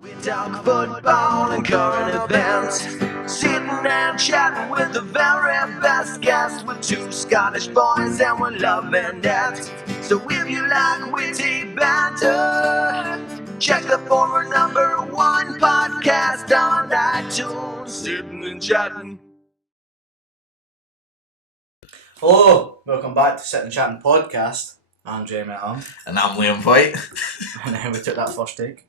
We talk football and current events, sitting and chatting with the very best guests. With two Scottish boys and we're loving it. So if you like witty banter, check the former #1 podcast on iTunes. Sitting and chatting. Hello, welcome back to Sitting and Chatting podcast. I'm Jamie Allan. And I'm Liam Whyte. And then we took that first take.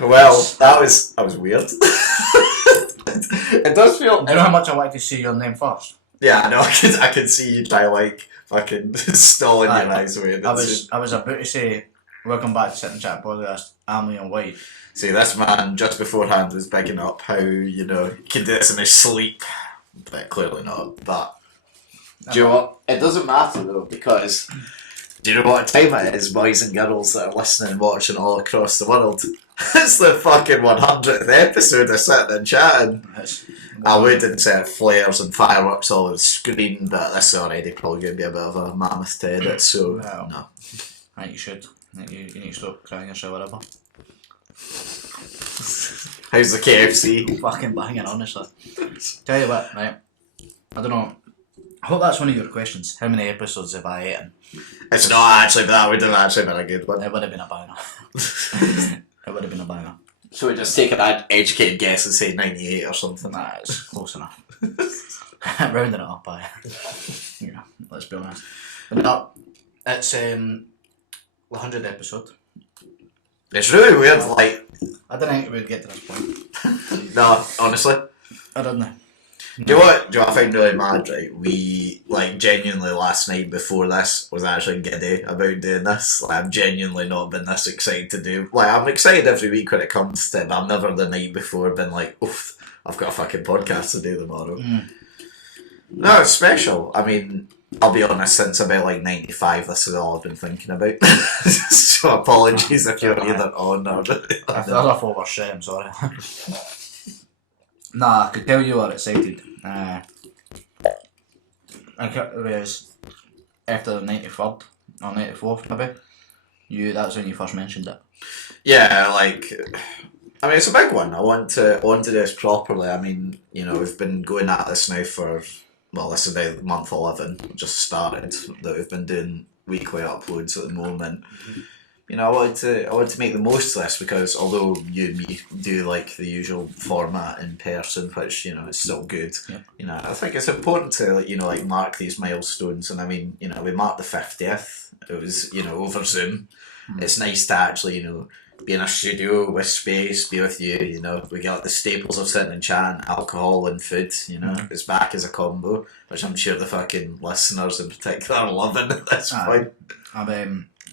Well, that was weird. It does feel. I know how much I like to see your name first. Yeah, I know. I could see you try like fucking stalling your eyes away. I was about to say, welcome back to Sitting and Chatting podcast. I'm Liam Whyte. See, this man just beforehand was bigging up how you can do this in his sleep, but clearly not. But do you know what? It doesn't matter though, because do you know what time it is, boys and girls that are listening and watching all across the world? It's the fucking 100th episode of Sitting and Chatting. I wouldn't set flares and fireworks all over the screen, but this is already probably going to be a bit of a mammoth to edit, so no. I think you should. I think you need to stop crying yourself, whatever. How's the KFC? Fucking banging, honestly. Tell you what, right? I don't know. I hope that's one of your questions. How many episodes have I eaten? It's not actually, but that would have actually been a good one. It would have been a banger. It would have been a banger. So we just take an educated guess and say 98 or something. Nah, it's close enough. Rounding it up, let's be honest. But no, it's the 100th episode. It's really weird, like... I didn't think we'd get to this point. No, honestly. I didn't. Do you know what I find really mad, right? We, genuinely last night before this was actually giddy about doing this. I've genuinely not been this excited to do. I'm excited every week when it comes to it, but I've never the night before been like, oof, I've got a fucking podcast to do tomorrow. No, it's special. I mean, I'll be honest, since about 95, this is all I've been thinking about. So apologies if you're either on or... If there's a forward shit, I'm sorry. Nah, I could tell you were excited. I it was after the 93rd or 94th maybe. That's when you first mentioned it. Yeah, I mean it's a big one. I want to do this properly. I mean, we've been going at this now for this is about month 11. Just started that we've been doing weekly uploads at the moment. I wanted to make the most of this because although you and me do the usual format in person, which it's still good. Yeah. I think it's important to mark these milestones, and I mean we marked the 50th. It was over Zoom. It's nice to actually be in a studio with space, be with you. We get the staples of sitting and chatting, alcohol and food. It's back as a combo, which I'm sure the fucking listeners in particular are loving at this point.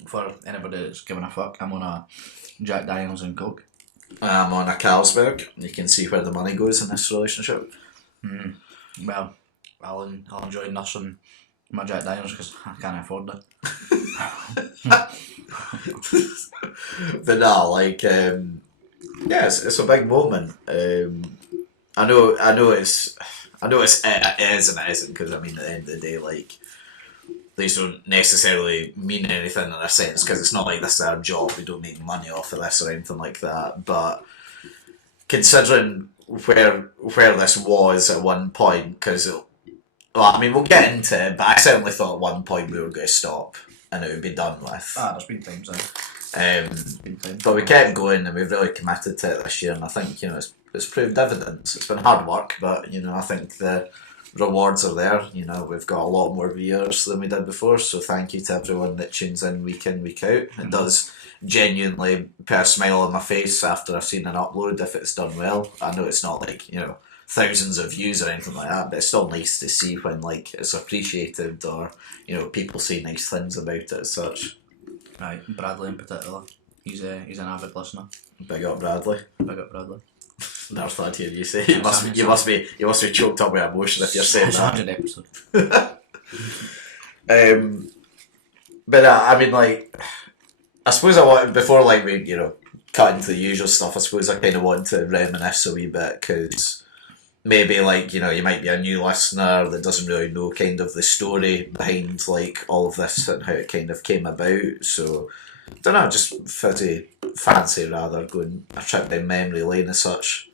For anybody that's giving a fuck, I'm on a Jack Daniels and Coke. I'm on a Carlsberg. You can see where the money goes in this relationship. Well, I'll enjoy nursing my Jack Daniels because I can't afford it. But no, it's a big moment. I know it is and it isn't, because I mean at the end of the day, these don't necessarily mean anything in a sense, because it's not like this is our job, we don't make money off of this or anything like that, but considering where this was at one point, because we'll get into it, but I certainly thought at one point we were going to stop and it would be done with. There's been times then. But we kept going and we've really committed to it this year, and I think it's proved dividends. It's been hard work, but I think the rewards are there. We've got a lot more viewers than we did before, so thank you to everyone that tunes in, week out. It does genuinely put a smile on my face after I've seen an upload if it's done well. I know it's not thousands of views or anything like that, but it's still nice to see when it's appreciated, or people say nice things about it as such. Right, Bradley in particular, he's an avid listener. Big up Bradley. Never thought to hear you say. You must be choked up with emotion if you're saying that. 100 episode. But I mean, I suppose I want, before we cut into the usual stuff, I suppose I kind of want to reminisce a wee bit, because maybe you might be a new listener that doesn't really know kind of the story behind all of this and how it kind of came about. So I don't know, just fizzy fancy rather going a trip down memory lane as such.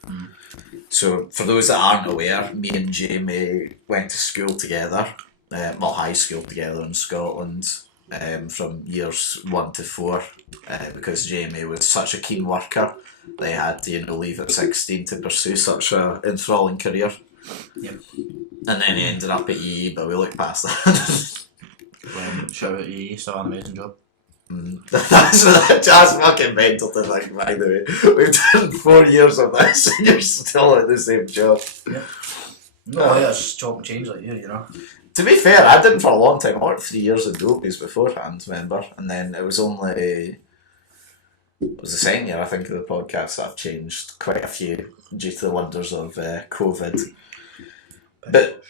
So for those that aren't aware, me and Jamie went to school together, high school together in Scotland, from years 1 to 4, because Jamie was such a keen worker that he had to leave at 16 to pursue such a enthralling career. Yep. And then he ended up at EE, but we looked past that. Shout out EE, still an amazing job. That's fucking mental to think, by the way. We've done 4 years of this and you're still at the same job. Yeah. No, yeah, it's just chop and change like you know. To be fair, I didn't for a long time. I worked 3 years at Dopies beforehand, remember? And then it was the second year, I think, of the podcast that I've changed quite a few due to the wonders of COVID. But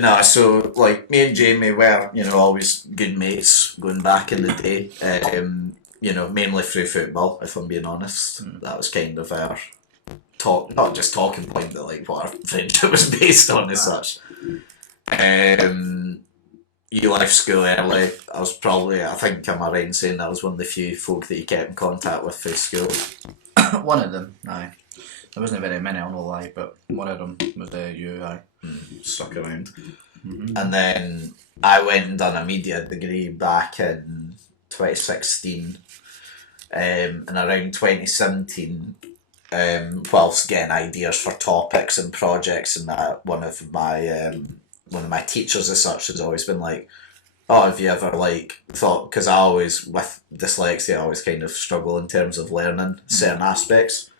no, so like me and Jamie were, always good mates going back in the day. Mainly through football, if I'm being honest. That was kind of our not just talking point, but like what our friendship was based on as such. You left school early. I think I'm right in saying that was one of the few folk that you kept in contact with through school. One of them, aye. There wasn't very many, I'll not lie, but one of them was you, aye. Stuck around. And then I went and done a media degree back in 2016. And around 2017, whilst getting ideas for topics and projects and that, one of my teachers as such has always been like, oh, have you ever thought, because I always, with dyslexia, I always kind of struggle in terms of learning certain aspects.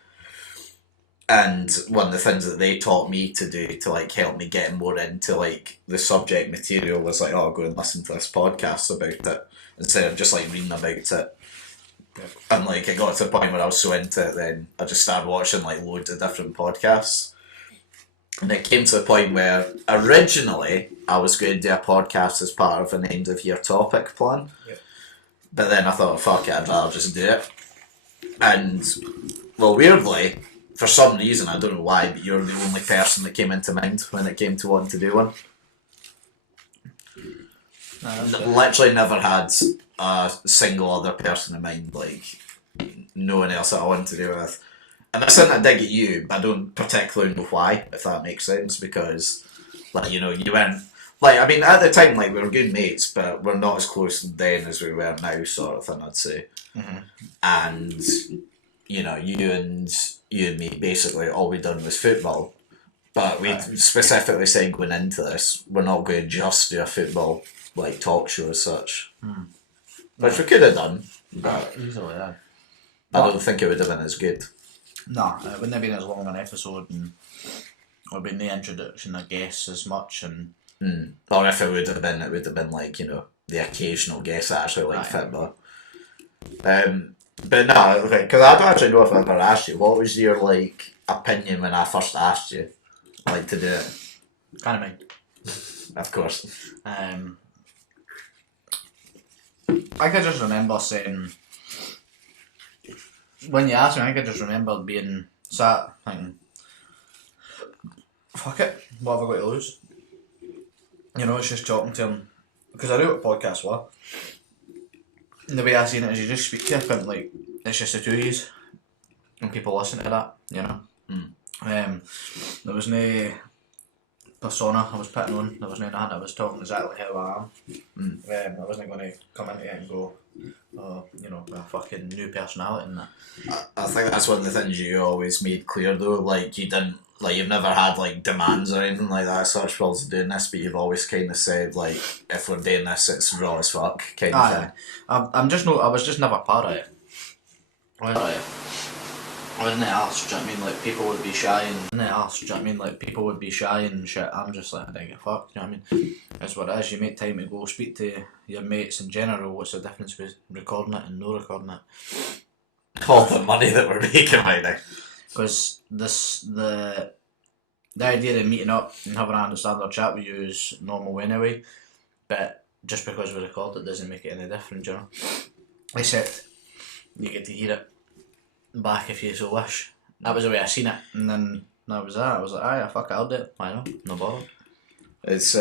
And one of the things that they taught me to do to help me get more into the subject material was go and listen to this podcast about it instead of just reading about it. Yep. And it got to the point where I was so into it, then I just started watching loads of different podcasts. And it came to the point where originally I was going to do a podcast as part of an end of year topic plan. Yep. But then I thought, fuck it, I'd rather just do it. And well, weirdly, for some reason, I don't know why, but you're the only person that came into mind when it came to wanting to do one. Literally never had a single other person in mind, no one else that I wanted to do it with. And that's something I dig at you, but I don't particularly know why, if that makes sense, because, you weren't, at the time, we were good mates, but we're not as close then as we were now, sort of thing, I'd say. Mm-hmm. And, you and me, basically, all we done was football. But we specifically said going into this, we're not going to just do a football, talk show as such. Which we could have done, but easily, yeah. I don't think it would have been as good. No, it wouldn't have been as long an episode, and it would have been the introduction, I guess, as much, and... Or if it would have been the occasional guest that actually football. But no, because I don't actually know if I ever asked you, what was your, opinion when I first asked you, to do it? Kind of mind. Of course. I could just remember saying... When you asked me, I could just remember being sat thinking, fuck it, what have I got to lose? It's just talking to him. Because I knew what podcasts were. And the way I seen it is you just speak to him, it's just the two of yous. And people listen to that, There was no persona I was putting on. There was no nothing. I was talking exactly how I am. I wasn't going to come into it and go, a fucking new personality in that. I think that's one of the things you always made clear though, you didn't, you've never had demands or anything like that such for us doing this, but you've always kind of said if we're doing this it's raw as fuck kind of thing. I was just never part of it. I wasn't asked, do you know what I mean? People would be shy and people would be shy and shit. I'm just I don't give a fuck, do you know what I mean? That's what it is. You make time to go speak to your mates in general. What's the difference with recording it and no recording it? All the money that we're making right now. Because the idea of meeting up and having a standard chat with you is normal anyway, but just because we record it doesn't make it any different, you know? Except you get to hear it back if you so wish. That was the way I seen it, and then that was that. I was like, aye, fuck it, I'll do it. Why not? No bother. It's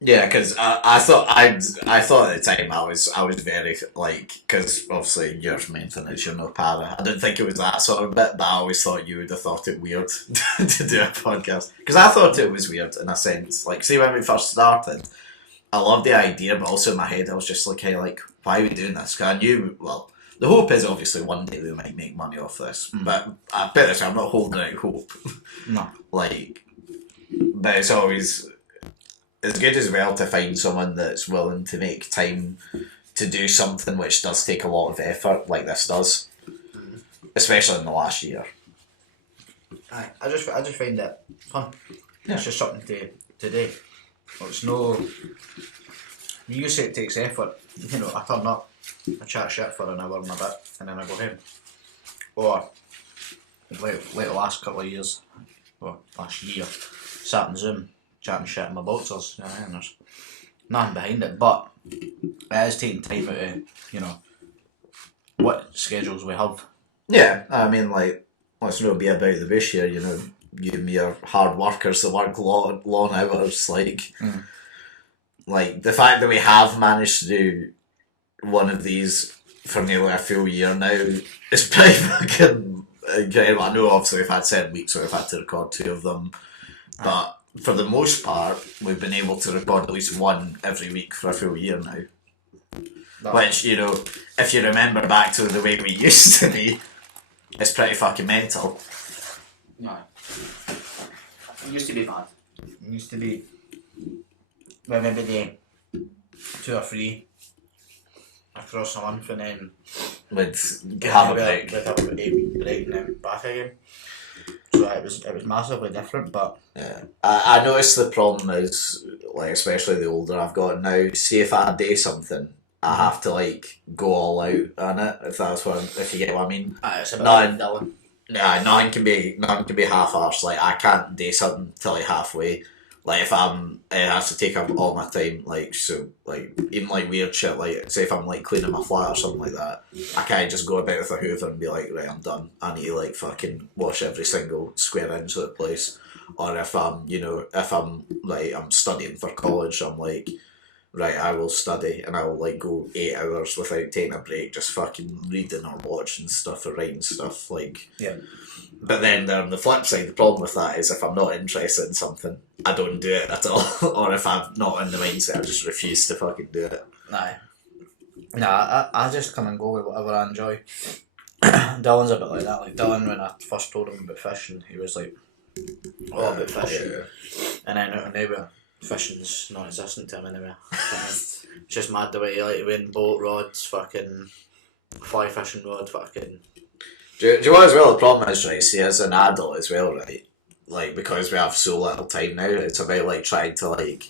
Yeah, because I thought I thought at the time I was very like, because obviously your main thing is you're no para. I didn't think it was that sort of bit, but I always thought you would have thought it weird to do a podcast, because I thought it was weird in a sense. Like, see, when we first started, I loved the idea, but also in my head I was just like, hey, like, why are we doing this? 'Cause I knew, well, the hope is obviously one day we might make money off this, but I bet this I'm not holding out hope. No. Like, but it's always. It's good as well to find someone that's willing to make time to do something which does take a lot of effort, like this does, especially in the last year. Aye, I just find it fun. Yeah. It's just something to do. It's no. You say it takes effort. You know, I turn up, I chat shit for an hour and a bit, and then I go home. Or like the last couple of years, or last year, sat in Zoom chatting shit in my boxers. And there's nothing behind it, but it is taking time out of, you know, what schedules we have. Yeah, I mean, like, let's not be about the bush here, you know. You and me are hard workers that work long hours. Like the fact that we have managed to do one of these for nearly a full year now is pretty fucking incredible. I know obviously we've had 7 weeks where we've had to record 2 of them, but for the most part, we've been able to record at least one every week for a full year now. Which, you know, if you remember back to the way we used to be, it's pretty fucking mental. No. It used to be mad. It used to be, well, maybe the 2 or 3 across a month, and then We'd have a break. We'd have an 8-week break and then back again. So it was massively different, but yeah, I noticed the problem is, like, especially the older I've got now, see if I do something, I have to, like, go all out on it, if you get what I mean. it's a bit like Dylan. Yeah, nothing can be half-arsed. Like, I can't do something till like halfway. Like, if it has to take up all my time. Like, so, like, even like weird shit. Like, say if I'm like cleaning my flat or something like that, I can't just go about with a hoover and be like, right, I'm done. I need to like fucking wash every single square inch of the place. Or if I'm like, I'm studying for college, I'm like, right, I will study and I will like go 8 hours without taking a break, just fucking reading or watching stuff or writing stuff. Like, yeah. But then on the flip side, the problem with that is if I'm not interested in something, I don't do it at all. Or if I'm not in the mindset, I just refuse to fucking do it. Aye. Nah, I just come and go with whatever I enjoy. Dylan's a bit like that. Like Dylan, when I first told him about fishing, he was like, all about fishing. Yeah. And then out of nowhere, fishing's non-existent to him anyway. It's just mad the way he like to win boat rods, fucking fly fishing rod, fucking. Do you know what as well the problem is, right? See, as an adult as well, right? Like, because we have so little time now, it's about like trying to like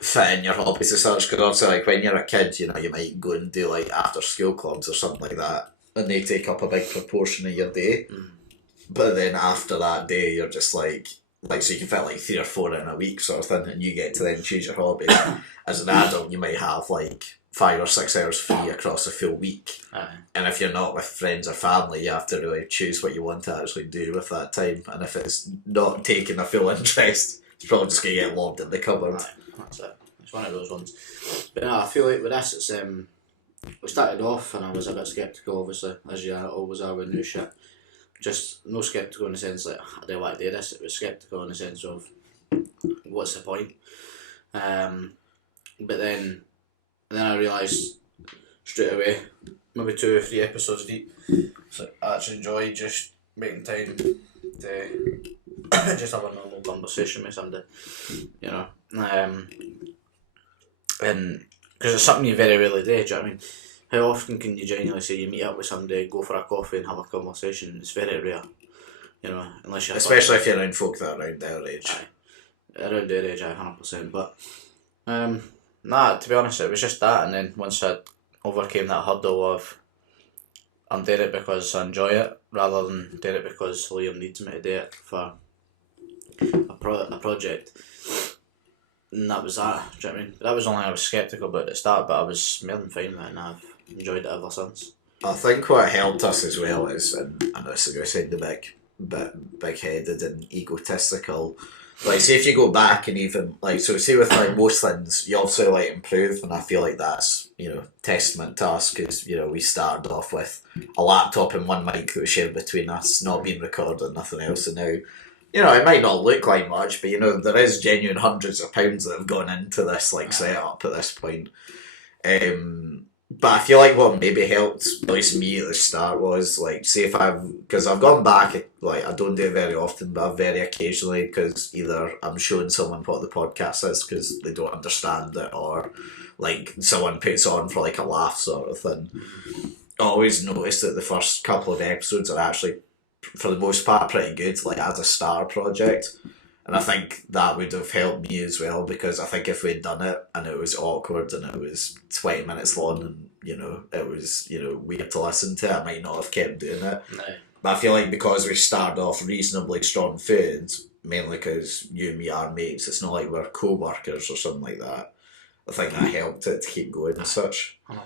fit in your hobbies as such. Because obviously, like when you're a kid, you know, you might go and do like after school clubs or something like that, and they take up a big proportion of your day. But then after that day, you're just like so you can fit like 3 or 4 in a week sort of thing, and you get to then choose your hobby. As an adult, you might have like 5 or 6 hours free across a full week. And if you're not with friends or family, you have to really choose what you want to actually do with that time. And if it's not taking a full interest, it's probably just going to get lobbed in the cupboard. That's it. It's one of those ones. But no, I feel like with this, it's we started off and I was a bit sceptical, obviously, as you always are with new shit. Just no sceptical in the sense like I don't want to do this. It was sceptical in the sense of what's the point. But then I realised straight away, maybe 2 or 3 episodes deep, so I actually enjoy just making time to just have a normal conversation with somebody, you know. And because it's something you very rarely do, do you know what I mean? How often can you genuinely say you meet up with somebody, go for a coffee and have a conversation? It's very rare, you know, unless you're... Especially if you're around folk that are around their age. Aye. Around their age, 100%. But, nah, to be honest, it was just that, and then once I overcame that hurdle of I'm doing it because I enjoy it, rather than doing it because Liam needs me to do it for a project. And that was that, do you know what I mean? That was only I was sceptical about at the start, but I was more than fine with it, and I've enjoyed it ever since. I think what helped us as well is, and I know this is going to sound a big-headed and egotistical, like, say if you go back and even, like, so say with, like, most things, you obviously, like, improve, and I feel like that's, testament to us, because, we started off with a laptop and one mic that was shared between us, not being recorded, nothing else, and now, it might not look like much, but, there is genuine hundreds of pounds that have gone into this, like, setup at this point. But I feel like what maybe helped, at least me at the start, was like, say if because I've gone back, like I don't do it very often, but very occasionally, because either I'm showing someone what the podcast is because they don't understand it, or like someone puts on for like a laugh sort of thing. I always noticed that the first couple of episodes are actually, for the most part, pretty good, like as a starter project. And I think that would have helped me as well, because I think if we'd done it and it was awkward and it was 20 minutes long and, it was, weird to listen to, I might not have kept doing it. No. But I feel like because we started off reasonably strong foods, mainly because you and me are mates, it's not like we're co-workers or something like that. I think that helped it to keep going and such. 100%.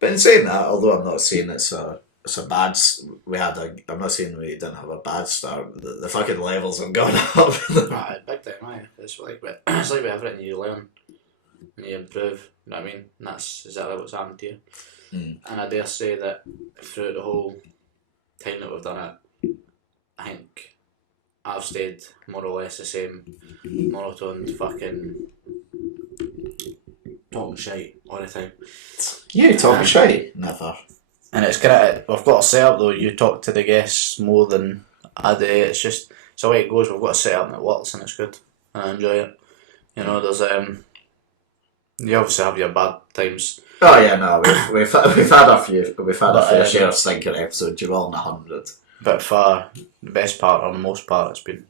But in saying that, although I'm not saying it's a bad. I'm not saying we didn't have a bad start. The fucking levels have gone up. Aye, big time, aye. It's like with everything you learn and you improve, you know what I mean? And that's exactly what's happened to you. And I dare say that throughout the whole time that we've done it, I think I've stayed more or less the same, monotone, fucking talking shite all the time. You talking shite? Never. And it's kind of, we've got a setup though, you talk to the guests more than I do, it's just, it's the way it goes, we've got a setup and it works and it's good, and I enjoy it. There's, you obviously have your bad times. Oh yeah, no, we've had a fair share of stinker episodes, you're all in 100. But for the best part, or the most part, it's been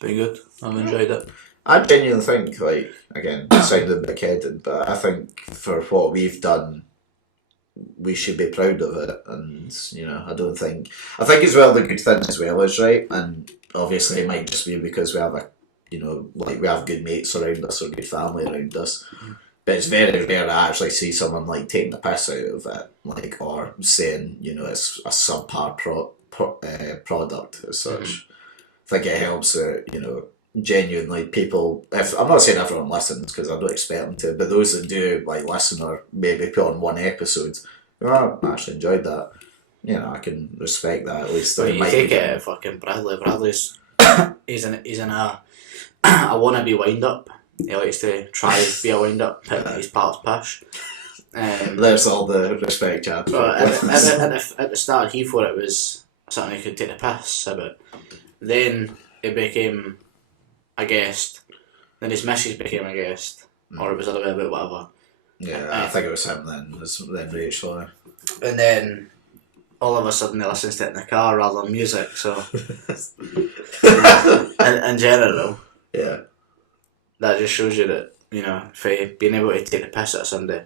good, I've enjoyed it. I genuinely think, like, again, sounding big-headed, but I think for what we've done, we should be proud of it, and I think as well the good thing as well is, right, and obviously it might just be because we have we have good mates around us or good family around us, but it's very rare to actually see someone like taking the piss out of it, like, or saying it's a subpar product as such. I think it helps that genuinely people, if I'm not saying everyone listens because I don't expect them to, but those that do like listen or maybe put on one episode, I actually enjoyed that, I can respect that at least. But you take it at fucking Bradley's he's in a wannabe wind up. He likes to try be a wind up, he's part of Pish. There's all the respect, Chad. At the start he thought it was something he could take the piss about. Then it became a guest, then his missus became a guest, or it was a little bit whatever. Yeah, I think it was him then Rachel. And then all of a sudden he listens to it in the car rather than music, so in general, yeah, that just shows you that, for being able to take the piss at somebody,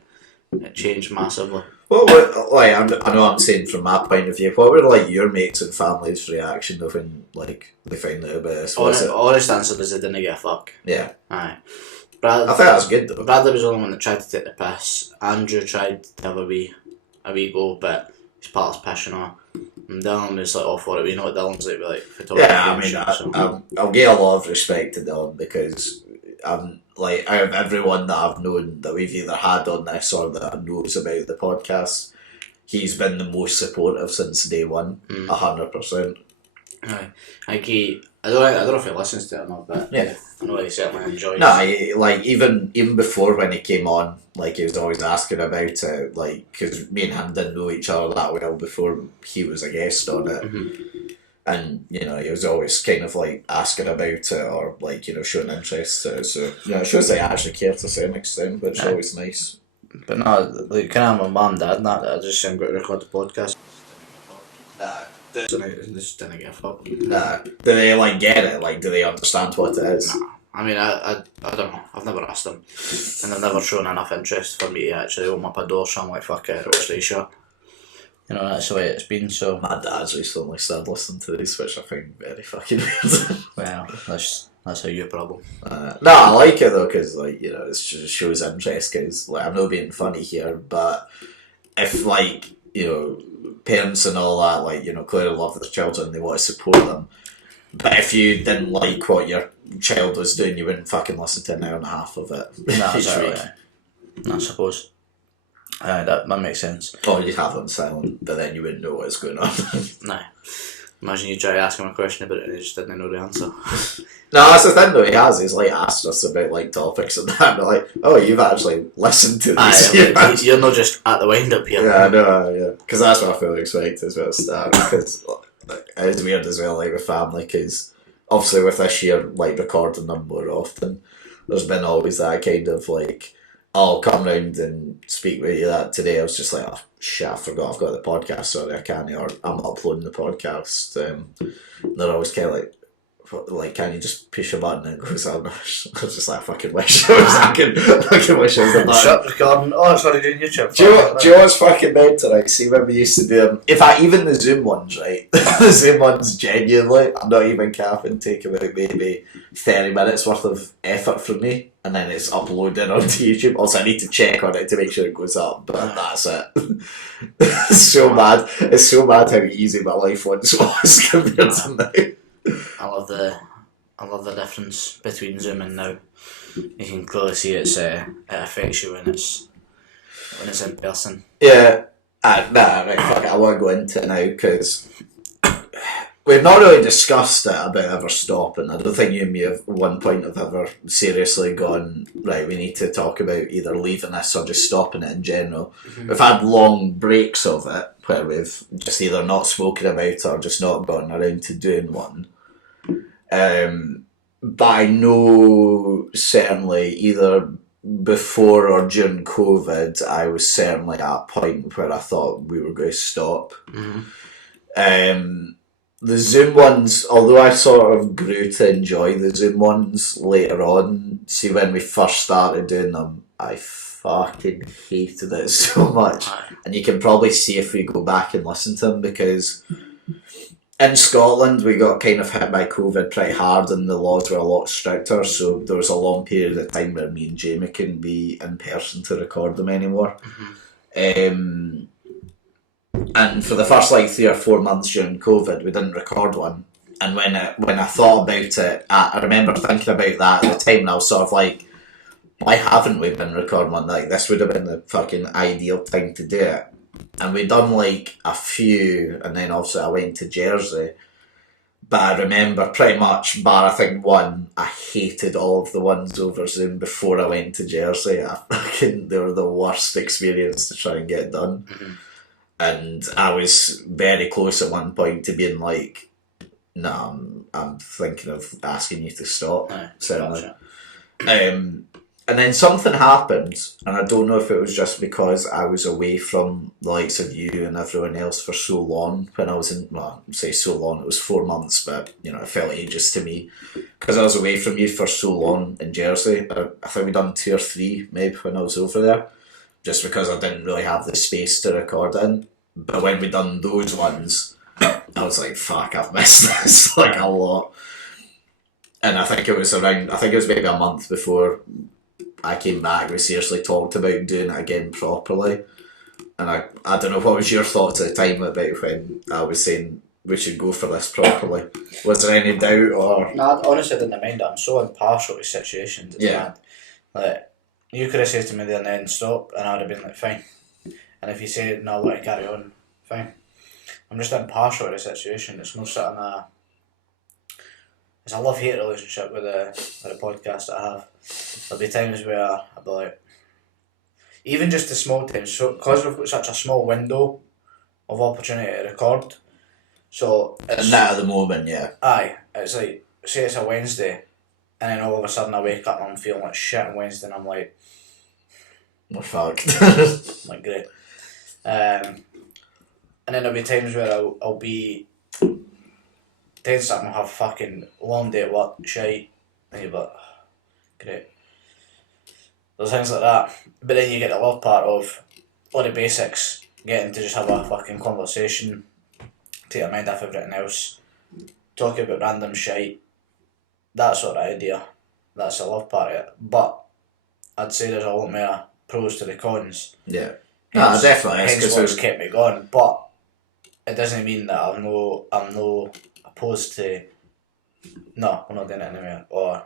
it changed massively. Well, like, I know I'm saying from my point of view, what were like your mates and family's reaction when like they found out about this? Honest answer is they didn't give a fuck. Yeah. Aye. I think that's good though. Bradley was the only one that tried to take the piss. Andrew tried to have a wee go, but he's part of Pish and all. And Dylan was like all for it. We know what Dylan's like photography. Yeah, I mean, I'll give a lot of respect to Dylan, because like, out of everyone that I've known that we've either had on this or that knows about the podcast, he's been the most supportive since day one, 100%. Aye, I don't know if he listens to it or not, but yeah, I know he certainly enjoys. Like even before when he came on, like he was always asking about it, like, because me and him didn't know each other that well before he was a guest on it. And he was always kind of like asking about it, or like showing interest to it. So it shows they actually care to some extent, which is always nice. But no, like, kind of my mum and dad and that, I just I'm going to record the podcast. Nah, They just didn't give a fuck. Nah, do they like get it? Like, do they understand what it is? Nah. I mean, I don't know. I've never asked them, and they've never shown enough interest for me to actually open up a door. So I'm like, fuck it, it'll stay shut. That's the way it's been. So my dad's recently started listening to these, which I find very fucking weird. Well, that's how your problem. No, I like it though, because like it just shows interest. Because like, I'm not being funny here, but if like parents and all that, like clearly love their children, they want to support them. But if you didn't like what your child was doing, you wouldn't fucking listen to an hour and a half of it No, each week. I suppose. That makes sense. Or you'd have it on silent, but then you wouldn't know what's going on. No. Imagine you try to ask him a question about it and he just didn't know the answer. No, that's the thing though, he's like asked us about like topics and that, and like, oh, you've actually listened to this. You're not just at the wind up here. Yeah, I know, yeah. Because that's what I fully expect as well to start. Because it's weird as well, like with family, because obviously with this year, like recording them more often, there's been always that kind of like, I'll come round and speak with you that today. I was just like, oh shit, I forgot I've got the podcast, sorry, I can't, or I'm uploading the podcast. They're always kind of like, can you just push a button and it goes on? I was just like, I fucking wish I fucking wish I was the button. Shut recording. Oh, it's already doing YouTube. Do you know what's fucking mental? Like, see when we used to do them, in fact, even the Zoom ones, right? The Zoom ones genuinely, I'm not even capping, take about maybe 30 minutes worth of effort from me, and then it's uploaded onto YouTube. Also, I need to check on it to make sure it goes up, but that's it. It's so mad. It's so mad how easy my life once was compared to now. I love the difference between Zoom and now. You can clearly see it affects you when it's in person. Yeah, right, fuck it, I won't go into it now because we've not really discussed it about ever stopping. I don't think you and me at one point have ever seriously gone, right, we need to talk about either leaving this or just stopping it in general. Mm-hmm. We've had long breaks of it where we've just either not spoken about it or just not gotten around to doing one. But I know certainly either before or during COVID, I was certainly at a point where I thought we were going to stop. Mm-hmm. The Zoom ones, although I sort of grew to enjoy the Zoom ones later on, see when we first started doing them, I fucking hated it so much. And you can probably see if we go back and listen to them, because in Scotland we got kind of hit by COVID pretty hard and the laws were a lot stricter, so there was a long period of time where me and Jamie couldn't be in person to record them anymore. Mm-hmm. And for the first 3 or 4 months during COVID, we didn't record one. And when I thought about it, I remember thinking about that at the time, and I was sort of like, why haven't we been recording one? Like, this would have been the fucking ideal time to do it. And we'd done a few, and then obviously I went to Jersey. But I remember pretty much, bar I think one, I hated all of the ones over Zoom before I went to Jersey. They were the worst experience to try and get done. Mm-hmm. And I was very close at one point to being like, no, I'm thinking of asking you to stop. Certainly. Gotcha. And then something happened, and I don't know if it was just because I was away from the likes of you and everyone else for so long. When I was say so long, it was 4 months, but it felt ages to me because I was away from you for so long in Jersey. I think we done 2 or 3 maybe when I was over there, just because I didn't really have the space to record in. But when we done those ones, I was like, fuck, I've missed this a lot. And I think it was maybe a month before I came back, we seriously talked about doing it again properly. And I don't know, what was your thoughts at the time about when I was saying we should go for this properly? Was there any doubt or...? No, honestly I didn't mind it. I'm so impartial to situations. It's mad. Like, you could have said to me then stop, and I would have been like, fine. And if you say no, let it carry on, fine. I'm just impartial to the situation. It's no something it's a love-hate relationship with the podcast that I have. There'll be times where I'll be like, even just the small times, so because we've got such a small window of opportunity to record, so and that at the moment, yeah. Aye, it's like, say it's a Wednesday, and then all of a sudden I wake up and I'm feeling like shit on Wednesday, and I'm like, we're fucked. Like, great. And then there'll be times where I'll be doing something, I'll have a fucking long day at work, shite, and you're like, great. There's things like that. But then you get the love part of all the basics, getting to just have a fucking conversation, take your mind off everything else, talk about random shite, that sort of idea. That's the love part of it. But I'd say there's a lot more pros to the cons. Yeah. No, definitely. Hence what's kept me going. But it doesn't mean that I'm no opposed to no, we're not doing it anywhere, or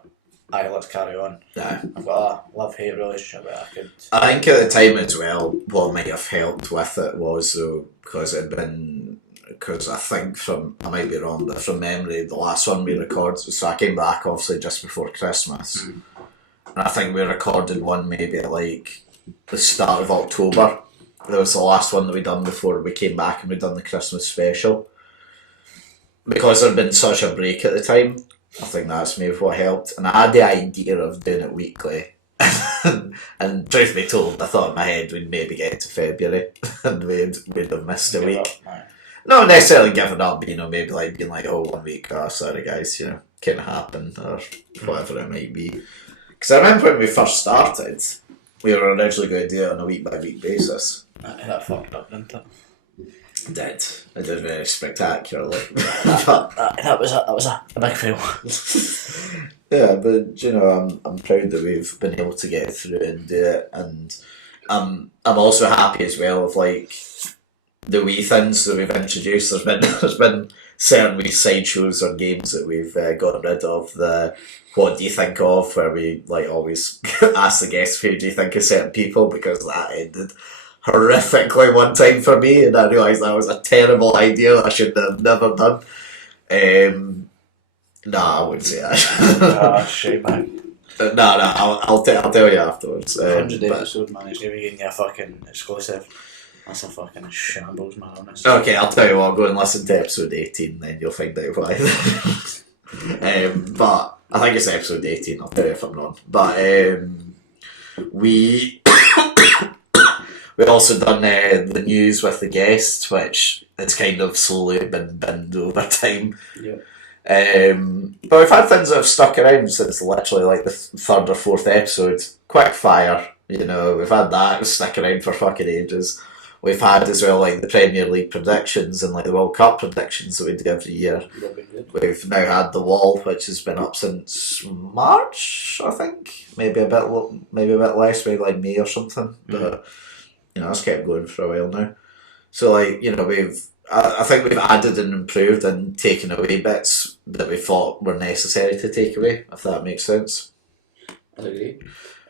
aye, let's carry on. Nah. I've got a love-hate relationship where I could... I think at the time as well, what might have helped with it was though, because I think I might be wrong, but from memory, the last one we recorded, so I came back obviously just before Christmas, and I think we recorded one maybe at like the start of October. That was the last one that we done before we came back and we done the Christmas special. Because there'd been such a break at the time, I think that's maybe what helped. And I had the idea of doing it weekly. And truth be told, I thought in my head we'd maybe get to February and we'd have missed a week. Not necessarily giving up, you know, maybe like being like, oh, 1 week, oh, sorry guys, you know, can't happen, or whatever it might be. Because I remember when we first started, we were originally going to do it on a week by week basis. That fucked up, didn't it? It did very spectacularly. that was a big fail. Yeah, but you know, I'm proud that we've been able to get through and do it, and I'm also happy as well of like the wee things that we've introduced. There's been certain wee sideshows or games that we've gotten rid of. The what do you think of, where we like always ask the guests who do you think of certain people, because that ended horrifically one time for me, and I realised that was a terrible idea that I should have never done. Nah, I wouldn't say that. Shit, man. I'll tell you afterwards. 100 episode, man. He's giving you a fucking exclusive. That's a fucking shambles, man, honestly. Okay, I'll tell you what, go and listen to episode 18, then you'll find out why. But I think it's episode 18, I'll tell you if I'm wrong. But we also done the news with the guests, which it's kind of slowly been binned over time. Yeah. But we've had things that have stuck around since literally like the third or fourth episode. Quick fire, you know, we've had that stick around for fucking ages. We've had as well like the Premier League predictions and like the World Cup predictions that we do every year. We've now had the wall, which has been up since March, I think. Maybe a bit less, maybe like May or something. But you know, it's kept going for a while now. So like, you know, I think we've added and improved and taken away bits that we thought were necessary to take away, if that makes sense. I agree.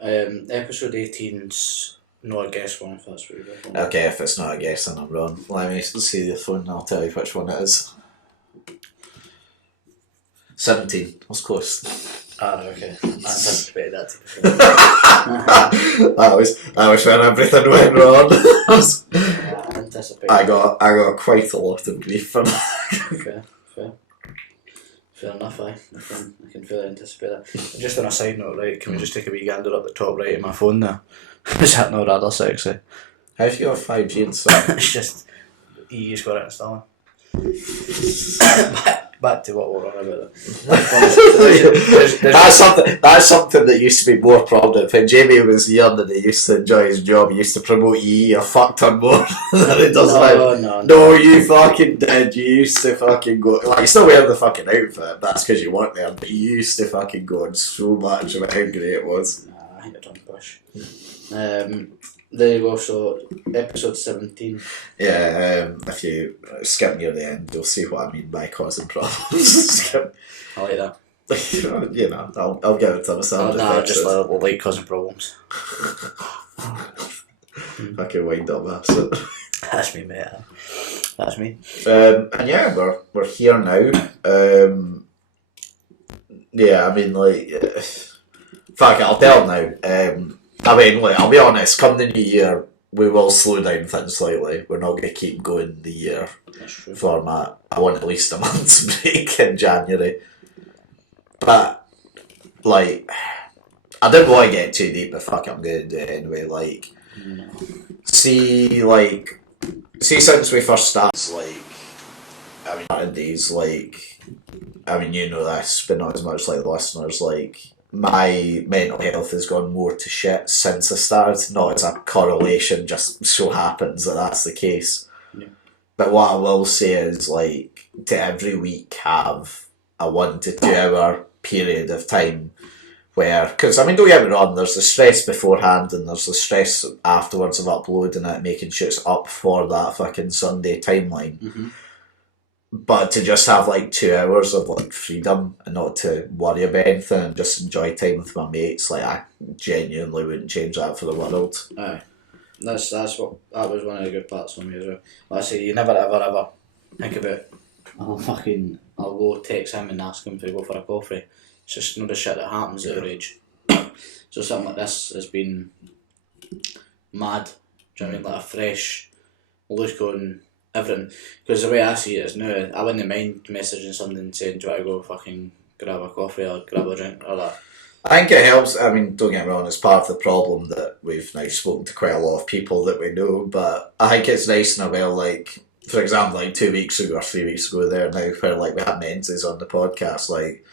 Episode 18's not a guess one, if that's what you're looking at. Okay, if it's not a guess, then I'm wrong. Let me see the phone and I'll tell you which one it is. 17. I was close. Okay. I anticipated that to be that was when everything went wrong. I anticipated. I got quite a lot of grief for that. Fair enough, I can fully anticipate that. Just on a side note, right, can we just take a wee gander up the top right of my phone there? Is that not rather sexy? How have you got 5G and stuff? It's just, EU's got it installed. Back to what we're on about. That's something that used to be more prominent. When Jamie was young and he used to enjoy his job, he used to promote EE a fuck ton more than he does now. No, you fucking did. You used to fucking go, like, you still wear the fucking outfit, that's because you weren't there, but you used to fucking go on so much about how great it was. I think it's on push. There you go, so episode 17. Yeah, if you skip near the end, you'll see what I mean by causing problems. I like that. You know, I'll give it to myself. No, just like causing problems. Fucking wind up absent. That's me, mate. That's me. And yeah, we're here now. Yeah, I mean, like, fuck it, I'll tell now. I mean, like, I'll be honest, come the new year, we will slow down things slightly. We're not going to keep going the year format. I want at least a month's break in January. But, like, I didn't want to get too deep, but fuck it, I'm going to do it anyway. Like, see, since we first started, like, I mean, nowadays, like, I mean, you know this, but not as much like the listeners, like, my mental health has gone more to shit since I started, not as a correlation, just so happens that that's the case. Yeah. But what I will say is, like, to every week have a 1 to 2 hour period of time where, because, I mean, don't get me wrong, there's the stress beforehand and there's the stress afterwards of uploading it, making sure it's up for that fucking Sunday timeline. but to just have like 2 hours of like freedom and not to worry about anything and just enjoy time with my mates, like I genuinely wouldn't change that for the world. Aye. That was one of the good parts for me as well. Like I say, you never ever think about, I'll go text him and ask him to go for a coffee. It's just not the shit that happens at your age. So something like this has been mad. Do you know what I mean? Like a fresh look on everything. Because the way I see it is now, I wouldn't mind messaging somebody and saying, do you want to go fucking grab a coffee or grab a drink or that? I think it helps. I mean, don't get me wrong, it's part of the problem that we've now spoken to quite a lot of people that we know, but I think it's nice in a way, like, for example, like 2 weeks ago or 3 weeks ago there now, where like we had Menzies on the podcast, like,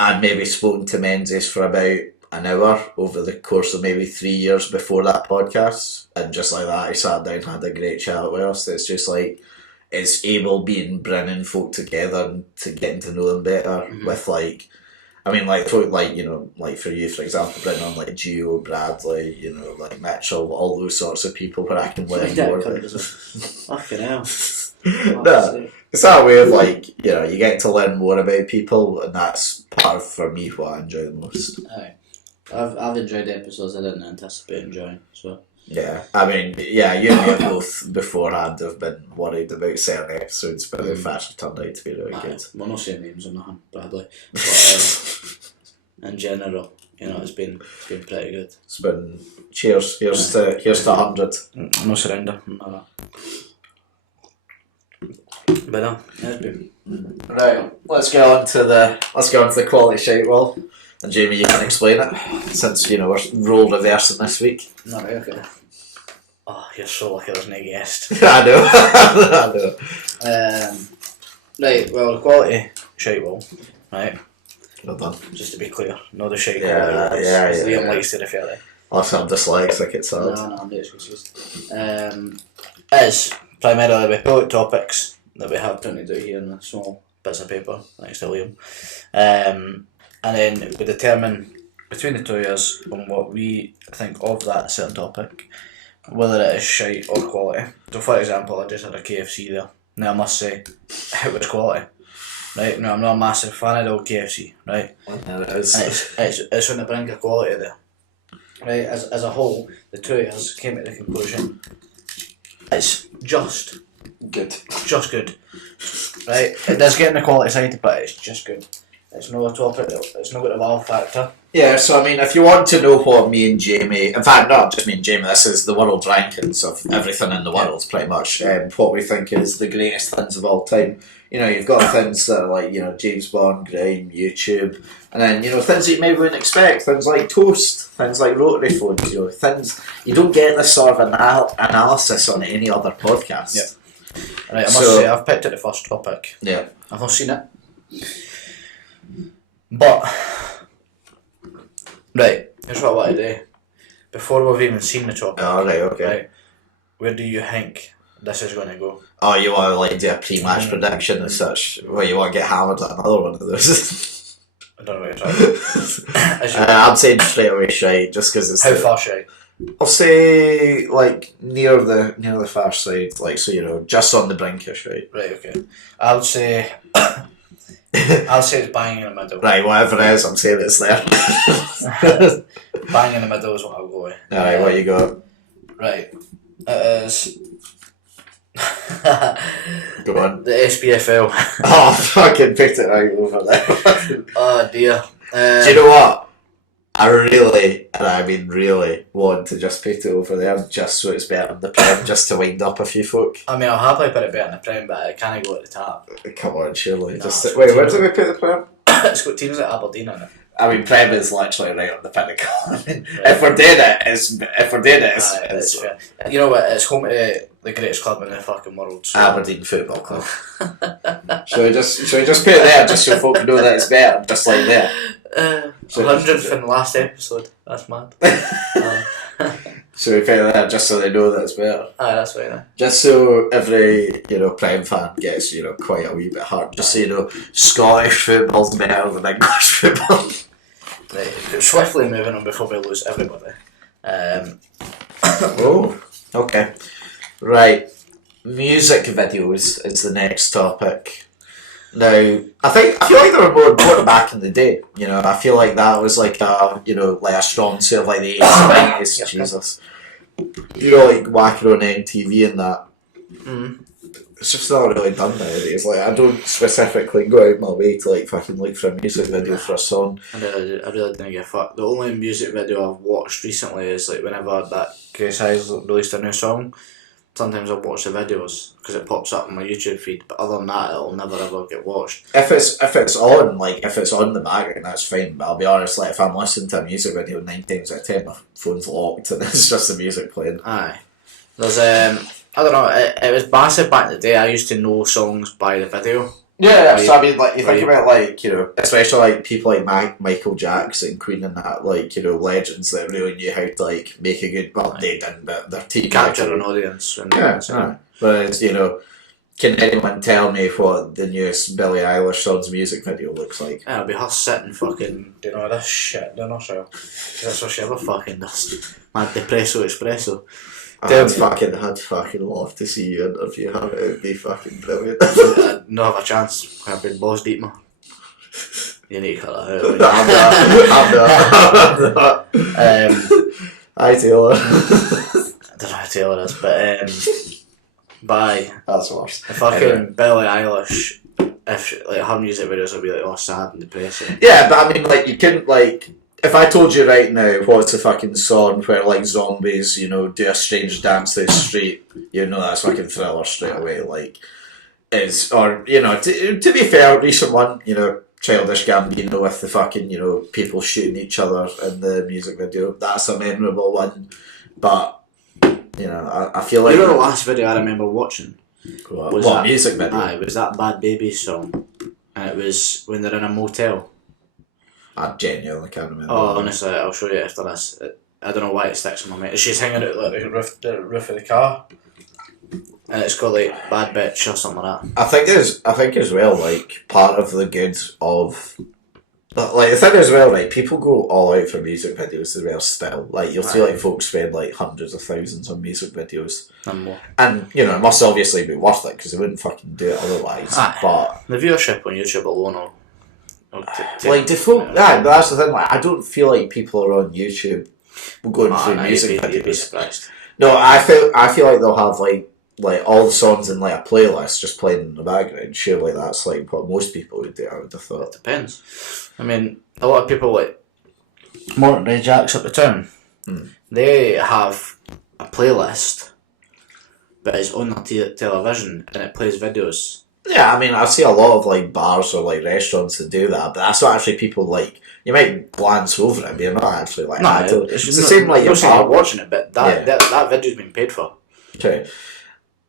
I'd maybe spoken to Menzies for about an hour over the course of maybe 3 years before that podcast, and just like that, I sat down and had a great chat with us. It's just like, it's able being bringing folk together and to getting to know them better with like, I mean, like, you know, like for you, for example, bringing on like Gio, Bradley, you know, like Mitchell, all those sorts of people where I can learn more. Fucking hell. No, it's that way of like, you know, you get to learn more about people, and that's part of, for me, what I enjoy the most. Aye. I've enjoyed the episodes I didn't anticipate enjoying, so. Yeah, I mean, yeah, you and me have both beforehand have been worried about certain episodes, but they've actually turned out to be really good. We're not saying names or nothing, Bradley. But in general, you know, it's been pretty good. It's been cheers. Here's to 100. No surrender. No. But no, it's been Right, let's get on to the quality shite wall. And Jamie, you can explain it, since, you know, we're role reversing this week. no, okay. Oh, you're so lucky there's no guest. I know. I know. Right, well, the quality shite wall, right? Well done. Just to be clear, not the shite Yeah, quality walls. yeah, As yeah, Liam yeah. likes to refer to. Also, I'm dyslexic, it's hard. No, I'm just confused. Is primarily we pull out topics that we have printed out here in a small bits of paper next to Liam. And then we determine between the two of us on what we think of that certain topic, whether it is shite or quality. So, for example, I just had a KFC there. Now, I must say, it was quality. Right? Now, I'm not a massive fan of the old KFC, right? Yeah, it is. And it's on the brink of quality there. Right? As a whole, the two of us came to the conclusion it's just Good. Just good. Right? It does get in the quality side, but it's just good. It's not a topic, it's not got a wow factor. Yeah, so I mean, if you want to know what me and Jamie, in fact, not just me and Jamie, this is the world rankings of everything in the world, pretty much, what we think is the greatest things of all time. You know, you've got things that are like, you know, James Bond, grime, YouTube, and then, you know, things that you maybe wouldn't expect, things like toast, things like rotary phones, you know, things, you don't get this sort of analysis on any other podcast. Yeah. Right, I must say, I've picked out the first topic. Yeah. I've not seen it. But, right, here's what I want to do. Before we've even seen the topic, Oh, right, okay. right, where do you think this is going to go? Oh, you want to like do a pre-match prediction and such? Well, you want to get hammered at another one of those? I don't know what you're talking about. I'm saying straight away shite, just because it's... How far shy? I'll say, like, near the far side, like, so, you know, just on the brinkish, right? Right, okay. I would say... I'll say it's bang in the middle. Right, whatever it is, I'm saying it's there. Bang in the middle is what I'll go with. Alright, what you got? Right. It is... Go on. The SPFL. Oh, fucking picked it right over there. Oh dear. Do you know what? I really, and I mean really, want to just put it over there just so it's better in the Prem, just to wind up a few folk. I mean, I'll happily put it better in the Prem, but it can't go at the top. Come on, surely. No, Just it's wait, got where teams- do we put the Prem? It's got teams like Aberdeen in it. I mean, Prem is literally right on the pinnacle. If we're doing it, It's fair. You know what? It's home to the greatest club in the fucking world. So. Aberdeen Football Club. Shall we just put it there just so folk know that it's better, just like there? 100th in the last episode. That's mad. So we put it there just so they know that it's better. Aye, that's right. Just so every, you know, Prem fan gets, you know, quite a wee bit hard. Just so you know, Scottish football's better than English football. Right, swiftly moving on before we lose everybody. Oh, okay. Right. music videos is the next topic. Now, I feel like they were more important back in the day. You know, I feel like that was like a strong suit of like the 80s and 90s. Jesus. You know, like whacking on MTV and that. It's just not really done nowadays. Like, I don't specifically go out my way to like fucking look for a music video for a song. I really didn't give a fuck. The only music video I've watched recently is like whenever that KSI released a new song. Sometimes I'll watch the videos because it pops up on my YouTube feed, but other than that, it'll never ever get watched. If it's on the background, that's fine. But I'll be honest, like if I'm listening to a music video 9 times out of 10, my phone's locked and it's just the music playing. Aye. There's I don't know. It was massive back in the day. I used to know songs by the video. Yeah, so I mean, like you think about like especially like people like Michael Jackson, Queen, and that legends that really knew how to like make a good. Well, they didn't, but their team capture an audience. Whereas can anyone tell me what the newest Billie Eilish song's music video looks like? Yeah, it'll be her sitting fucking doing all this shit doing herself. That's what she ever fucking does. Mad depresso espresso. I'd fucking love to see you interview her. It would be fucking brilliant. I'd not have a chance. I've been boss deep, man. You need to cut that I'm not. Hi Taylor. I don't know how Taylor is, but aye. That's worse. Fucking Billie Eilish, if like her music videos will be like all sad and depressing. Yeah, but I mean, like you couldn't like. If I told you right now what's a fucking song where like zombies, do a strange dance through the street, that's fucking Thriller straight away. Like, to be fair, recent one, Childish Gambino with the fucking, people shooting each other in the music video. That's a memorable one, but I feel like the last video I remember watching. What music video? It was that Bad Babies song, and it was when they're in a motel. I genuinely can't remember. Oh, honestly, I'll show you after this. I don't know why it sticks in my mind. She's hanging out like the roof of the car, and it's got like Bad Bitch or something like that. I think as well, like part of the good of, like the thing as well, right? People go all out for music videos as well. Still, like you'll see like folks spend like hundreds of thousands on music videos, and more. And it must obviously be worth it because they wouldn't fucking do it otherwise. But the viewership on YouTube alone like default, but that's the thing. Like, I don't feel like people are on YouTube going through music videos. You'd be surprised. No, I feel like they'll have like all the songs in like a playlist just playing in the background. Surely that's like what most people would do. I would have thought. It depends. I mean, a lot of people like Morton Ray Jacks up the town. They have a playlist, but it's on the television and it plays videos. Yeah, I mean, I see a lot of like bars or like restaurants that do that, but that's not actually people like. You might glance over it, but you're not actually like. No, it's the same like you're watching it, but that video's been paid for. Okay.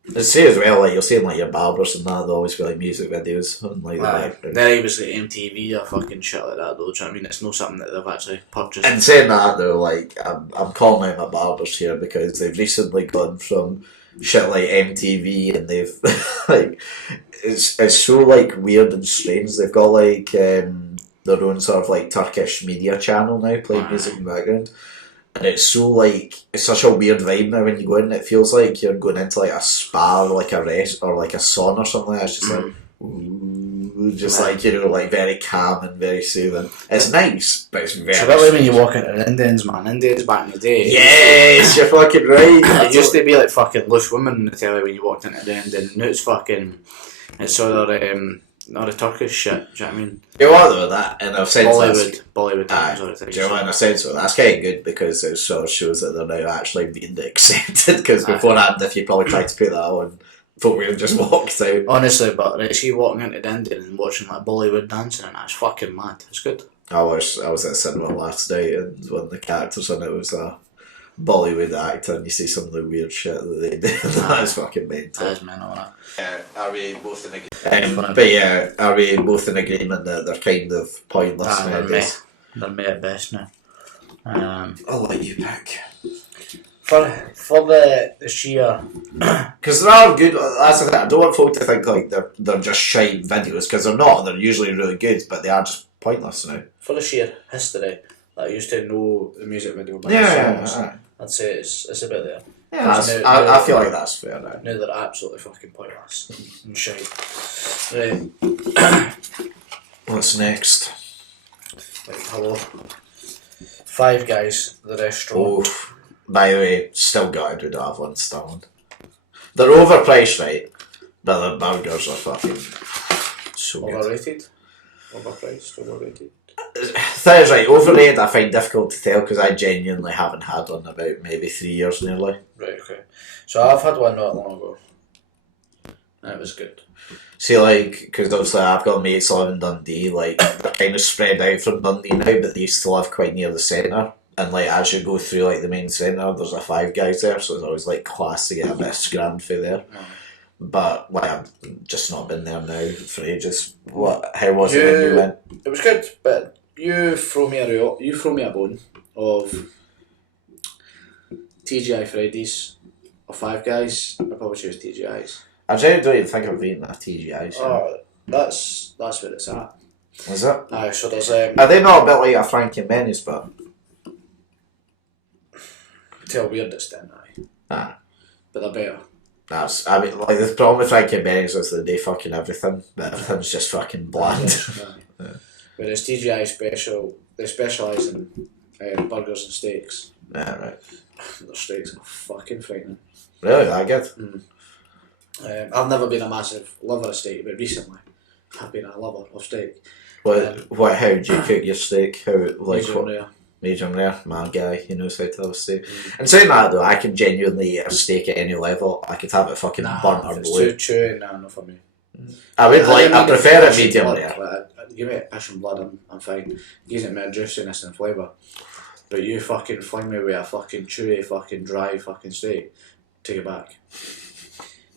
It's same as well, like you'll see in like your barbers and that, they always be like music videos on like the background. Then he was like MTV or fucking shit like that though. Do you know what I mean? It's not something that they've actually purchased. And saying that though, like I'm calling out my barbers here because they've recently gone from shit like MTV and they've like it's so like weird and strange. They've got like their own sort of like Turkish media channel now playing music in the background. And it's so like it's such a weird vibe now when you go in. It feels like you're going into like a spa or like a rest or like a sauna or something like that. It's just like ooh, just like like very calm and very soothing. It's nice, but it's very. So that way when you walk into the Indians, man, Indians back in the day. Yes, you're fucking right. It used to be like fucking loose women in the telly when you walked into the Indian. Now it's fucking. It's sort of not a Turkish shit. Do you know what I mean? You are though that, and I've said Bollywood. Do you know in a sense that's kind of good because it sort of shows that they're now actually being accepted. Because beforehand, if you probably tried to put that on, folk would have just walked out. Honestly, but see walking into the Indian and watching like Bollywood dancing and that's fucking mad. It's good. I was at a cinema last night and one of the characters in it was a Bollywood actor, and you see some of the weird shit that they do. That's fucking mental. That is mental. Are we both in agreement? Are we both in agreement that they're kind of pointless nowadays? They're meh at best now. I'll let you pick. For the sheer, because they are good. That's the thing. I don't want folk to think like they're just shite videos because they're not. They're usually really good, but they are just pointless now. For the sheer history, I used to know the music video by songs. I'd say it's a bit there. Yeah, I feel like that's fair now. Now they're absolutely fucking pointless and shite. Right. What's next? Like, hello. Five Guys, the restaurant. Oh, by the way, still gutted we don't have one still. They're overpriced, right? But the burgers are fucking so good. Overrated? Overpriced? Overrated? That is right, overrated I find difficult to tell because I genuinely haven't had one about maybe 3 years nearly. Right, okay. So I've had one not long ago. And it was good. See, like, because obviously I've got mates who live in Dundee, like, they're kind of spread out from Dundee now, but they used to live quite near the centre. And, like, as you go through, like, the main centre, there's a Five Guys there, so it's always, like, class to get a bit of scran for there. But, like, I've just not been there now for ages. How was it when you went? It was good, but you throw me a bone of TGI Fridays or Five Guys. I probably choose TGI's. I don't even think I've eaten at TGI's. Oh, that's where it's at. Is it? Aye, so there's Are they not a bit like a Frankie Menus, but? to a weird extent, Ah. but they're better. I mean, like, the problem with Frankie Menus is that they fucking everything, but everything's just fucking bland. Yeah. Whereas TGI they specialise in burgers and steaks. Yeah, right. Their steaks are fucking frightening. Really, that good? I've never been a massive lover of steak, but recently I've been a lover of steak. How do you cook your steak? How, like, Medium rare. Medium rare? My guy, he knows how to have a steak. And saying that though, I can genuinely eat a steak at any level. I could have it fucking burnt or it's blue. too chewy, not for me. I prefer it medium rare. Give me fish and blood, I'm fine. It gives it more juiciness and flavour. But you fucking fling me with a fucking chewy, fucking dry fucking steak. Take it back.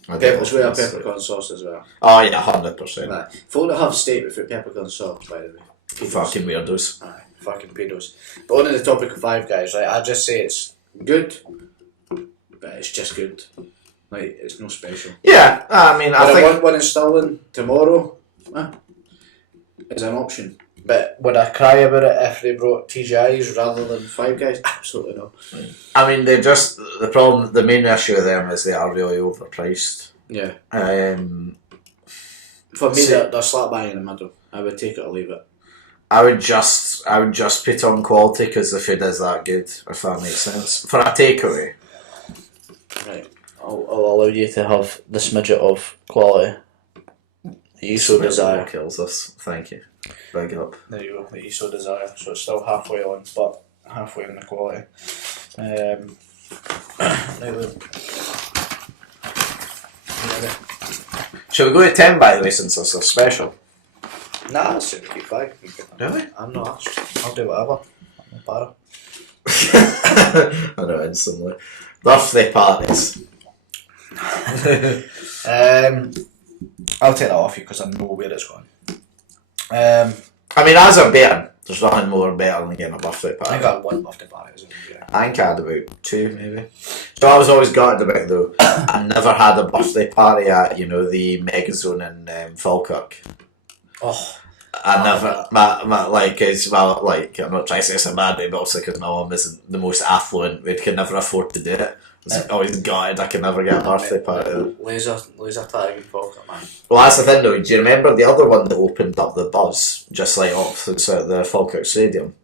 It's with a peppercorn sauce as well. Oh yeah, 100%. Right. Folk that have steak with peppercorn sauce, by the way. Pedos. Fucking weirdos. Aye, fucking pedos. But on the topic of Five Guys, right, I just say it's good, but it's just good. Like, it's no special. Yeah, I mean, I Would think... I want one in Stirling tomorrow? Is an option. But would I cry about it if they brought TGI's rather than Five Guys? Absolutely not. I mean, the main issue with them is they are really overpriced. Yeah. For me, they're slap bang in the middle. I would take it or leave it. I would just put on quality because the food is that good, if that makes sense. For a takeaway. Right. I'll allow you to have the smidget of quality that you so desire. Kills us. Thank you. Big up. There you go, that you so desire. So it's still halfway on, but halfway on the quality. Shall we go to 10 by the way, since it's a special? Nah, it's should keep 5. Really? I'm not asked. I'll do whatever. I'm no I know, instantly. Birthday parties. I'll take that off you because I know where it's going. I mean, as a bear, there's nothing more better than getting a birthday party. I think I had one birthday party. I think I had about 2, maybe. So I was always gutted about it though. I never had a birthday party at, the Megazone in Falkirk. Oh. I never, I'm not trying to say it's a bad way, but also because my mum isn't the most affluent, we could never afford to do it. I was always gutted I could never get a birthday party. Laser tag in Falkirk, man. Well, that's the thing though, do you remember the other one that opened up the Buzz, just like opposite the Falkirk Stadium?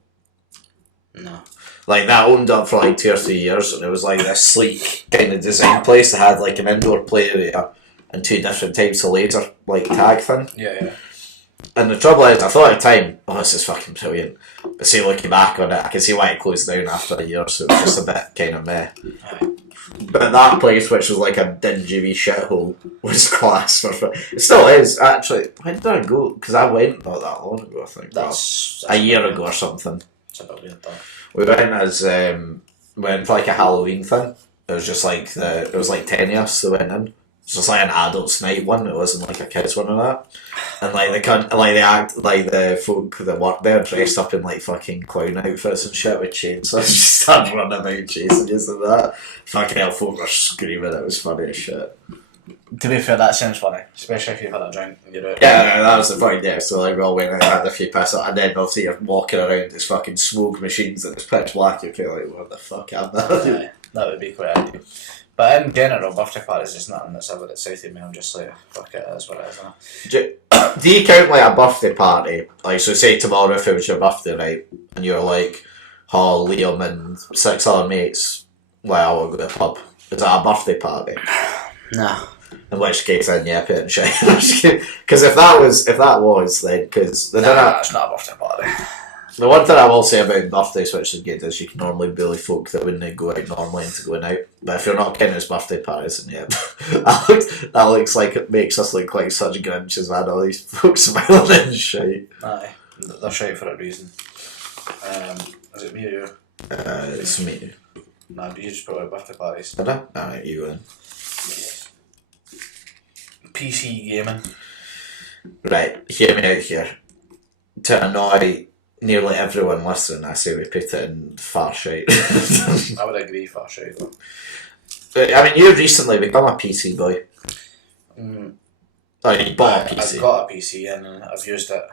No. Like, that owned up for like 2 or 3 years, and it was like this sleek kind of design place that had like an indoor play area and 2 different types of laser like tag thing. Yeah. And the trouble is, I thought at the time, this is fucking brilliant. But see, looking back on it, I can see why it closed down after a year, so it was just a bit kind of meh. But that place, which was like a dingy wee shithole, was class. It still is, actually. When did I go? Because I went not that long ago, I think. That's a year ago or something. It's a bit weird though. We went for like a Halloween thing. It was just like it was like 10 of us that went in. It was just like an adults night one. It wasn't like a kids one or that. And like the folk that worked there dressed up in like fucking clown outfits and shit with chains. So I just started running about chasing us and that. Fucking hell, folk were screaming. It was funny as shit. To be fair, that sounds funny, especially if you've had a drink and you're out. Yeah, that was the point, yeah. So like we all went out and had a few piss and then obviously you're walking around these fucking smoke machines and it's pitch black, you're kind of like, what the fuck am I? That would be quite ideal. But in general, birthday parties is nothing that's ever excited me. I'm just like, fuck it, that's what it is, isn't it? Do you count like a birthday party? Like, so say tomorrow if it was your birthday, right? And you're like, oh, Liam and 6 other mates, well, we'll go to the pub. Is that a birthday party? No. In which case, then yeah, put it in shit. Because if that was, then because It's not a birthday party. The one thing I will say about birthdays, which is good, is you can normally bully folk that wouldn't go out normally into going out. But if you're not counting as birthday parties, then yeah, that looks like it makes us look like such Grinches, man. All these folks smiling and shit. Aye, they're shite for a reason. Is it me or you? It's me. Nah, but you just put out birthday parties. Did I? Alright, you go then. PC gaming. Right, hear me out here. To annoy nearly everyone listening, I say we put it in far shite. I would agree, far shite though. I mean, you've recently become a PC boy. Like, you bought a PC. I've got a PC and I've used it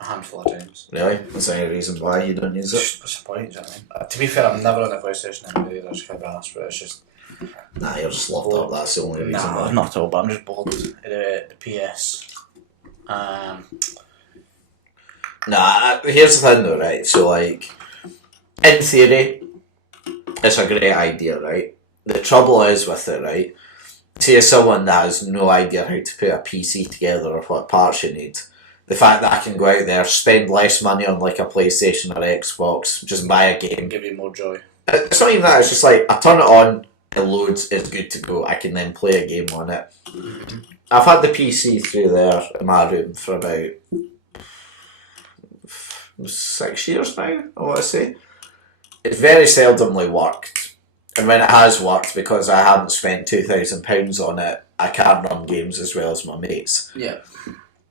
a handful of times. Really? Is there any reason why you don't use it? What's the point, do you know what I mean? To be fair, I'm never on a PlayStation anyway, there's kind of ass, but it's just... Nah, you're just loved up, that's the only reason why. Nah, not at all, but I'm just bored of the PS. Nah, here's the thing though, right? So, like, in theory, it's a great idea, right? The trouble is with it, right? See, as someone that has no idea how to put a PC together or what parts you need, the fact that I can go out there, spend less money on like a PlayStation or Xbox, just buy a game. Give you more joy. It's not even that, it's just like, I turn it on, it loads, it's good to go, I can then play a game on it. I've had the PC through there in my room for about 6 years now, I want to say. It's very seldomly worked. And when it has worked, because I haven't spent £2,000 on it, I can run games as well as my mates. Yeah.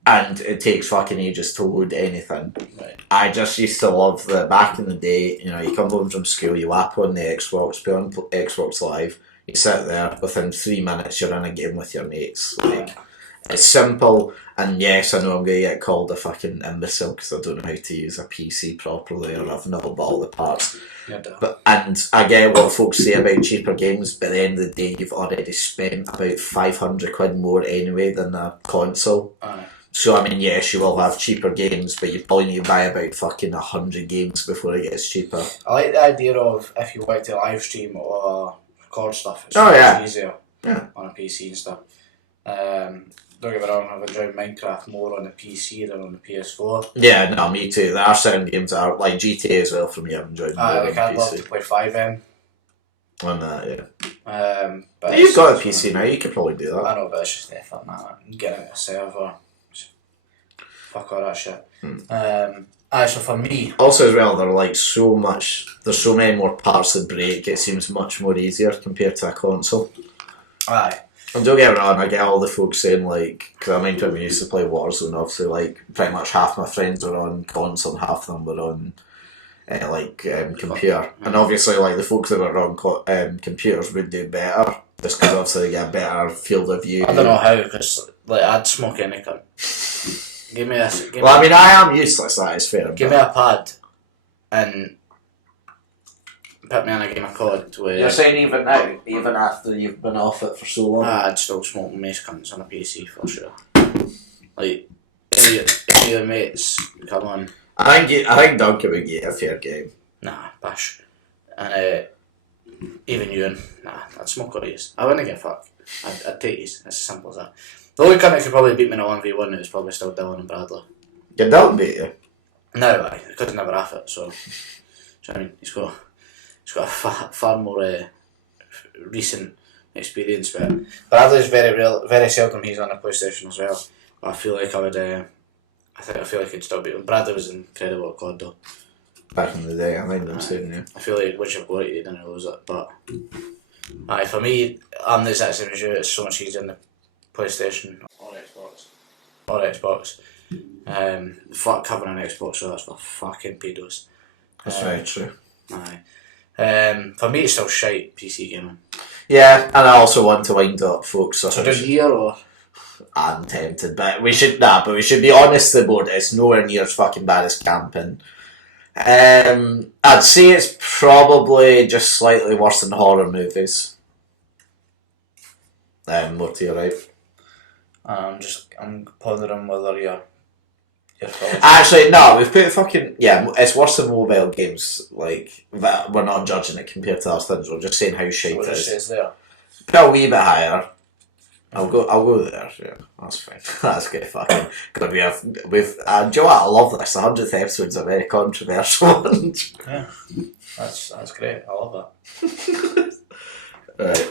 And it takes fucking ages to load anything. Right. I just used to love that back in the day, you know, you come home from school, you whap on the Xbox, put on Xbox Live, you sit there, within 3 minutes you're in a game with your mates. Like, it's simple, and yes, I know I'm going to get called a fucking imbecile because I don't know how to use a PC properly or I've not bought all the parts. But and I get what folks say about cheaper games, but at the end of the day, you've already spent about £500 more anyway than a console. Aye. So I mean, yes, you will have cheaper games, but you probably need to buy about fucking 100 games before it gets cheaper. I like the idea of if you want to live stream or record stuff, it's easier on a PC and stuff. Don't get me wrong, I've enjoyed Minecraft more on the PC than on the PS4. Yeah, no, me too. There are certain games that are, like GTA as well for me, I've enjoyed more on I'd PC. love to play 5M. On that, yeah. But you've got a PC now, you could probably do that. I know, but it's just effort, man. Getting a server. Fuck all that shit. So for me... Also as well, there's so many more parts that break, it seems much more easier compared to a console. Aye. And don't get me wrong, I get all the folks saying, like, because I remember when we used to play Warzone, obviously, like, pretty much half my friends were on console and half of them were on, computer. And obviously, like, the folks that were on computers would do better, just because obviously they get a better field of view. I don't know how, because, like, I'd smoke any cunt. I mean, I am useless, that is fair. Give me a pad, and put me in a game of COD where... You're saying even now, even after you've been off it for so long? I'd still smoke mace cunts on a PC for sure. Like, if your mates come on... I think Duncan would get a fair game. Nah, bash. And even you, nah, I'd smoke all these. I wouldn't give a fuck. I'd take these, it's as simple as that. The only cunt that could probably beat me in a 1v1 is probably still Dylan and Bradley. Yeah, Dylan beat you? No, because he's never off it, so... I mean, he's got a far more recent experience with it. Bradley's very seldom he's on a PlayStation as well. But I feel like I feel like he'd still beat him. Bradley was incredible at COD though. Back in the day, I think I'm saying, yeah. I feel like once you've got it, you don't lose it. But for me, I'm the exact same as you. It's so much easier on the PlayStation or Xbox. Fuck having an Xbox, so that's for fucking pedos. That's very true. Aye. For me, it's still shite PC gaming. Yeah, and I also want to wind up, folks. So does here or? I'm tempted, but we should be honest about it. It's nowhere near as fucking bad as camping. I'd say it's probably just slightly worse than horror movies. More to your right. I'm pondering whether you're full. Actually, no, we've put fucking... Yeah, it's worse than mobile games. Like, we're not judging it compared to those things. We're just saying how shite What it it is. says there. Put a wee bit higher. I'll go there. Yeah, that's fine. That's good. Fucking gonna be do you know what? I love this. 100th episode's a very controversial one. Yeah, that's great. I love that. Right.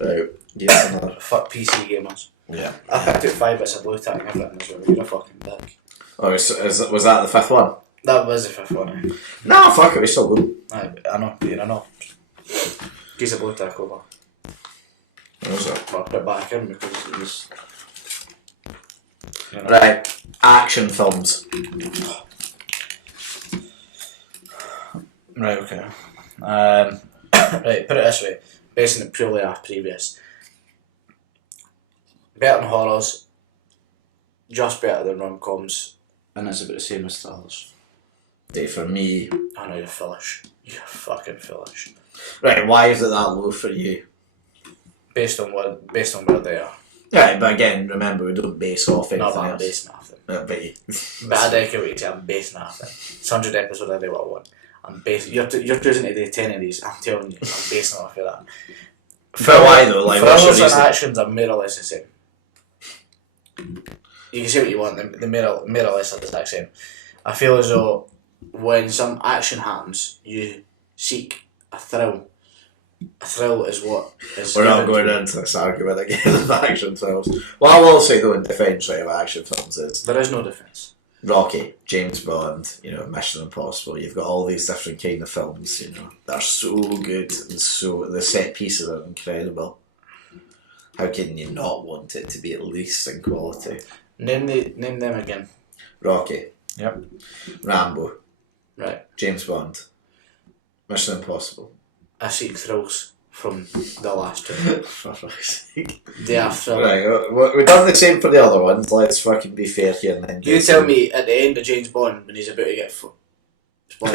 Right. Yeah. Another. Fuck PC gamers. Yeah. I picked out 5 bits of blue tack and everything as well. You're a fucking dick. Oh, was that the fifth one? That was the 5th one. No, fuck it. We still go. I know, Peter. I know. Piece of blue tack over. What was it? Well, I put it back in because it was. You know. Right. Action films. Right. Okay. Right. Put it this way. Basing it purely off previous. Better than horrors. Just better than rom-coms. And it's about the same as thrillers. Hey, for me. I know you're foolish. You're fucking foolish. Right. Why is it that low for you? Based on where they are. Right, but again, remember we don't base off anything Not that I'm else. basing nothing. But I don't care what you say, I'm basing nothing. It's 100 episodes, I do what I want. I'm basing. You're choosing to do 10 of these, I'm telling you, I'm basing off of that. for why though? Like, what's your Thrillers and reason? actions are more or less the same. You can say what you want, the more or less are the exact same. I feel as though when some action happens, you seek a thrill. A thrill is what is. We're not going into this argument again of action films. What I will say though in defence of action films is There is no difference. Rocky, James Bond, Mission Impossible. You've got all these different kind of films, that are so good and so the set pieces are incredible. How can you not want it to be at least in quality? Name them again. Rocky. Yep. Rambo. Right. James Bond. Mission Impossible. I seek thrills from the last two. For fuck's sake. They are thrilling. Right, we've done the same for the other ones. Let's fucking be fair here and then. You tell me at the end of James Bond when he's about to get spoilers, when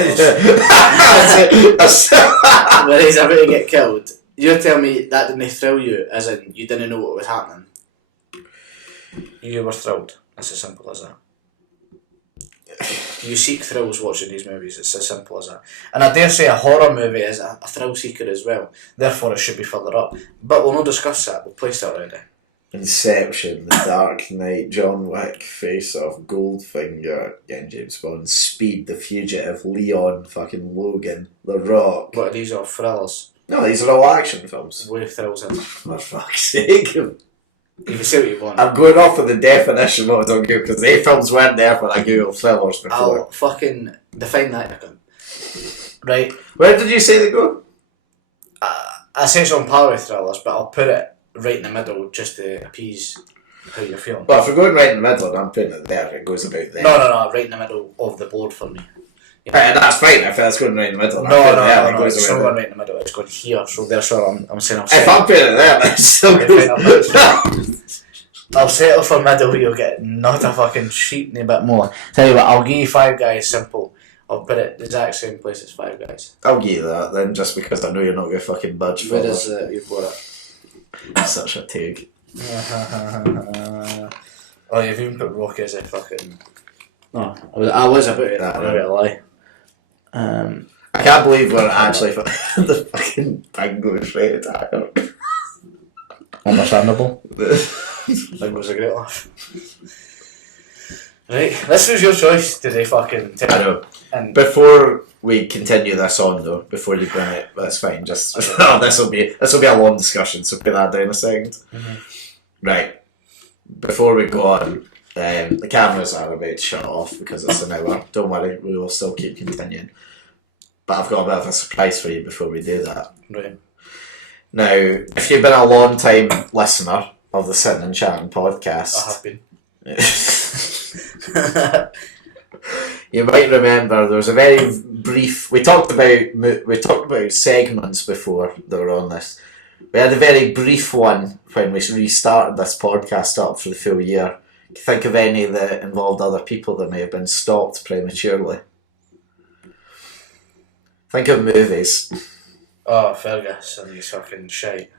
he's about to get killed, you tell me that didn't thrill you, as in you didn't know what was happening. You were thrilled. It's as simple as that. You seek thrills watching these movies. It's as simple as that. And I dare say a horror movie is a thrill seeker as well. Therefore, it should be further up. But we'll not discuss that. We've placed that already. Inception, The Dark Knight, John Wick, Face Off, Goldfinger, again James Bond, Speed, The Fugitive, Leon, fucking Logan, The Rock. What are these all thrillers? No, these are all action films. With thrills in. For fuck's sake. You can say what you want. I'm going off of the definition of it on Google because the films weren't there when I Googled thrillers before. I'll fucking define that, you cunt. Right? Where did you say they go? I say it's on par with thrillers, but I'll put it right in the middle just to appease how you're feeling. Well, if we're going right in the middle and I'm putting it there, it goes about there. No, right in the middle of the board for me. Right, that's fine if that's going right in the middle. No, it goes it's about not there. going right in the middle, it's going here, so therefore I'm saying If I'm putting it there, then it's still good. I'll settle for middle, you'll get not a fucking sheepney bit more. Tell you what, I'll give you Five Guys simple. I'll put it the exact same place as Five Guys. I'll give you that then, just because I know you're not going to fucking budge for Where that. is you've got it? Such a tag. Oh, you've even put Rocky as a fucking... No, I was about it, I'm not going to lie. I can't believe we're actually the fucking bingo straight attacker. Understandable. That was a great laugh. Right, this was your choice today, fucking. I know. And Before we continue this on, though, before you bring it, that's fine. Just this will be a long discussion, so put that down a second. Mm-hmm. Right. Before we go on, the cameras are about to shut off because it's an hour. Don't worry, we will still keep continuing. But I've got a bit of a surprise for you before we do that. Right. Now, if you've been a long time listener of the Sitting and Chatting podcast, I have been. you might remember there was a very brief. We talked about segments before that were on this. We had a very brief one when we restarted this podcast up for the full year. Can you think of any that involved other people that may have been stopped prematurely? Think of movies. Oh, Fergus and he's fucking shite.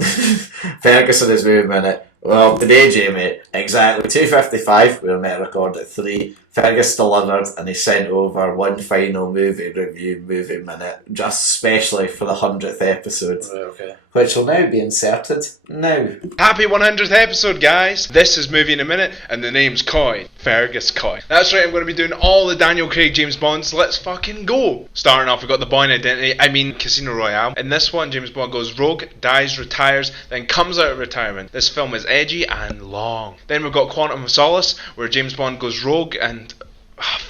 Ferguson is moving minute. Well, today, Jamie, exactly 2:55. We were meant to record at 3. Fergus delivered and he sent over one final movie review movie minute, just specially for the 100th episode. Right, okay. Which will now be inserted now. Happy 100th episode, guys! This is Movie in a Minute, and the name's Coy. Fergus Coy. That's right, I'm going to be doing all the Daniel Craig James Bonds. Let's fucking go! Starting off, we've got The Bourne Identity, Casino Royale. In this one, James Bond goes rogue, dies, retires, then comes out of retirement. This film is edgy and long. Then we've got Quantum of Solace, where James Bond goes rogue and...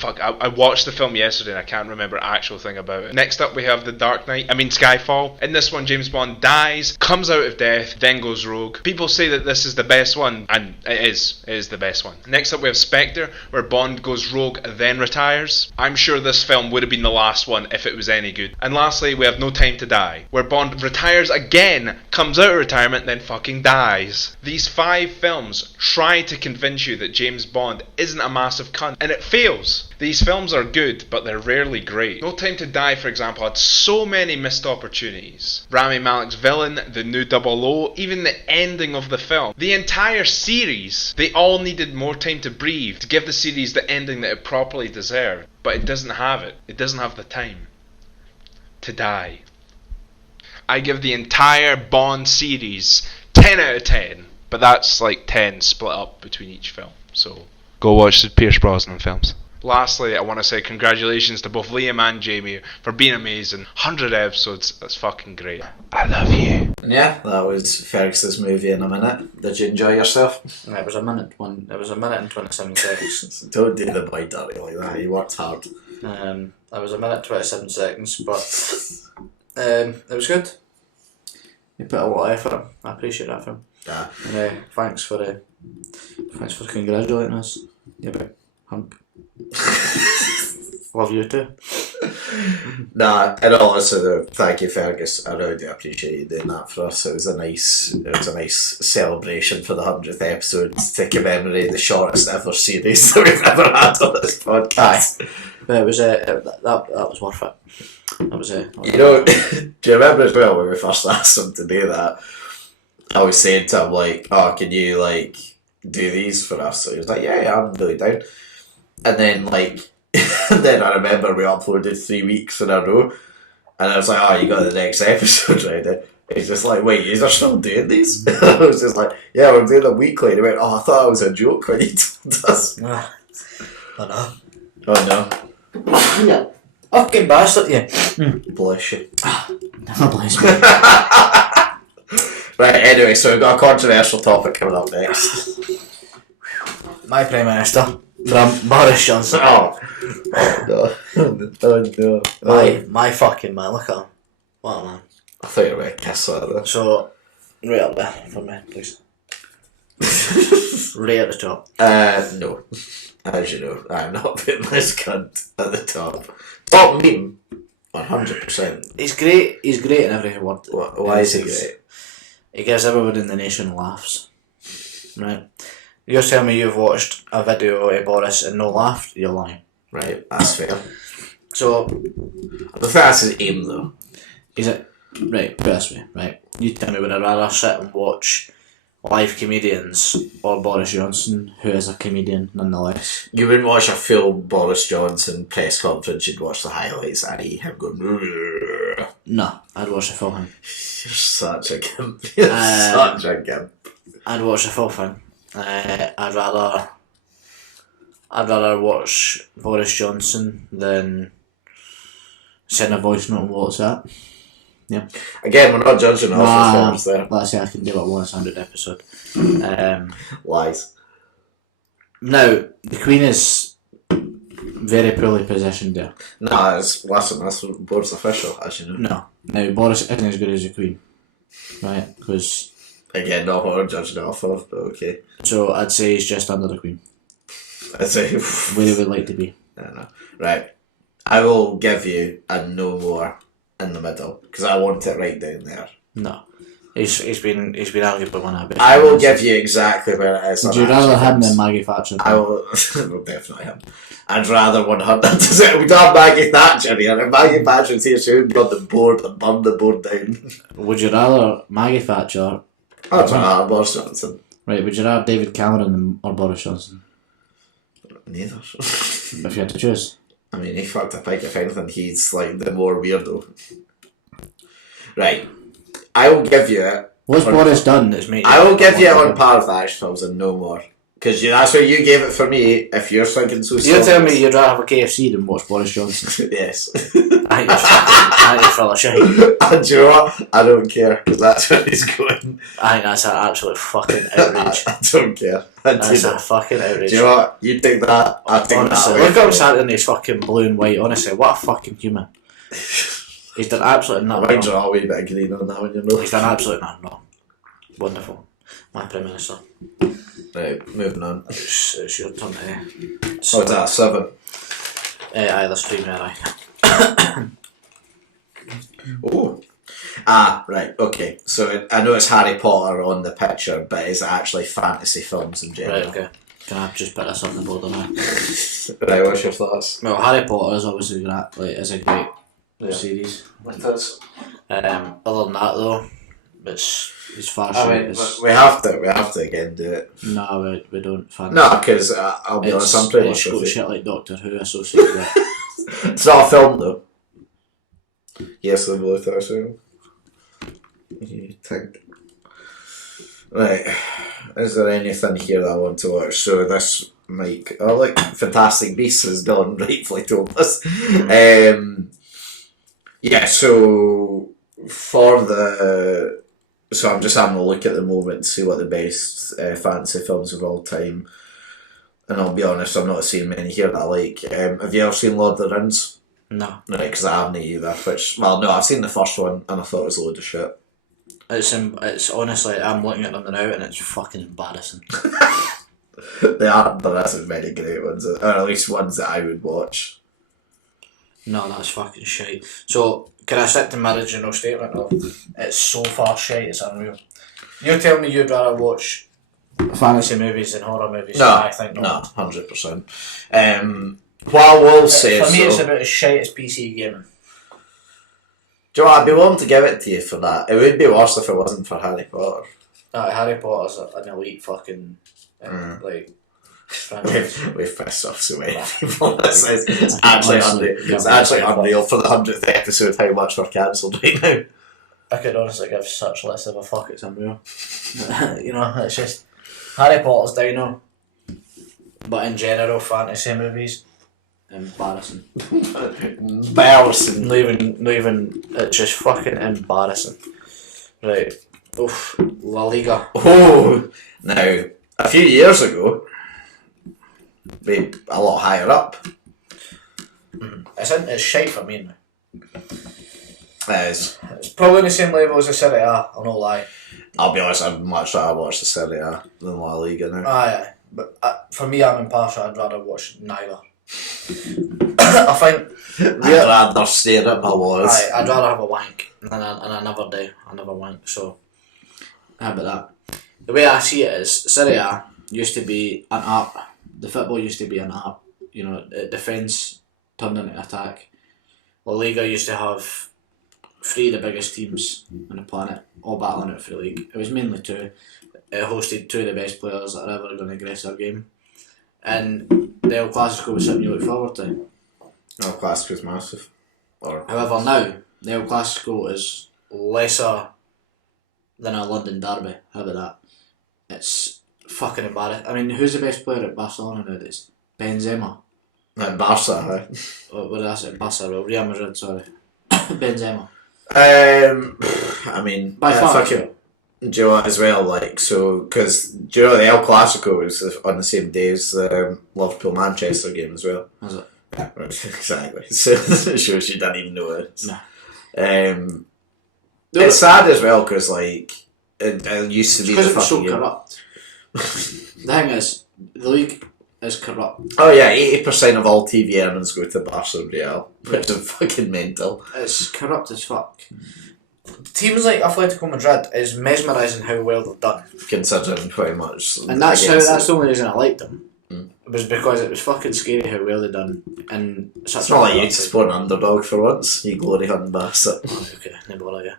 I watched the film yesterday and I can't remember an actual thing about it. Next up we have Skyfall. In this one, James Bond dies, comes out of death, then goes rogue. People say that this is the best one, and it is the best one. Next up we have Spectre, where Bond goes rogue, then retires. I'm sure this film would have been the last one if it was any good. And lastly, we have No Time to Die, where Bond retires again, comes out of retirement, then fucking dies. These 5 films try to convince you that James Bond isn't a massive cunt, and it fails. These films are good, but they're rarely great. No Time to Die, for example, had so many missed opportunities. Rami Malek's villain, the new 00, even the ending of the film. The entire series, they all needed more time to breathe to give the series the ending that it properly deserved. But it doesn't have it. It doesn't have the time to die. I give the entire Bond series 10 out of 10. But that's like 10 split up between each film. So go watch the Pierce Brosnan films. Lastly, I want to say congratulations to both Liam and Jamie for being amazing. 100 episodes, that's fucking great. I love you. Yeah, that was Fergus's movie in a minute. Did you enjoy yourself? It was a minute and 27 seconds. Don't do the boy dirty like that, he worked hard. It was a minute 27 seconds, but it was good. You put a lot of effort in. I appreciate that from. Yeah. And thanks for congratulating us. Yeah, but hunk. Love you too. Nah, and also thank you, Fergus. I really do appreciate you doing that for us. It was a nice celebration for the 100th episode to commemorate the shortest ever series that we've ever had on this podcast. But it was that was worth it. That was it. You know, do you remember as well when we first asked him to do that? I was saying to him like, "Oh, can you like do these for us?" So he was like, "Yeah, I'm really down." And then like, then I remember we uploaded 3 weeks in a row, and I was like, "Oh, you got the next episode ready?" He's just like, "Wait, you're still doing these?" I was just like, "Yeah, we're doing them weekly." And he went, "Oh, I thought it was a joke when you told us." Oh no. Oh no. Yeah. Fucking bastard, yeah. Bless you. Bless me. Right, anyway, so we've got a controversial topic coming up next. My Prime Minister, Boris Johnson. Oh no. Oh no. My fucking man, look at him. What a man. I thought you were going to kiss that though. So, right up there for me, please. Right at the top. No. As you know, I'm not putting this cunt at the top. Top meme, 100%. He's great in every word. Why is he great? He gives everybody in the nation laughs. Right? You're telling me you've watched a video of Boris and no laughed? You're lying. Right, that's fair. So, I don't think that's his aim though. is it... Right, put it this way, right? You tell me, would I rather sit and watch live comedians or Boris Johnson, who is a comedian nonetheless? You wouldn't watch a full Boris Johnson press conference, you'd watch the highlights, i.e. him going... Rrrr. No, I'd watch the full thing. You're such a gimp. You're such a gimp. I'd watch the full thing. I'd rather watch Boris Johnson than send a voice note on WhatsApp. Yeah. Again, we're not judging off the films there. Let's say I can do it once 100 episode. Lies. Now, the Queen is very poorly positioned there. No, that's Boris official, as you know. No. Now, Boris isn't as good as the Queen. Right? Because... Again, not what we're judging off of, but okay. So, I'd say he's just under the Queen. I'd say... Where he would like to be. I don't know. Right. I will give you a no more in the middle, because I want it right down there. No. He's been arguably one of the best. I will give you exactly where it is. Would you rather him than Maggie Thatcher? I will. Well, definitely him. I'd rather 100%. We don't have Maggie Thatcher here. If Maggie Thatcher's here, she would be on the board and burn the board down. Would you rather Maggie Thatcher? I'd rather Boris Johnson. Right, would you rather David Cameron or Boris Johnson? Neither. If you had to choose. I mean, he fucked a pig. If anything, he's like the more weirdo. Right. I will give you it. What's Boris done that's made I will give you it on par with the action films and no more. Because that's what you gave it for me. If you're thinking so You're telling me you'd rather have a KFC than watch Boris Johnson? Yes. I think you're full of shit. And do you know what? I don't care, because that's where he's going. I think that's an absolute fucking outrage. I don't care. That's a fucking outrage. Do you know what? You take that, I take Honestly, that. look at him sat in his fucking blue and white. Honestly, what a fucking human. He's done absolutely nothing Mine's wrong. are all a wee bit green on that one, you know. He's done absolutely nothing wrong. Wonderful. My Prime Minister. Right, moving on. It's your turn to... Oh, it's at 7. Aye, there's 3 more, aye. Oh. Right, okay. So I know it's Harry Potter on the picture, but is it actually fantasy films in general? Right, okay. Can I just put this on the board or not? Right, what's your thoughts? Well, Harry Potter is obviously great, like, is a great series. It is. Other than that though, it's far I short. mean, we have to again do it. No, we don't fancy. No, because I'll be honest, I'm pretty much got with you. shit like Doctor Who associated with it. It's not a film though. Yes, the Blue Thursday. You think? Right. Is there anything here that I want to watch? So this might. Oh look, Fantastic Beasts as Don rightfully told us. Yeah. So for the. So I'm just having a look at the moment to see what the best fantasy films of all time. And I'll be honest, I'm not seeing many here that I like. Have you ever seen Lord of the Rings? No. Right, because I haven't either. No, I've seen the first one and I thought it was a load of shit. It's honestly, I'm looking at them now and it's fucking embarrassing. There isn't many great ones, or at least ones that I would watch. No, that's fucking shite. So, can I stick to my original statement of it's so far shite, it's unreal. You tell me you'd rather watch fantasy movies than horror movies? No, I think no, not. 100%. What I will say for me, is, it's about as shite as PC gaming. do you know what, I'd be willing to give it to you for that. It would be worse if it wasn't for Harry Potter. Harry Potter's an elite fucking like. We've pissed off so many people. It's actually unreal. It's actually unreal for the 100th episode how much we're cancelled right now. I could honestly give such less of a fuck. It's unreal. You know, it's just Harry Potter's dino, but in general, fantasy movies, embarrassing. Embarrassing. Not even. It's just fucking embarrassing. Right. Oof. La Liga. Oh, now a few years ago, we a lot higher up. It's shite for me now. It's probably the same level as the Serie A. I'll not lie. I'll be honest, I'd much rather watch the Serie A than La Liga now. Aye, but for me, I'm impartial. I'd rather watch neither. I think I'd rather stare at my walls. I'd rather have a wank, and I never do. I never wank. So how about that? The way I see it is, Serie A used to be an art. The football used to be an art. You know, defence turned into attack. La Liga used to have 3 of the biggest teams on the planet all battling out for the league. It was mainly 2. It hosted 2 of the best players that are ever going to grace our game. And the El Clasico was something you look forward to. El Clasico's massive. However, now the El Clasico is lesser than a London derby. How about that? It's fucking embarrassing. I mean, who's the best player at Barcelona nowadays? Benzema. At Barca, huh? What did I say? Barca, Real Madrid, sorry. Benzema. I mean, By far, do you know what as well? Like, so, because do you know the El Clasico is on the same day as the Liverpool Manchester game as well? Is it? Yeah, right, exactly. So it shows you didn't even know it. No. It's sad as well because like it used to be because the it's so fucking corrupt. The thing is, the league is corrupt. Oh yeah, 80% of all TV earnings go to Barca and Real, which is fucking mental. It's corrupt as fuck. teams like Atletico Madrid is mesmerising how well they've done. Considering pretty much. And that's the only reason I liked them. It was because it was fucking scary how well they done. And it's not like you to support an underdog for once, you glory hunting bastard. Oh, okay, never will I.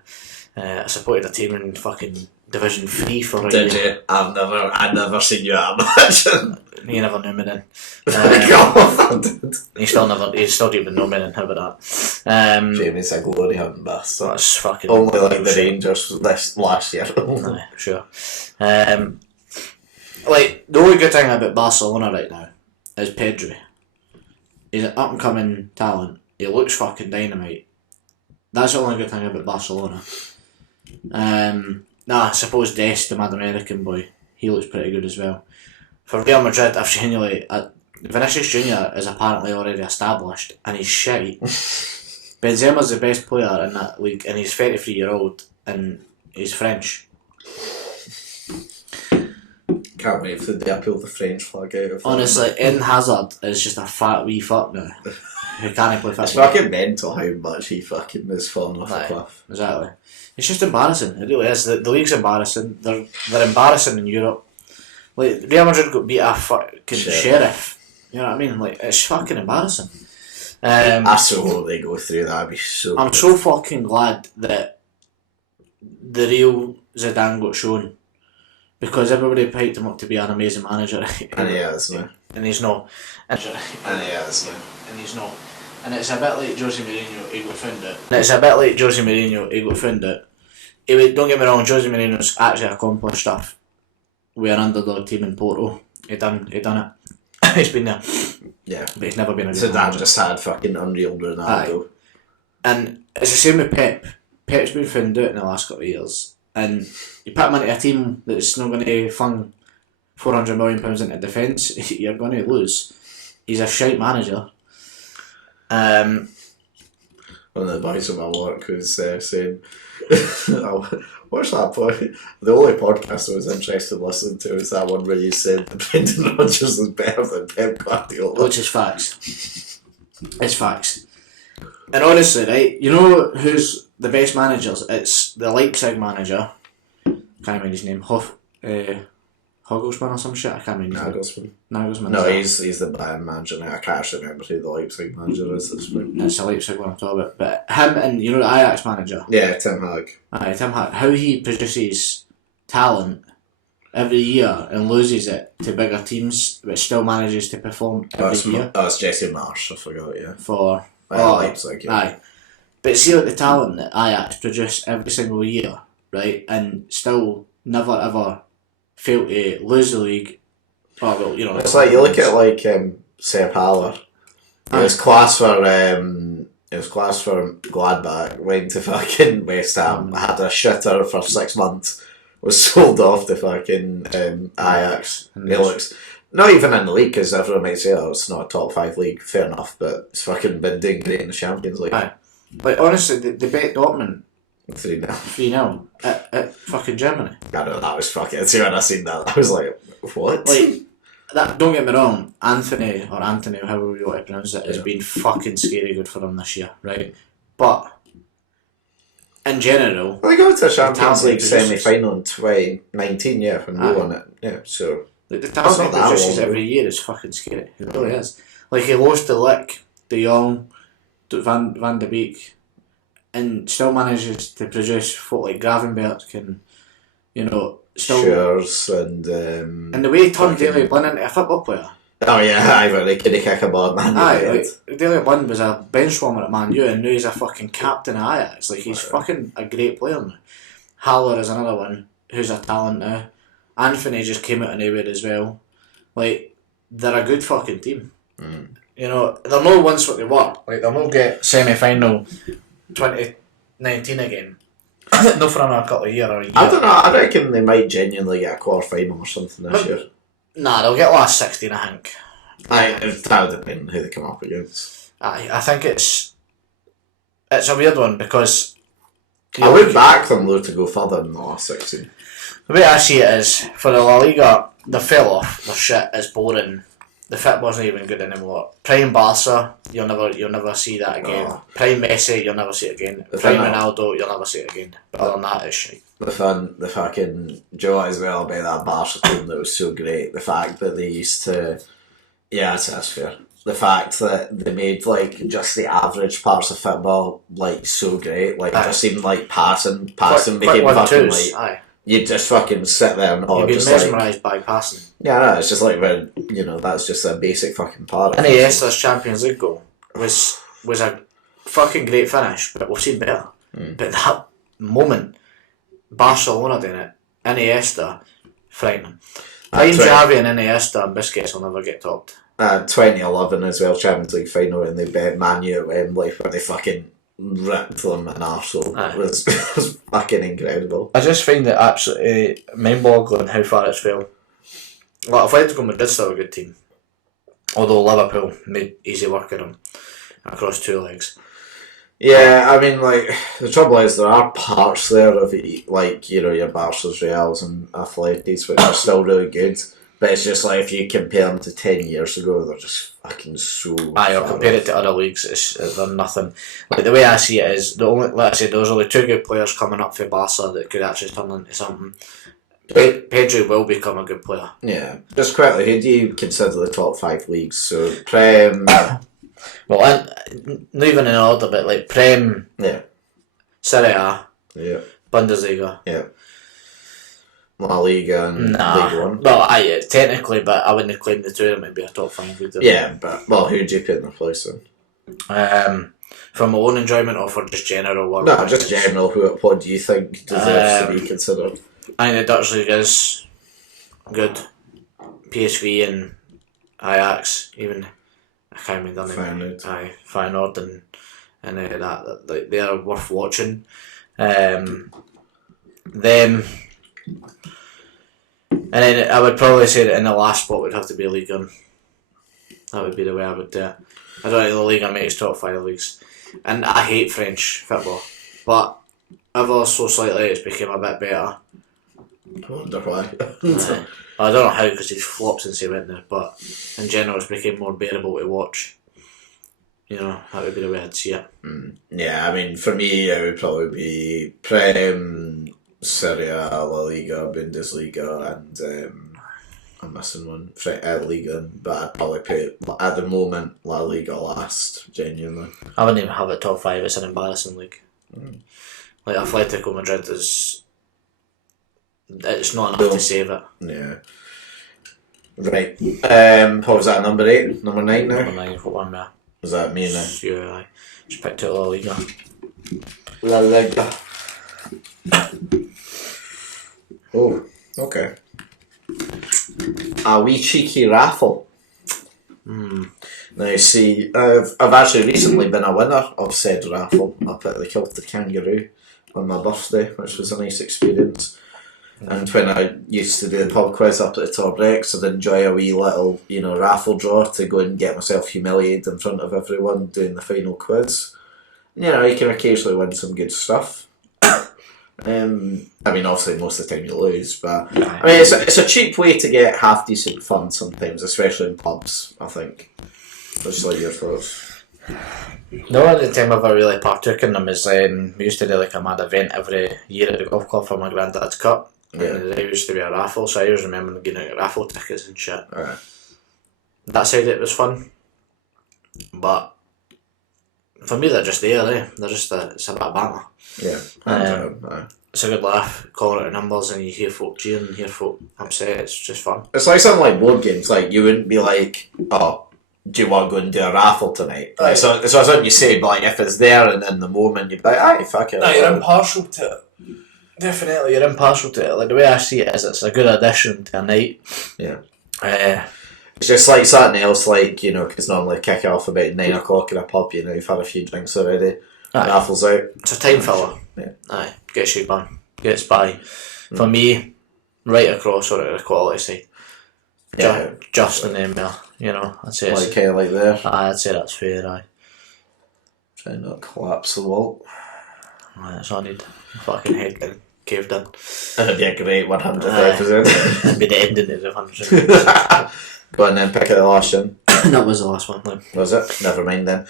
I supported a team in fucking Division 3 for a Did year. you? I've never seen you at a match. You never knew me then. You still don't even know me then, how about that? Jamie's a glory hunting bastard. That's fucking... Only like the Rangers this last year. Aye, sure. Like, the only good thing about Barcelona right now is Pedri. He's an up and coming talent. He looks fucking dynamite. That's the only good thing about Barcelona. I suppose Dest, the Mad American boy, he looks pretty good as well. For Real Madrid, I've seen Vinicius Junior is apparently already established, and he's shite. Benzema's the best player in that league, and he's 33-year-old, and he's French. Can't wait for they pull the French flag out of Honestly, Eden Hazard is just a fat wee fuck now. Who can't play It's fucking mental how much he fucking is falling off a cliff. Exactly. It's just embarrassing. It really is. The league's embarrassing. They're embarrassing in Europe. Like, Real Madrid got beat a fucking sheriff. You know what I mean? Like, it's fucking embarrassing. I so hope they go through that. I'd be so I'm good. so fucking glad that the real Zidane got shown. Because everybody piped him up to be an amazing manager. And he is now. And he's not. And he is now. And he's not. And it's a bit like Jose Mourinho, he got found it. Don't get me wrong, Jose Mourinho's actually accomplished stuff with an underdog team in Porto. He done it. He's been there. Yeah. But he's never been a good Zidane manager. just had fucking unreal Ronaldo. Aye. And it's the same with Pep. Pep's been found out in the last couple of years. And you put him into a team that's not going to fund £400 million into defence, you're going to lose. He's a shite manager. One of the boys at my work was saying, what's that point? The only podcast I was interested in listening to was that one where you said that Brendan Rodgers is better than Pep Guardiola. Which is facts. It's facts. And honestly, right, you know who's the best managers? It's the Leipzig manager. Can't remember his name. Hogelsmann or some shit. I can't remember his name. Nagelsmann. No, he's the Bayern manager now. I can't actually remember who the Leipzig manager is at this point. It's the Leipzig one I'm talking about. But him and, you know, the Ajax manager. Yeah, Tim Hag. Aye, Tim Hag. How he produces talent every year and loses it to bigger teams, but still manages to perform every year. Oh, it's Jesse Marsh. I forgot. Yeah. For Leipzig. Yeah. Aye, but see, like the talent that Ajax produce every single year, right, and still never ever fail to lose the league. Oh well, you know. It's like you look at like Sepp Haller. It was class for Gladbach. Went to fucking West Ham. Had a shitter for 6 months. Was sold off to fucking Ajax. He looks not even in the league because everyone might say, "Oh, it's not a top 5 league." Fair enough, but it's fucking been doing great in the Champions League. Aye. Like honestly, they bet Dortmund 3-0. 3-0 at fucking Germany. I know that was fucking. See when I seen that, I was like, "What?" Like that. Don't get me wrong, Anthony, or however you want to pronounce it, has been fucking scary good for them this year, right? But in general, They got to the Champions talent League producers. semi-final in 2019, yeah, when we won it. Yeah, so like the That's talent not he that produces long, every year is fucking scary. It really is. Like he lost to Lick, De Jong, Van de Beek, and still manages to produce folk like Gravenberch and, you know, still. Shares and And the way he turned fucking- Daley Blind into a football player. Oh yeah, I really could kick a ball, man. Aye, like Daley Blind was a bench warmer at Man U, and now he's a fucking captain at Ajax. Like he's fucking a great player now. Haller is another one who's a talent now. Anthony just came out of nowhere as well. Like they're a good fucking team. You know, they're not once what they were. Like they'll not get semi-final 2019 again. No, for another couple of years or a year. I don't know. I reckon they might genuinely get a quarter final or something this year. Nah, they'll get last 16, I think. That would depend on who they come up against. I think it's a weird one because I would back them though to go further than the last 16. the way I see it is for the La Liga, they fell off. Their shit is boring. the football's not even good anymore. Prime Barca, you'll never see that again. Oh. Prime Messi, you'll never see it again. Prime Ronaldo, you'll never see it again. But other than that, it's shite. The fucking Joe as well about that Barca team that was so great. The fact that they used to, that's fair. The fact that they made like just the average parts of football like so great, like just even like passing became fucking like. Aye. You just fucking sit there and You'd be mesmerised by passing. Yeah, no, it's just like when that's just a basic fucking part of it. Iniesta's Champions League goal was a fucking great finish, but we've seen better. But that moment, Barcelona doing it, Iniesta, frightening. Prime Xavi and Iniesta and Busquets will never get topped. 2011 as well, Champions League final, and they bet Man U at Wembley where they fucking ripped them an arsehole. It was fucking incredible. I just find it absolutely mind-boggling how far it's fell. Like, Atletico Madrid's still a good team, although Liverpool made easy work of them across 2 legs. Yeah, I mean, like, the trouble is there are parts there of it, like, your Barca's, Reals and Athletics, which are still really good. But it's just like, if you compare them to 10 years ago, they're just fucking so... Or compare it to other leagues, they're nothing. Like, the way I see it is, like I said, there was only 2 good players coming up for Barca that could actually turn into something. Pedro will become a good player. Yeah. Just quickly, who do you consider the top 5 leagues? So, Prem... Well, and not even in order, but like Prem, Serie A, Bundesliga, La Liga and League One. Well, technically, but I wouldn't claim the 2 of them to be a top 5 league. Yeah, but who do you put in their place then? For my own enjoyment or for just general? No, just general. What do you think deserves to be considered? I think the Dutch league is good. PSV and Ajax, even. I can't remember their name. Feyenoord and that like, they are worth watching. Them, and then I would probably say that in the last spot would have to be Ligue 1. That would be the way I would do it. I don't think the Ligue 1 makes top 5 leagues, and I hate French football, but ever so slightly it's become a bit better. I wonder why. I don't know how, because he's flopped since he went there, but in general it's become more bearable to watch. That would be the way I'd see it. Yeah, I mean, for me it would probably be Prem, Serie A, La Liga, Bundesliga, and I'm missing one, Liga, but I'd probably put, at the moment, La Liga last, genuinely. I wouldn't even have it top 5, it's an embarrassing league. Like, Atletico Madrid it's not enough to save it. Yeah. Right. What was that, number 8? Number 9 now? Number 9 for one, yeah. Was that me now? Yeah, I just picked out La Liga. La Liga. Oh, okay. A wee cheeky raffle. Now, see, I've actually recently been a winner of said raffle up at the Kilter Kangaroo on my birthday, which was a nice experience. And when I used to do the pub quiz up at the Top Rex, I'd enjoy a wee little, raffle draw to go and get myself humiliated in front of everyone doing the final quiz. You can occasionally win some good stuff. I mean, obviously most of the time you lose, but I mean, it's a cheap way to get half decent fun sometimes, especially in pubs, I think. What's like your thoughts? The only time I've ever really partook in them is we used to do like a mad event every year at the golf club for my granddad's cup. Yeah. And there used to be a raffle, so I always remember getting out raffle tickets and shit. Right. That side it was fun, but for me they're just there, They're just it's a bit of banter. Yeah. It's a good laugh, calling out numbers, and you hear folk cheering and hear folk upset. It's just fun. It's like something like board games. Like, you wouldn't be like, oh, do you want to go and do a raffle tonight? Like, so it's what you say, but like, if it's there and in the moment, you'd be like, aye, fuck it. No, you're impartial to it. Definitely, you're impartial to it. Like, the way I see it is, it's a good addition to a night. Yeah. It's just like something else, like, because normally kick off about 9 o'clock in a pub, you've had a few drinks already. Raffles out. It's a time filler. Yeah. Aye, gets you done. Gets by. For me, right across or at the quality side. Yeah. Just in them there, I'd say like kind of like there. I'd say that's fair, aye. Try not to collapse the wall. Aye, that's all I need. Fucking head getting caved in. That'd be a great 100th episode. That'd be the ending of the 100th episode. Go on then, pick it the last one. That was the last one, Liam. Was it? Never mind then.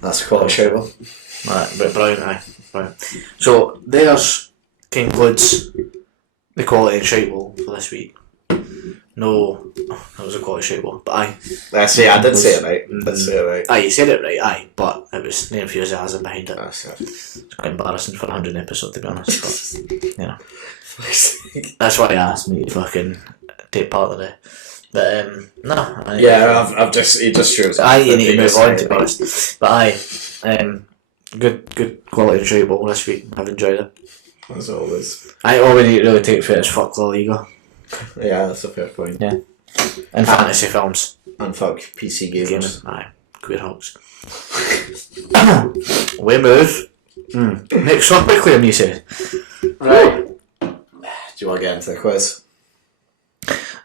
That's a quality shout. Right, but Brian, aye. Right. So, there's concludes the quality and shite wall for this week. No, that was a quality shite wall, but aye. I did say it right. Aye, you said it right, aye, but it was no enthusiasm behind it. That's it. It's quite embarrassing for a 100 episode, to be honest, but, you know. That's why he asked me to fucking take part of it. But, no. I've just, it just shows. Aye, you need to move on, to be honest. But aye, good quality and shite wall this week. I've enjoyed it. As always. All we need to really take for it is fuck La Liga. Yeah, that's a fair point. Yeah. And fantasy films. And fuck PC gamers. Aye, queer hogs. We move. Next one quickly, you say. Right. Do you want to get into the quiz?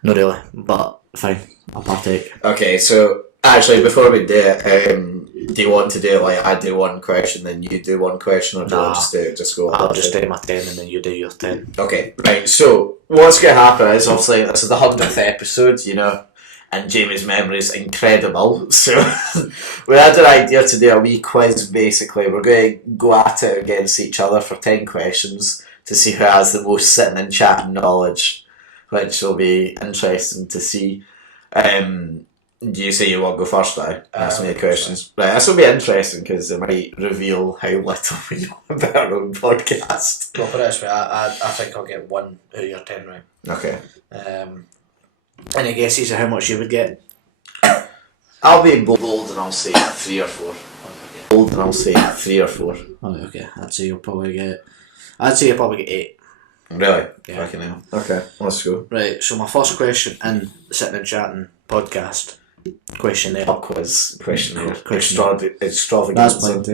Not really, but fine. I'll partake. Okay, so actually, before we do it, do you want to do it like I do one question, then you do one question, or do you want to just go? I'll just do my 10 and then you do your 10. Okay, right. So what's going to happen is obviously this is the 100th episode, you know, and Jamie's memory is incredible. So we had an idea to do a wee quiz. Basically, we're going to go at it against each other for 10 questions to see who has the most sitting and chatting knowledge, which will be interesting to see. Do you say you want to go first now? Ask me the questions. Right, this will be interesting because it might reveal how little we know about our own podcast. Well, put it this way, I think I'll get one out of your 10 right. Okay. Any guesses of how much you would get? I'll be bold and I'll say 3 or 4. Bold and I'll say 3 or 4. Oh, okay, I'd say you'll probably get 8. Really? Yeah. Fucking hell. Okay, let's go. Right, so my first question in the Sitting and Chatting podcast questionnaire. Quiz questionnaire. Questionnaire. Extravaganza. That's plenty.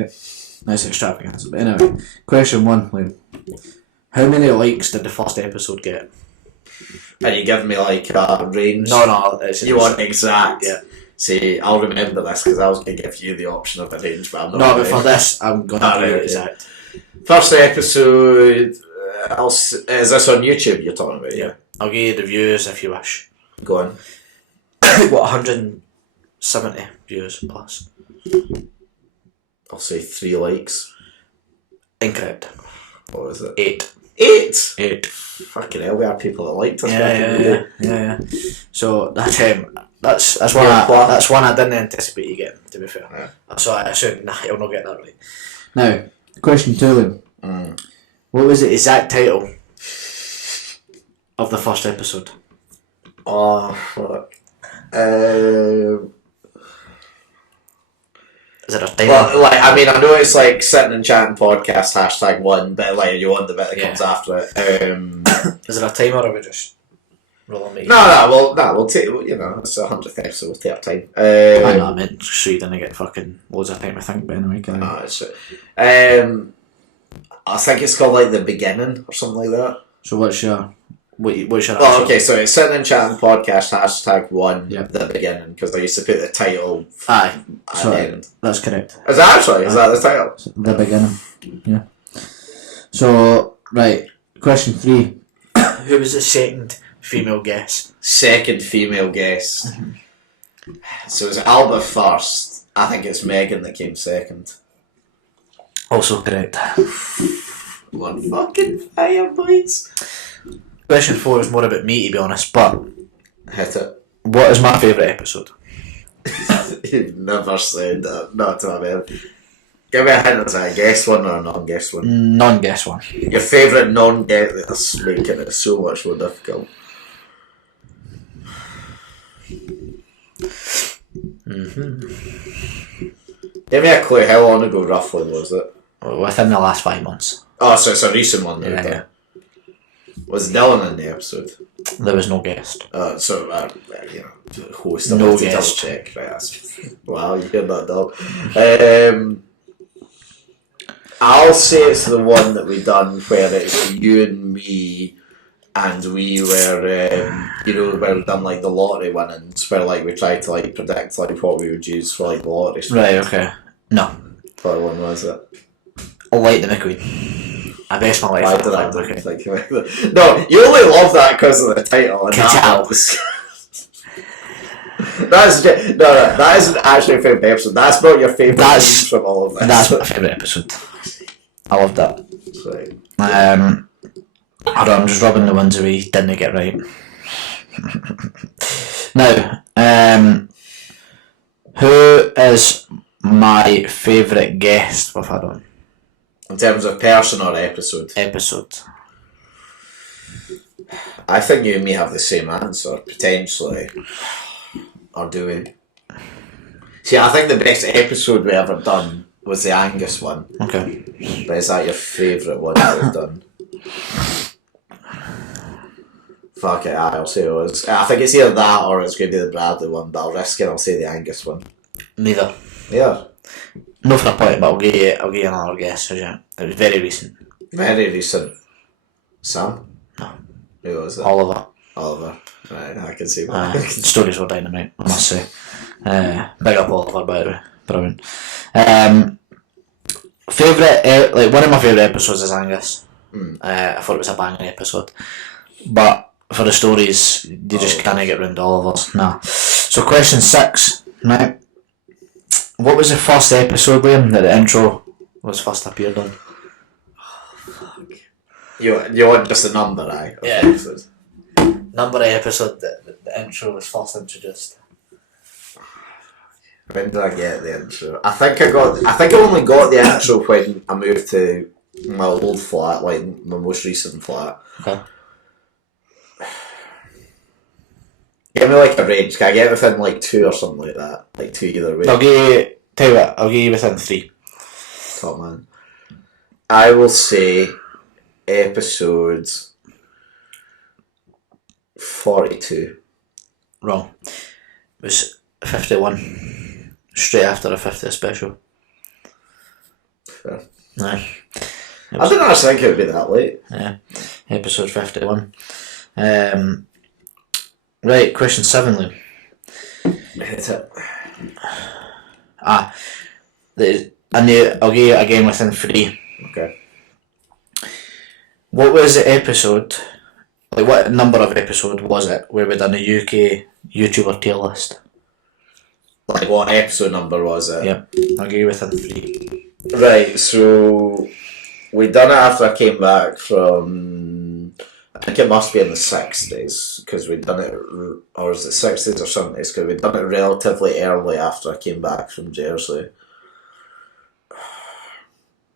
Nice extravaganza. But anyway, question 1, Liam. How many likes did the first episode get? And you give me like a range? No, You want exact? Yeah. See, I'll remember this because I was going to give you the option of a range, but I'm not. No, gonna. but for this, I'm going to do it okay. exact. First episode. Is this on YouTube you're talking about? Yeah. I'll give you the views if you wish. Go on. What, 170 views plus? I'll say 3 likes. Incorrect. What was it? 8. 8? Fucking hell, we are people that liked us. Yeah. So that's one I didn't anticipate you getting, to be fair. Yeah. So I assumed, you'll not get that right. Now, question 2, Liam. What was the exact title of the first episode? Oh, fuck. Is it a title? Well, like, I mean, I know it's like Sitting and Chatting podcast #1, but like, you want the bit that comes after it. Is it a timer or are we just rolling me? We'll take, you know, it's 100th episode, we'll take our time. I know, I meant so you didn't get fucking loads of time to think, but anyway, can I? No, it's I think it's called like The Beginning or something like that. So what's your Oh, okay, so it's Sitting and Chatting podcast #1, Yeah. The Beginning, because I used to put the title Aye, at So the end. that's correct. Is that the title? The beginning. Yeah. So, right, question 3. who was the second female guest? Second female guest. So it's Alba first. I think it's Megan that came second. Also correct. One fucking fire, boys. Question 4 is more about me, to be honest, but Hit it. what is my favourite episode? You've never said that. Not to me. Give me a hint. Is it a guest one or a non-guest one? Non-guest one. Your favourite non-guest. That's making it so much more difficult. Give me a clue. How long ago roughly was it? Within the last 5 months. Oh, so it's a recent one. Then. Yeah. Was Dylan in the episode? There was no guest. You know, host. No No guest. Double check. Right, wow, you heard that, dog. I'll say it's the one that we done where it's you and me, and we were, where we done like the lottery winnings, where like we tried to like predict like what we would use for like the lottery. Right, okay. No. What one was it? Light the McQueen. I base my life I on don't Light know. the McQueen. Like, no, you only love that because of the title. And Ka-chow. that was... That isn't actually your favourite episode. That's not your favourite memes from all of this. That's my favourite episode. I loved that. Right. Hold on, I'm just rubbing the ones we didn't get right. Now, who is my favourite guest we've had on? In terms of person or episode? Episode. I think you and me have the same answer, potentially. Or do we? See, I think the best episode we ever done was the Angus one. Okay. But is that your favourite one that we've done? Fuck it, I'll say it was. I think it's either that or it's going to be the Bradley one, but I'll risk it, I'll say the Angus one. Neither. Yeah. No for a point, but I'll give you another guess. Yeah. It was very recent. Very recent. Sam? No. Who was it? Oliver. Right, I can see why. Stories were dynamite, I must say. Big up Oliver, by the way. Brilliant. Favourite, like one of my favourite episodes is Angus. I thought it was a banging episode. But for the stories, you just can't get round Oliver's. Nah. So question 6, right? What was the first episode, Liam, that the intro was first appeared on? You want just a number, right? Yeah. Episode. Number of episode that the intro was first introduced. When did I get the intro? I think I only got the intro when I moved to my old flat, like my most recent flat. Okay. Give me like a range. Can I get within like 2 or something like that? Like 2 either way. Tell you what, I'll give you within 3. Top man. I will say episode 42. Wrong. It was 51. Straight after the 50th special. Fair. Aye. I didn't actually think it would be that late. Yeah. Episode 51. Right, question 7, Liam. Hit it. I'll give you again within 3. Okay. What was the episode, like what number of episode was it where we done a UK YouTuber tier list? Like what episode number was it? Yep, I'll give you within 3. Right, so we done it after I came back from, I think it must be in the 60s, because we'd done it, or was it 60s or 70s, because we'd done it relatively early after I came back from Jersey.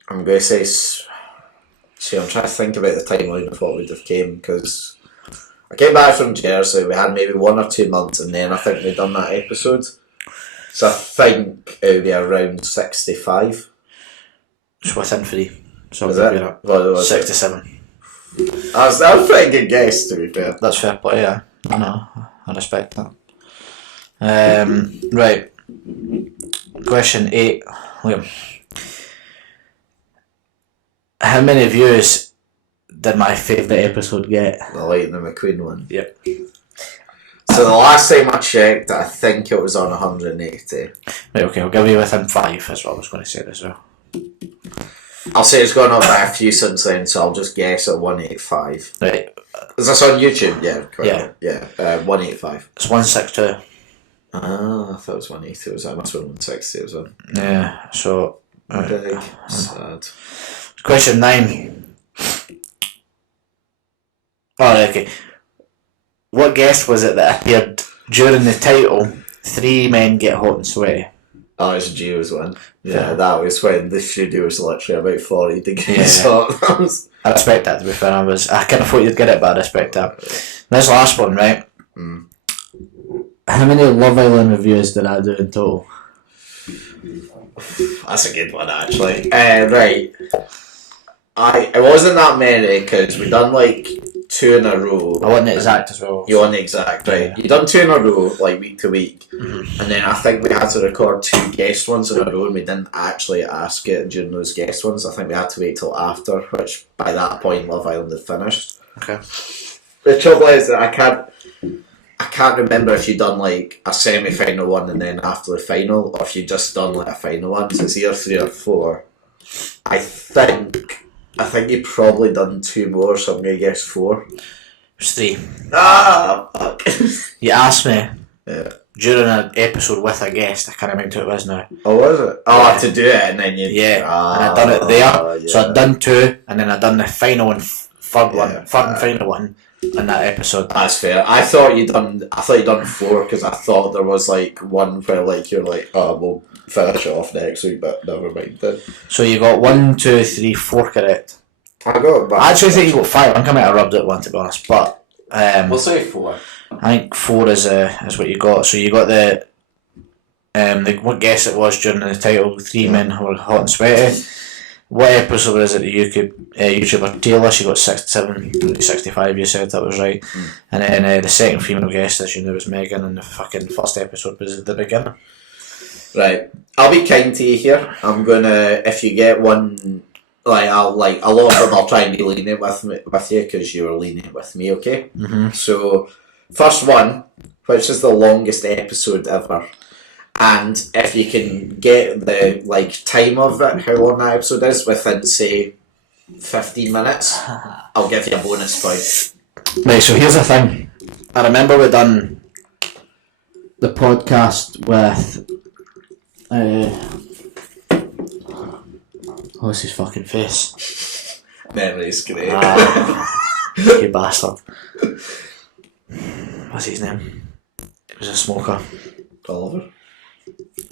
I'm going to say, see, I'm trying to think about the timeline of what we'd have came, because I came back from Jersey, we had maybe 1 or 2 months, and then I think we'd done that episode. So I think it would be around 65. It's within 3. So Was I'll it? give you What was it? 67. That was a pretty good guess, to be fair. That's fair play, yeah. I know, I respect that. Right. Question 8, Liam. How many views did my favourite episode get? The Lightning McQueen one. Yep. So the last time I checked, I think it was on 180. Right, okay, I'll give you within 5, is what I was going to say as well. I'll say it's gone up by a few since then, so I'll just guess at 185. Right, Is this on YouTube? Yeah, correct. Yeah. Yeah, 185. it's 162. Ah, I thought it was 180. It was, I must have been 160. It was on. Yeah, so... Big. Sad. Question 9. Oh, okay. What guest was it that appeared during the title, 3 Men Get Hot and Sweaty? Oh, it's Gio's one. Yeah, Yeah. that was when the studio was literally about 40 degrees Yeah. hot. I respect that, to be fair. I kind of thought you'd get it, but I respect that. This last one, right? How many Love Island reviews did I do in total? That's a good one, actually. Right. It wasn't that many, because we done like 2 in a row. I wasn't exact as well. You want the exact, right? Yeah. You done 2 in a row, like week to week, Mm-hmm. and then I think we had to record 2 guest ones in a row, and we didn't actually ask it during those guest ones. I think we had to wait till after, which by that point Love Island had finished. Okay. The trouble is that I can't remember if you done like a semi-final one and then after the final, or if you just done like a final one. So it's either 3 or 4. I think you probably done 2 more, so I'm gonna guess 4. It was 3. Ah, fuck. You asked me Yeah. during an episode with a guest. I can't remember who it was now. Oh, was it? Oh, to do it and then you... Yeah, and I done it there. So I'd done 2, and then I done the final and third and final one in that episode. That's fair. I thought you done 4 because I thought there was like one where like you're like, oh, we'll finish it off next week, but never mind then. So you got 1, 2, 3, 4 correct. I got it back. I actually think you got 5. I think I might have rubbed it 1 to be honest, but we'll say 4. I think 4 is what you got. So you got the what guess it was during the title 3 Men Who Were Hot and Sweaty. What episode was it that YouTuber Taylor? She got 67, 65, you said, that was right. And then the second female guest, as you know, was Megan, and the fucking first episode was at the beginning. Right. I'll be kind to you here. I'm gonna, if you get one, like, a lot of them I'll try and be lenient with you, because you were lenient with me, okay? Mm-hmm. So, first one, which is the longest episode ever. And if you can get the time of it, how long that episode is, within say 15 minutes, I'll give you a bonus point. Right, so here's the thing. I remember we done the podcast with what's his fucking face? Memory's great. You bastard. What's his name? He was a smoker. Oliver.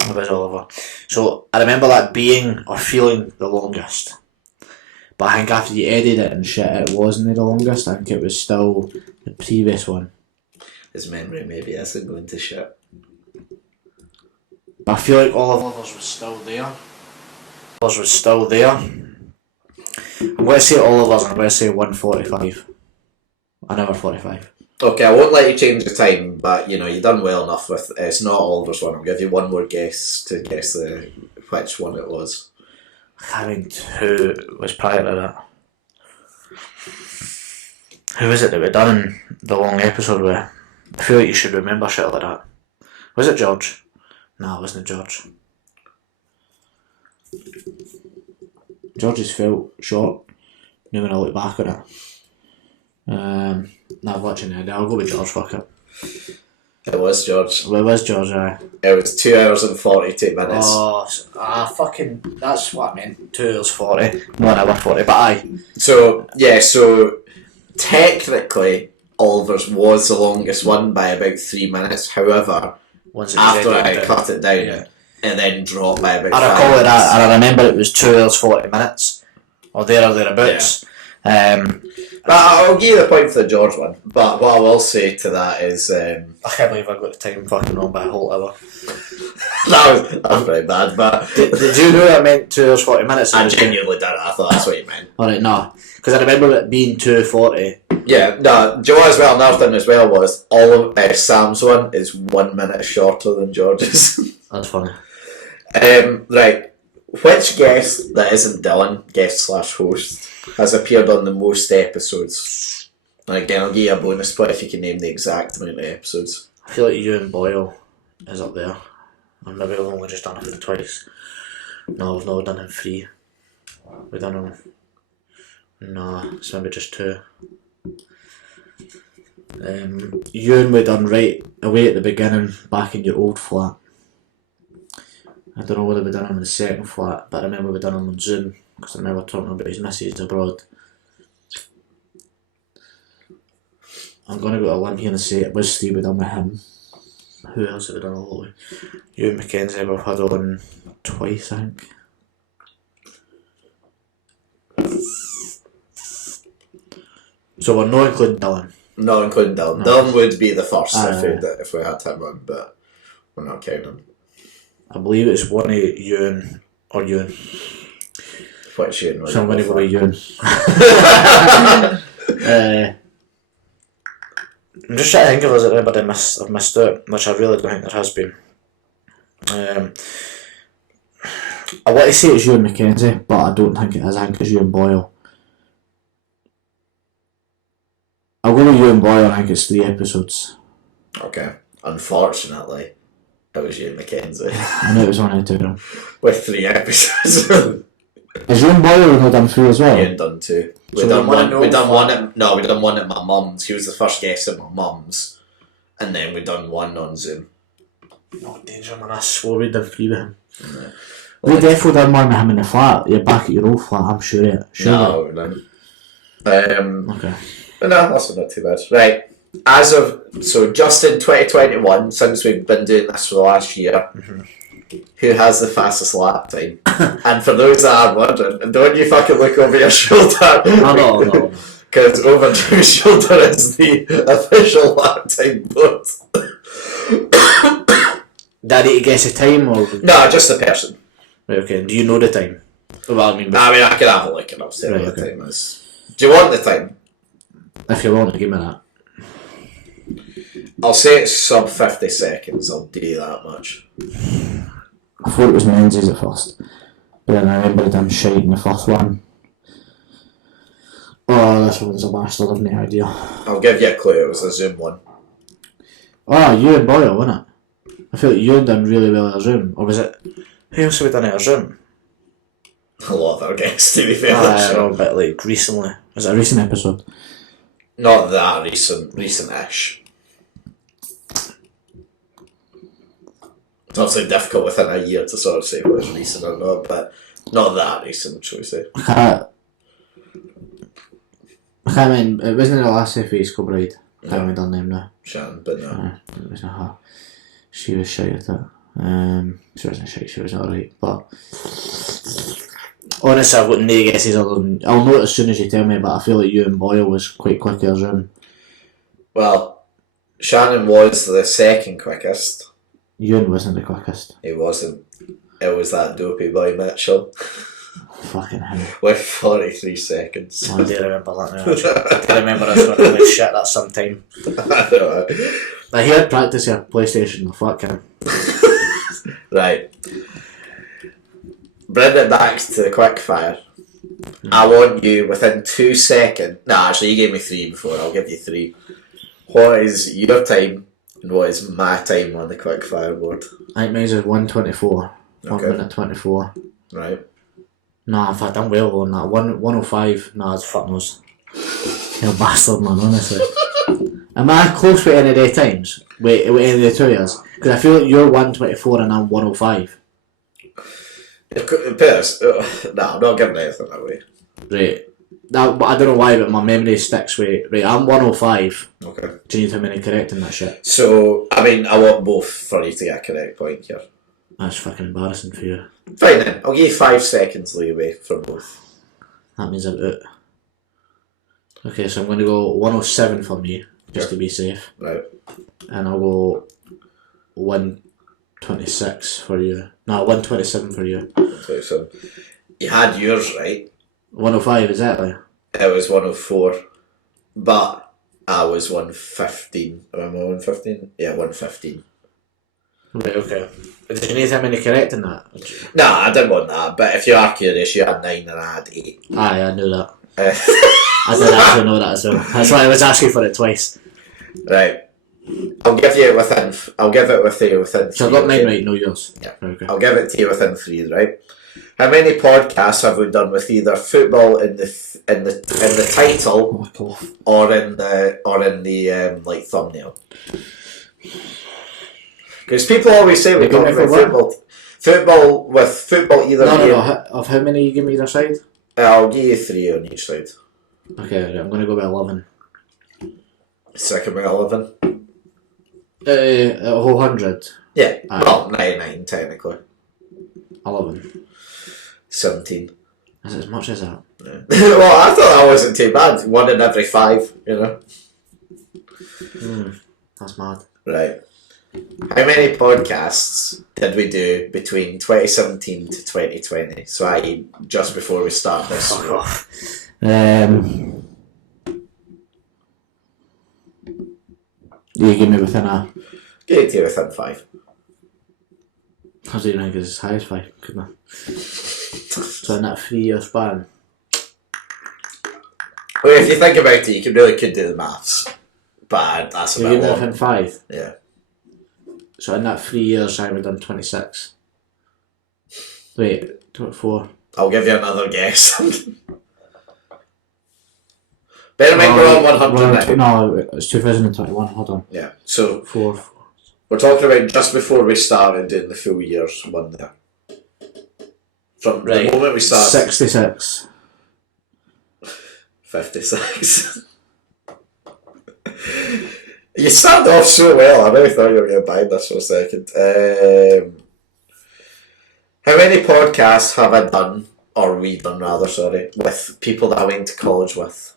It was Oliver. So I remember that being or feeling the longest. But I think after you edited it and shit, it wasn't the longest. I think it was still the previous one. His memory maybe isn't going to shit. But I feel like Oliver's was still there. Oliver's was still there. I'm going to say Oliver's, I'm going to say 1:45. An hour 45. Okay, I won't let you change the time, but you've done well enough with it's not Oliver's one. I'll give you one more guess to guess which one it was. I mean, who was prior to that? Who was it that we done the long episode with? I feel like you should remember shit like that. Was it George? No, it wasn't George. George's felt short. Now when I look back on it. No, I'm watching it. I'll go with George, fuck it. It was George. Well, it was George, aye. It was 2 hours and 42 minutes. Oh, fucking, that's what I meant. 2 hours 40. 1 hour 40, but aye. So technically, Oliver's was the longest one by about 3 minutes. However, after I cut it down, and then dropped by about 5 minutes. I recall that, and I remember it was 2 hours 40 minutes. Or thereabouts. But I'll give you the point for the George one. But what I will say to that is... I can't believe I got the time fucking wrong by a whole hour. that was pretty bad, but... Did you know I meant 2 hours 40 minutes? I genuinely did it. I thought that's what you meant. Alright, no. Because I remember it being 2:40. Yeah, no, Joe as well, another thing as well was all of Sam's one is 1 minute shorter than George's. That's funny. Right. Which guest that isn't Dylan, guest/host, has appeared on the most episodes? And again, I'll give you a bonus point if you can name the exact amount of episodes. I feel like Ewan Boyle is up there. And maybe we've only just done him twice. No, we've not done him 3. We've done him... No, it's maybe just 2. Ewan we done right away at the beginning, back in your old flat. I don't know whether we done him in the second flat, but I remember we done him on Zoom, because I remember talking about his missus abroad. I'm going to go to a limb here and say it was 3 we done with him. Who else have we done a lot with? You and Mackenzie we've had on twice, I think. So we're not including Dylan. Not including Dylan. No. Dylan would be the first if we had him on, but we're not counting. I believe it's one of Ewan or Ewan. Which Ewan was So I'm going to go with Ewan. I'm just trying to think if there's anybody I've missed out, which I really don't think there has been. I want to say it's Ewan Mackenzie, but I don't think it is. I think it's Ewan Boyle. I'll go with Ewan Boyle. I think it's 3 episodes. Okay. Unfortunately, it was Ewan Mackenzie. I know it was one of the 2 of them. With 3 episodes. Is Ewan Boyle not done 3 as well? Ian done 2. We So done we one. done We done one- one. We done one at my mum's. He was the first guest at my mum's, and then we done one on Zoom. No danger, man. I swore we'd done 3 with him. We definitely done one with him in the flat. You're back at your old flat, I'm sure of it. Sure No, we didn't. Okay. No, that's not too bad. Right. So just in 2021, since we've been doing this for the last year, who has the fastest lap time? And for those that are wondering, don't you fucking look over your shoulder. No. Because over your shoulder is the official lap time board. Did I need to guess the time or? No, just the person. Right, okay. Do you know the time? Well, I I can have a look and I'll say Right, what the okay. time is. Do you want the time? if you want to give me that. I'll say it's sub 50 seconds, I'll do that much. I thought it was Menzies at first, but then I remembered him shite in the first one. Oh, this one's a bastard, I've no idea. I'll give you a clue, it was a Zoom one. Oh, you and Boyle, wasn't it? I feel like you had done really well at a Zoom, or was it? Who else have we done at a Zoom? A lot of our guests, to be fair. No, but like recently. Was it a recent episode? Not that recent-ish. It's obviously difficult within a year to sort of say whether it's recent or not, but not that recent, shall we say. I can't remember, it wasn't the last FA's co-bride. I can't remember her name now. Shan, but no. It wasn't her. She was shite at it. She wasn't shite, she was alright, but honestly I've got no guesses other than I'll know it as soon as you tell me, but I feel like you and Boyle was quite quick as Zoom. Well, Shannon was the second quickest. Ewan wasn't the quickest. He wasn't. It was that dopey boy Mitchell Fucking him. with 43 seconds. Oh, I do remember that now. Actually. I do remember this one. Holy shit, that's some time. I know. I heard practice here, PlayStation. Fuck him. Right. Bring it back to the quickfire. I want you within 2 seconds. Nah, actually, you gave me 3 before. I'll give you 3. What is your time and what is my time on the quickfire board? I think mine's is 1:24. 1 Okay. minute 24. Right. Nah, in fact, I'm well on that. 1:05. Nah, it's fuck knows. You're a bastard, man, honestly. Am I close with any of the times? With any of the 2 years? Because I feel like you're 1:24 and I'm 1:05. Piers, no, I'm not giving anything away. Right. Now, but I don't know why, but my memory sticks with. Right, I'm 1:05. Okay. Do you need how many correcting that shit? So, I mean, I want both for you to get a correct point here. That's fucking embarrassing for you. Fine then, I'll give you 5 seconds leeway for both. That means I'm out. Okay, so I'm going to go 1:07 for me, just to be safe. Right. And I'll go 1:26 for you. No, 1:27 for you. So, you had yours right. 1:05, exactly. It was 104, but I was 115. Am I 115? Yeah, 115. Right, okay. But did you need how many correcting that? Nah, I didn't want that, but if you are curious, you had 9 and I had 8. Aye, I knew that. I did actually know that as well. That's why I was asking for it twice. Right. I'll give it with you within 3. So I got mine right, no yours. Yeah. Okay. I'll give it to you within 3, right? How many podcasts have we done with either football in the title or in the like thumbnail? Because people always say we talk about football either. No. Of how many you give me either side? I'll give you 3 on each side. Okay, right, I'm going to go by 11. Second by 11. A whole 100. Yeah. Aye. Well, 99 technically. 11. 17. Is it as much as that? Yeah. Well, I thought that wasn't too bad. 1 in every 5, you know. That's mad. Right. How many podcasts did we do between 2017 to 2020? So, i.e., just before we start this. Fuck off. You give me within a. Give it to you within 5. I don't even think it's as high as 5, couldn't I? So in that 3-year span. Well, if you think about it, you could do the maths. But that's You about give me it. within 5. Yeah. So in that 3 years, I would have done 26. Wait, 24. I'll give you another guess. Bear in mind we're on 100 now. No, it's 2021, hold on. Yeah. So, 4. We're talking about just before we started doing the full years one there. From the moment we started. 66. 56. You started off so well, I really thought you were going to buy this for a second. How many podcasts have I done, or we done rather, sorry, with people that I went to college with?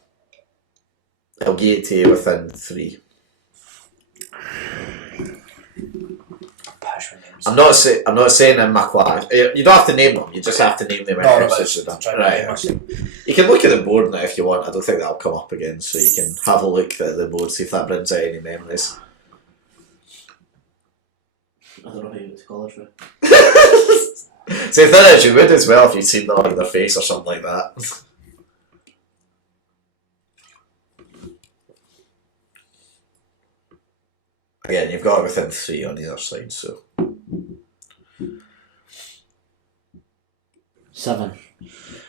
I'll give it to you within 3. I'm not saying in my class. You don't have to name them. You just have to name them. Right. Okay. You can look at the board now if you want. I don't think that'll come up again, so you can have a look at the board, see if that brings out any memories. I don't know who you went to college with. So the thing is, you would as well if you'd seen them on their face or something like that. Again, you've got it within 3 on either side, so. 7.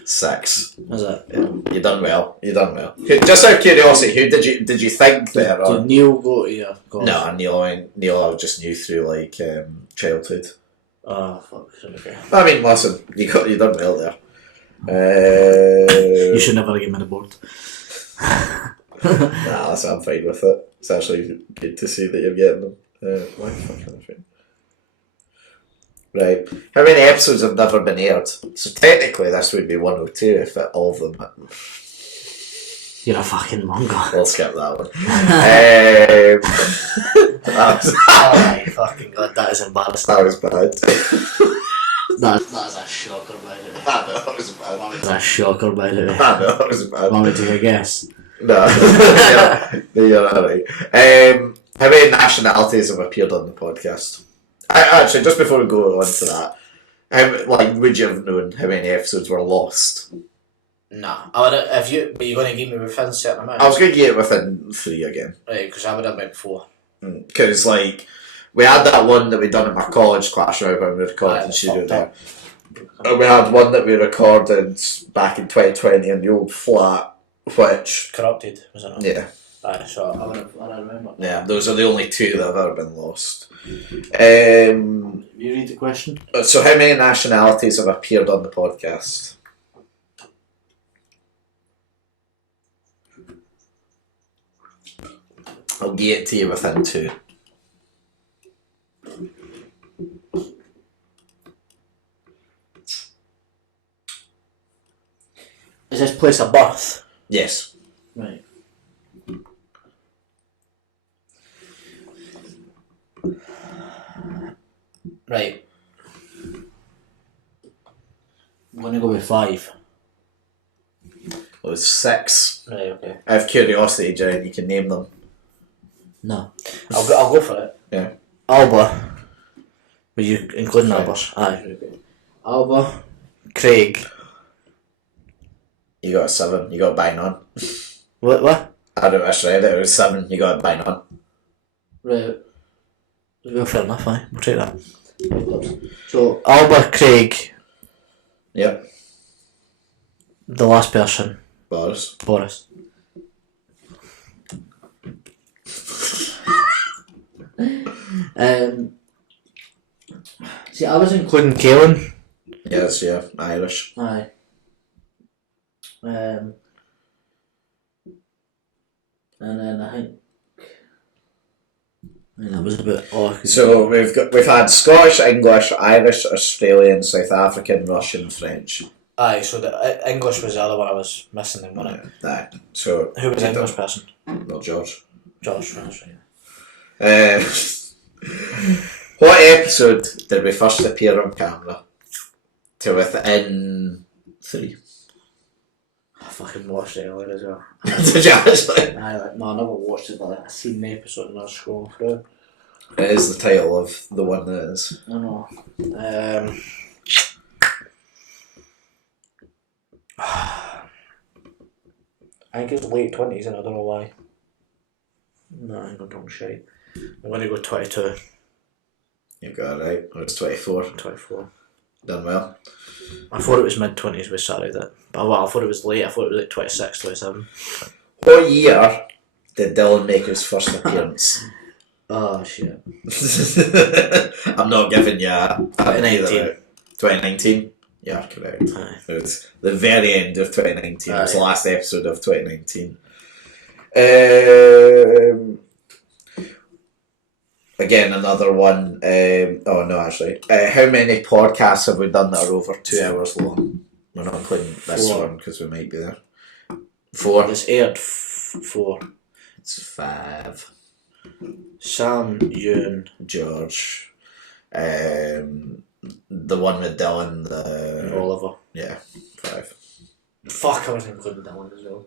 6. Is it? Yeah, you done well. Just out of curiosity, who did you think there? Did Neil go to your college? No, Neil I just knew through like childhood. Oh fuck! Okay. I mean, listen, you done well there. You should never have given me the board. Nah, listen, I'm fine with it. It's actually good to see that you're getting them. Why the fuck am I fine? Right. How many episodes have never been aired? So technically this would be 102 if all of them. You're a fucking mongo. We'll skip that one. Oh my fucking god, that is embarrassing. That was bad. That's a shocker, by the way. I know, that was bad. That's a shocker, by the way. I know, that was bad. Want me to take a guess? No, you're alright. How many nationalities have appeared on the podcast? Actually, just before we go on to that, would you have known how many episodes were lost? Nah, I would. If you, but you're going to give me within a certain amount. I was going to get it within 3 again. Right, because I would have meant 4. Because we had that one that we done in my college class, right, when we recorded in the studio there. And we had one that we recorded back in 2020 in the old flat, which Corrupted, was it not? Yeah. Aye, so I remember. Yeah, those are the only 2 that have ever been lost. You read the question? So how many nationalities have appeared on the podcast? I'll get it to you within 2. Is this place a birth? Yes. Right. Right. I'm going to go with 5. It was 6. Right, okay. I have curiosity, Jared. You can name them. No. I'll go for it. Yeah. Alba. Were you including Right. Alba? Aye. Okay. Alba. Craig. You got a 7. You got a bang on. What? I don't actually. It was 7. You got a bang on. Right. Well, fair enough, aye. We'll take that. So, Alba, Craig, Yep. the last person, Boris. Boris. See, I was including Kaelin. Yes, yeah. Irish. Aye. And then I think that was a bit awkward. So we've had Scottish, English, Irish, Australian, South African, Russian, French. Aye, so the English was the other one I was missing then, wasn't it? Aye. So Who was the English person? Well, George. Josh, that's right. What episode did we first appear on camera? To within 3. I fucking watched it earlier as well. Did you actually? No, I never watched it, but I seen the episode and I was scrolling through. It is the title of the one that is. I know. I think it's late 20s and I don't know why. No, I think I'm talking shit. I'm going to go 22. You got it right. It's 24. 24. Done well. I thought it was mid 20s we started it. But I thought it was late. I thought it was like 26, 27. What year did Dylan make his first appearance? Oh shit. I'm not giving you a 2019. 2019? Yeah, correct. Aye. It was the very end of 2019. It was the Aye. last episode of 2019. Again, another one. Oh no, actually. How many podcasts have we done that are over 2 hours long? We're not including this 4. one because we might be there. 4. This aired 4. It's 5. Sam, Ewan, George. The one with Dylan. and Oliver. Yeah, 5. Fuck, I wasn't including that one as well.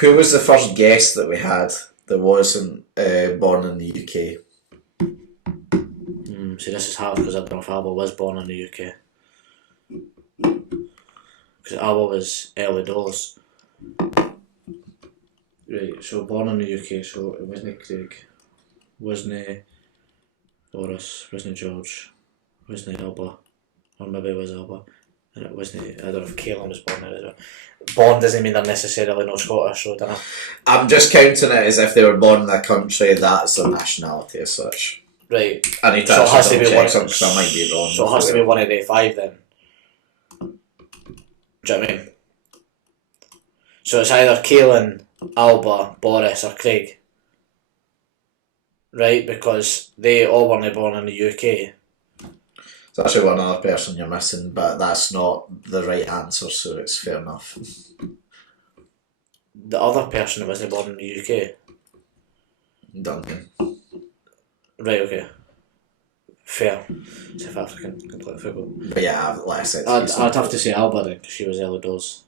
Who was the first guest that we had that wasn't born in the UK? See, this is hard because I don't know if Alba was born in the UK. Because Alba was early doors. Right, so born in the UK, so it wasn't Craig, wasn't Boris, wasn't George, wasn't Alba, or maybe it was Alba, and it wasn't, I don't know if Caelan was born there as well. Born doesn't mean they're necessarily not Scottish, so I don't know. I'm just counting it as if they were born in a country that's their nationality as such. Right. I need to So it has to actually be double one. check something because I might be wrong. So it has to be one of the 5 then. Do you know what I mean? So it's either Caelan, Alba, Boris, or Craig. Right, because they all weren't born in the UK. It's actually one other person you're missing, but that's not the right answer, so it's fair enough. The other person that wasn't born in the UK. Duncan. Right, okay. Fair. South African, complete football. But yeah, like I said, I'd have to say Alba then, because she was early doors.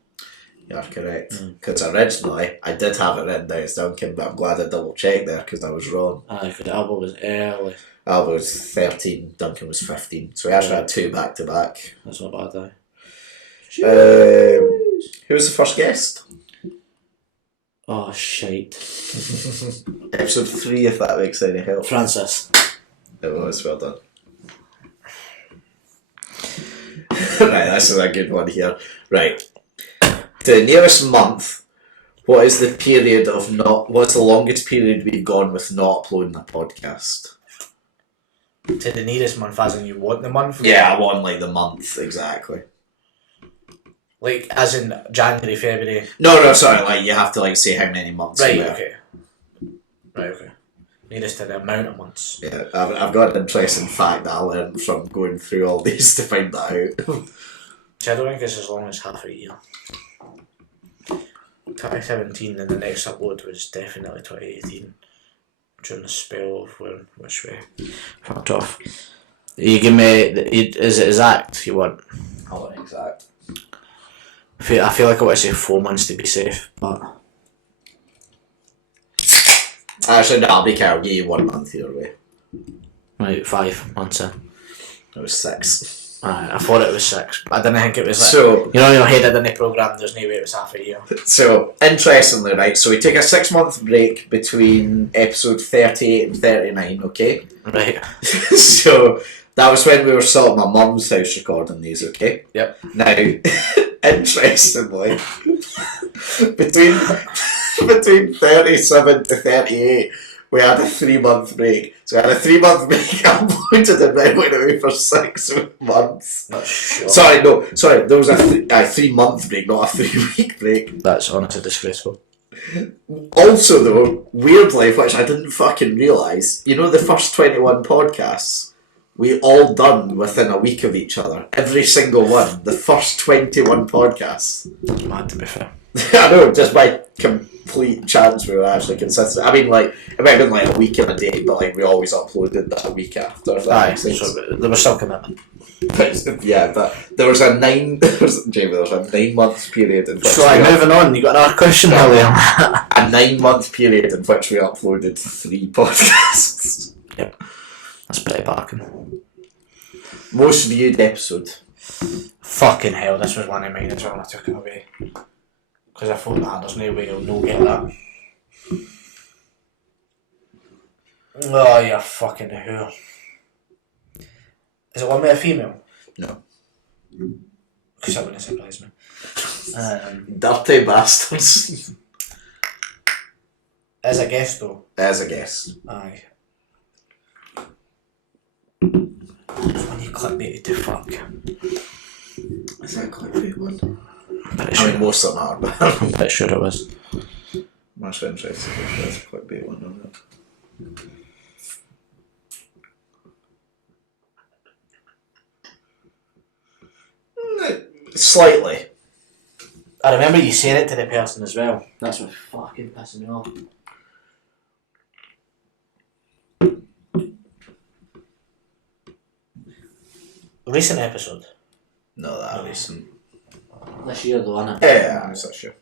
You're correct. Because originally I did have it written down as Duncan, but I'm glad I double checked there because I was wrong. Aye, because Alba was early. Alba was 13, Duncan was 15. So we actually had 2 back to back. That's not bad, aye. Who was the first guest? Oh, shite. Episode 3, if that makes any help. Francis. It was, well done. Right, this is a good one here. Right. To the nearest month, what's the longest period we've gone with not uploading a podcast? To the nearest month, as in you want the month? Yeah, I want like the month, exactly. Like, as in January, February? No, sorry, like you have to like say how many months. Right, you were. okay. Right, okay. Nearest to the amount of months. Yeah, I've got an interesting fact that I learned from going through all these to find that out. See, I don't think it's as long as half a year. 2017 and the next upload was definitely 2018. During the spell of which we fucked off. You give me, is it exact you want? I want exact. I feel like I want to say 4 months to be safe, but... Actually, no, I'll be careful. I'll give you 1 month either way. Right, 5 months in. It was 6. I thought it was 6, but I didn't think it was like... So, you know, in your head I didn't program, there's no way it was half a year. So, interestingly, right, so we take a 6-month break between episode 38 and 39, okay? Right. So, that was when we were still at my mum's house recording these, okay? Yep. Now, interestingly, between 37 to 38, we had a 3-month break. So we had a 3-month break, uploaded and then went away for 6 months. Not sure. Sorry, there was a 3-month break, not a 3-week break. That's honestly disgraceful. Also though, weirdly, which I didn't fucking realise, you know the first 21 podcasts, we all done within a week of each other. Every single one. The first 21 podcasts. That's mad, to be fair. I know, just by complete chance we were actually consistent. I mean, like, it might have been like a week and a day, but like we always uploaded that a week after. If that Aye, makes sense. so there was some commitment. Yeah, but there was a 9-month period in which So, moving on, you got another question, William? a 9-month period in which we uploaded 3 podcasts. Yep. That's pretty barking. Most viewed episode. Fucking hell, this was one of mine as well, I took it away. Because I thought, there's no way he'll no get that. Oh, you fucking whore. Is it one with a female? No. Because that wouldn't surprise me. Dirty bastards. As a guest though. As a guest. Aye. When you clickbaited to fuck. Is that a clickbait one? Pretty I sure. mean, most of them are, but I'm pretty sure it was. much interested if there's a clickbait one on it. Slightly. I remember you saying it to the person as well. That's what fucking pissing me off. Recent episode. Not that recent. This year though, innit? Yeah, I'm not sure.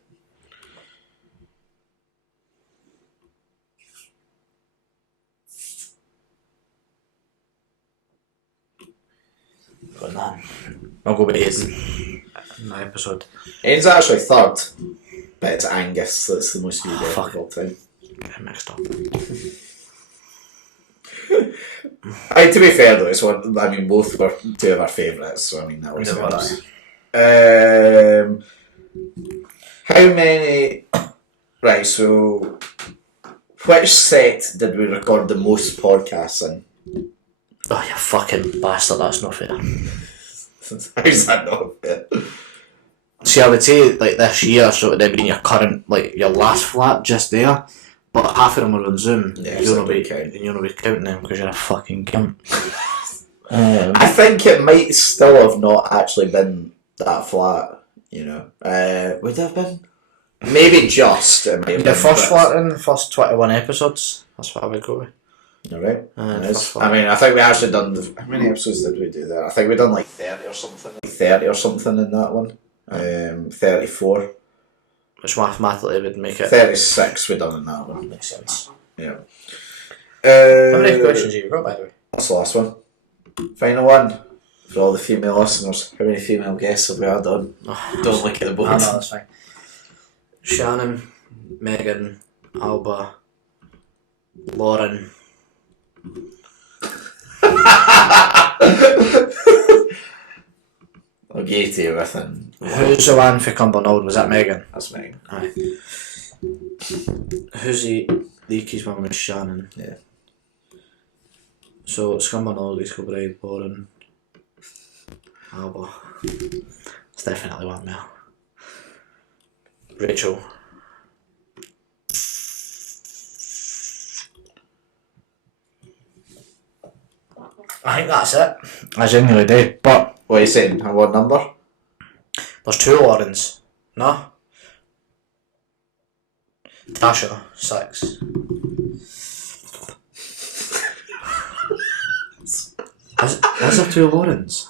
Got none. I'll go with Aidan. In that episode. Aiden's actually third, but it's Angus that's the most viewed Fuck. of all time. Get mixed up. To be fair though, it's one. I mean, both were two of our favourites, so I mean that was They were, nice. How many? Right, so which set did we record the most podcasts in? Oh, you fucking bastard, that's not fair. How's that not fair? See, I would say, like, this year, so it would have been your current, like, your last flat just there, but half of them are on Zoom. Yeah, you'll so not be don't count. you'll not be counting them because you're a fucking cunt. I think it might still have not actually been that flat, you know. Would it have been? Maybe just. It might have The been, first but- flat in the first 21 episodes, that's what I would go with. Alright. The It is. first flat. I mean, I think we actually done. How many episodes did we do there? I think we done like 30 or something. 30 or something in that one. 34. Which mathematically would make it 36 we done in that one. make sense. Yeah. How many questions have you got, by the way? That's the last one. Final one. For all the female listeners, how many female guests have we had on? Don't look at the board. Ah, no, that's fine. Shannon, Megan, Alba, Lauren. I'll give to you within. Who's the one for Cumbernauld? Was that Megan? That's Megan. Aye. Who's the Leakey's one was Shannon? Yeah. So it's Cumbernauld, East Kilbride, Lauren, Alba. It's definitely one now. Rachel. I think that's it. I genuinely do. But What are you saying? And what number? there's two Laurens. No? Tasha, 6. Is there two Laurens?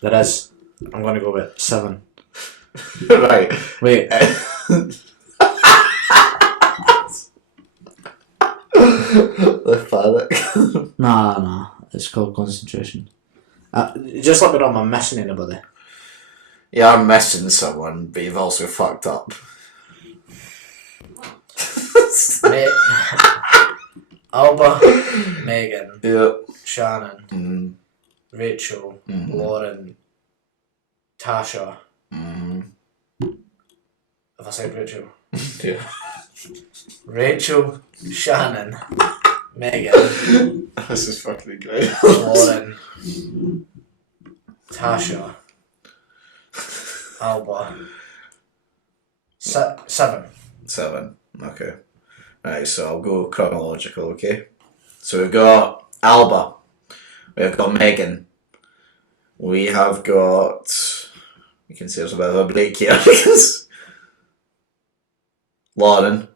There is. I'm going to go with 7. Right. Wait. The panic. Nah. It's called concentration. Just let me know if I'm missing anybody. Yeah, I'm missing someone, but you've also fucked up. Alba, Megan, Yeah. Shannon, Rachel, Lauren, Tasha. Have I said Rachel? Yeah. Rachel, Shannon, Megan, This is fucking great. Lauren, Tasha, Alba. 7. 7. Okay. Right, so I'll go chronological, okay? So we've got Alba. We've got Megan. We have got... You can see there's a bit of a break here because... Lauren.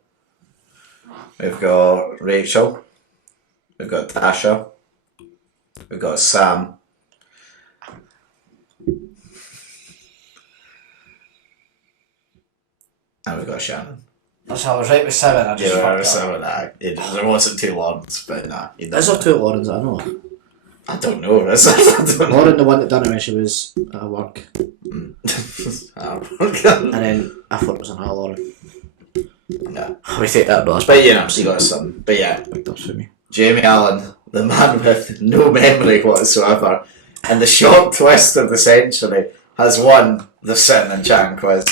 We've got Rachel. We've got Tasha. We've got Sam. And we've got Shannon. So I was right with 7. I just Yeah, fucked I was up. saying that. There wasn't two Laurens, but nah. You Is there two Laurens? I know. I don't know. I don't know. Lauren, the one that done it when she was at work, and then I thought it was another Lauren. Yeah. We take that, but that's But you know, you got some. But yeah, big ups for me. Jamie Allan, the man with no memory whatsoever, and the shock twist of the century, has won the Sitting and Chatting quiz.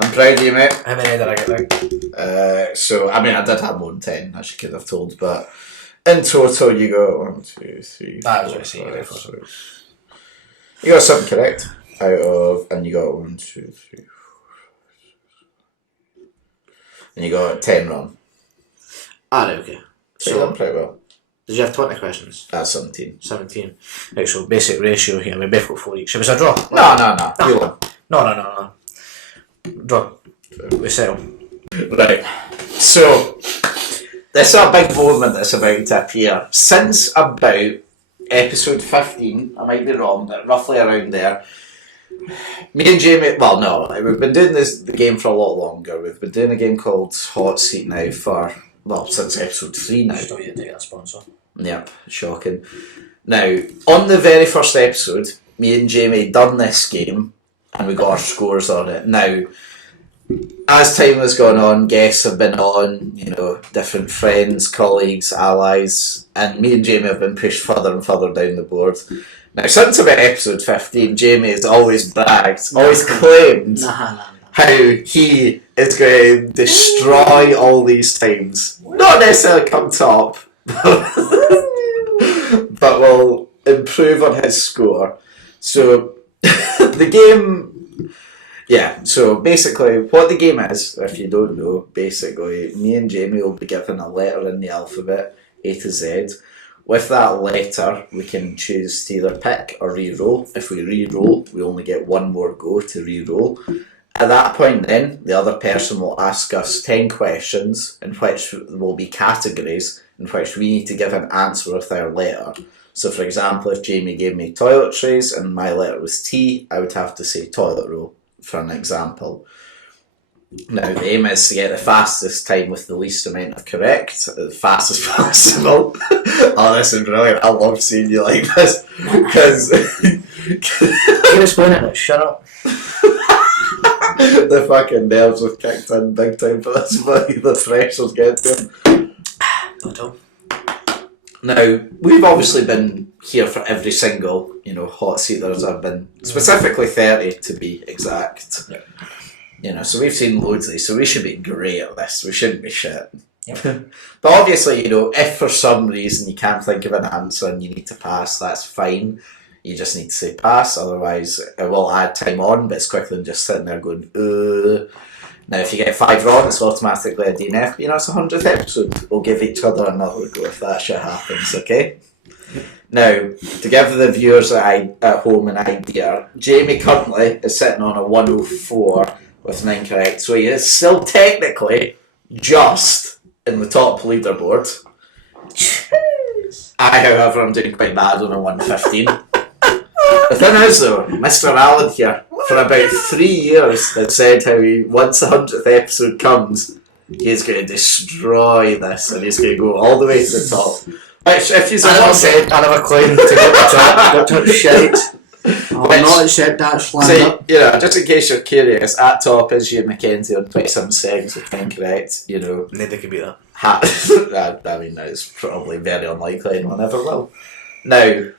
I'm proud of you, mate. How many did I get right? So, I mean, I did have more than 10, as you could have told, but in total, you got 1, 2, 3, I was 4, going to say you 5, 6. You got something correct out of, and you got 1, 2, 3, 4, and you got 10 wrong. Right, okay. So you done pretty well. Did you have 20 questions? That's 17. 17. Right, so basic ratio here. We both got 4 each. It was a draw. No. You won. No. Draw. We settle. Right. So, this is a big moment that's about to appear. Since about episode 15, I might be wrong, but roughly around there, me and Jamie, well, no, we've been doing the game for a lot longer. We've been doing a game called Hot Seat now for, well, since episode 3 now. Still yet to get a sponsor. Yep, shocking. Now, on the very first episode, me and Jamie done this game, and we got our scores on it. Now, as time has gone on, guests have been on, you know, different friends, colleagues, allies, and me and Jamie have been pushed further and further down the board. Now, since about episode 15, Jamie has always bragged, always claimed how he is going to destroy all these times. Not necessarily come top, but will improve on his score. So, the game... Yeah, so basically, what the game is, if you don't know, basically, me and Jamie will be given a letter in the alphabet, A to Z. With that letter, we can choose to either pick or re-roll. If we re-roll, we only get one more go to re-roll. At that point then, the other person will ask us 10 questions, in which will be categories, in which we need to give an answer with our letter. So for example, if Jamie gave me toiletries and my letter was T, I would have to say toilet roll, for an example. Now the aim is to get the fastest time with the least amount of correct, as fast as possible. Oh, this is brilliant. I love seeing you like this. Because... Can you explain it? Shut up. The fucking nerves have kicked in big time for this movie. The pressure's getting to him. Not all. Now, we've obviously been here for every single, you know, hot seat there's been, specifically 30 to be exact. Yeah. You know, so we've seen loads of these, so we should be great at this. We shouldn't be shit. Yep. But obviously, you know, if for some reason you can't think of an answer and you need to pass, that's fine. You just need to say pass, otherwise it will add time on, but it's quicker than just sitting there going, Now, if you get 5 wrong, it's automatically a DNF. You know, it's 100th episode. We'll give each other another go if that shit happens, okay? Now, to give the viewers at home an idea, Jamie currently is sitting on a 104 with 9 correct, so he is still technically just in the top leaderboard. I, however, am doing quite bad on a 115. The thing is, though, Mr. Allan here, for about 3 years, had said how he, once the 100th episode comes, he's going to destroy this and he's going to go all the way to the top. Which, if you said, I never claimed to get the top. Got to shite. I'll not accept that slander. You know, just in case you're curious, at top is Hugh Mackenzie on 27 seconds with 10 correct. You know, Nobody can beat that. I mean, that's probably very unlikely anyone ever will. Now,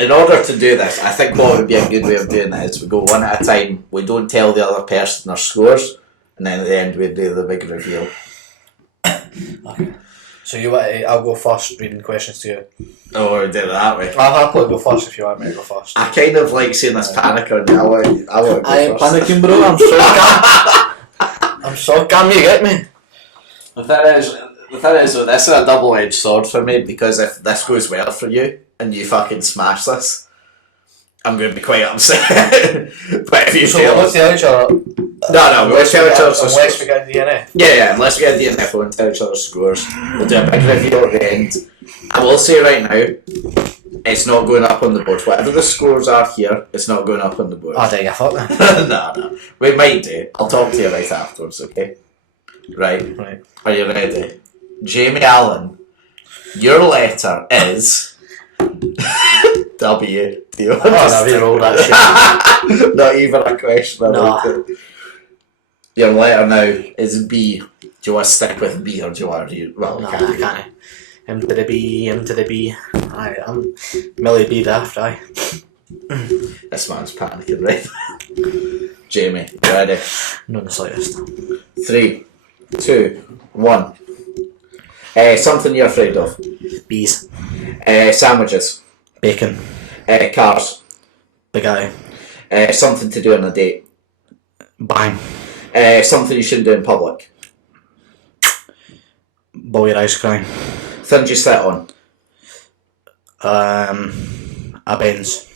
in order to do this, I think what would be a good way of doing it is we go one at a time, we don't tell the other person their scores, and then at the end we do the big reveal. Okay. So you want I'll go first reading questions to you. Oh, we do it that way. I'll happily go first if you want me to go first. I kind of like seeing this panic on you. I want to go I ain't first. panicking, bro. I'm so calm. I'm so calm, you get me? The thing is, though, this is a double-edged sword for me, because if this goes well for you and you fucking smash this, I'm going to be quite upset. But if you So fail, we'll tell each other. no, we'll tell each other Unless we get DNA. Yeah, unless we get a DNF, we'll tell each other scores. We'll do a big reveal at the end. I will say right now, it's not going up on the board. Whatever the scores are here, it's not going up on the board. Oh, dang, I thought that. No. We might do. I'll talk to you right afterwards, okay? Right. Are you ready? Jamie Allan, your letter is W. Do you Oh, no, rolled that shit. Not even a question about it. Your letter now is B. Do you want to stick with B or do you want to read? Well, No, you I can't. M to the B, M to the B. I'm Millie B daft, aye. This man's panicking, right? Jamie, you ready? Not the slightest. 3, 2, 1. Something you're afraid of. Bees. Sandwiches. Bacon. Cars. Big eye. Something to do on a date. Bang. Something you shouldn't do in public. Ball your eyes crying. Things you sit on. A Benz.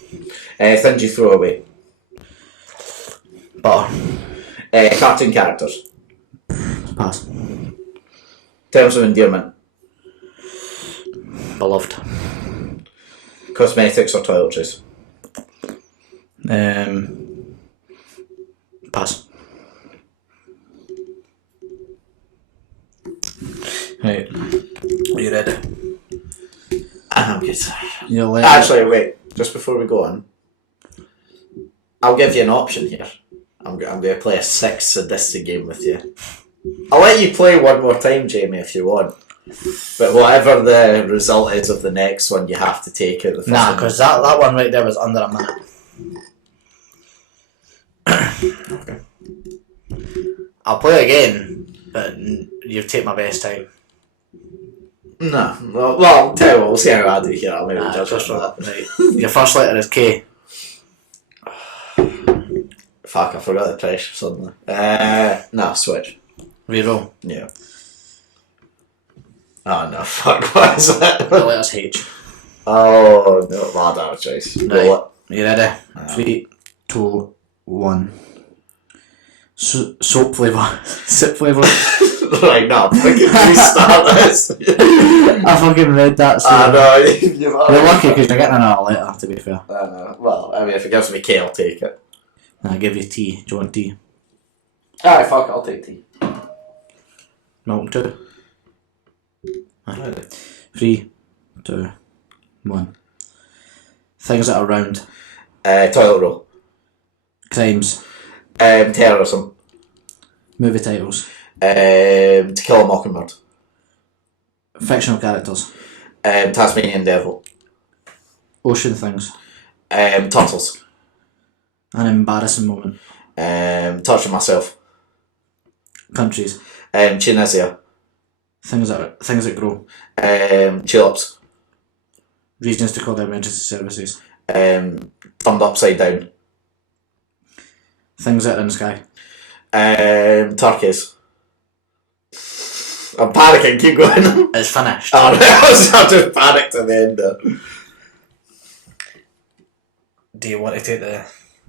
Things you throw away. Butter. Cartoon characters. Pass. Terms of endearment. Beloved. Cosmetics or toiletries. Pass. Right. Are you ready? I'm good. You'll Actually, wait. Just before we go on, I'll give you an option here. I'm going to play a 6 sadistic game with you. I'll let you play one more time, Jamie, if you want. But whatever the result is of the next one, you have to take it. Nah, because that one right there was under a minute. Okay. I'll play again, but you take my best time. No. Well, tell you what, we'll see how I do here. I'll maybe judge Just on that. right. Your first letter is K. Fuck, I forgot the pressure suddenly. No, switch. Reroll. Yeah. Oh no, fuck, what is it? The letter's H. Oh, no, well, I don't have a choice. Right. You ready? Yeah. 3, 2, 1. Soap flavour. Sip flavour. Right, now, fucking restart this. I fucking read that. So I know, you've you're lucky because you're getting another letter, to be fair. I know. Well, I mean, if it gives me K, I'll take it. And I'll give you T. Do you want T? Alright, fuck, I'll take T. Milk 2. Right. 3, 2, 1. Things that are round. Toilet roll. Crimes. Terrorism. Movie titles. To Kill a Mockingbird. Fictional characters. Tasmanian Devil. Ocean things. Turtles. An embarrassing moment. Touching myself. Countries. Tunisia. Things that grow. Tulips. Reasons to call the emergency services. Turned upside down. Things that are in the sky. Turkeys. I'm panicking, keep going. It's finished. Oh, no, I just panicked at the end there. Do you want to take the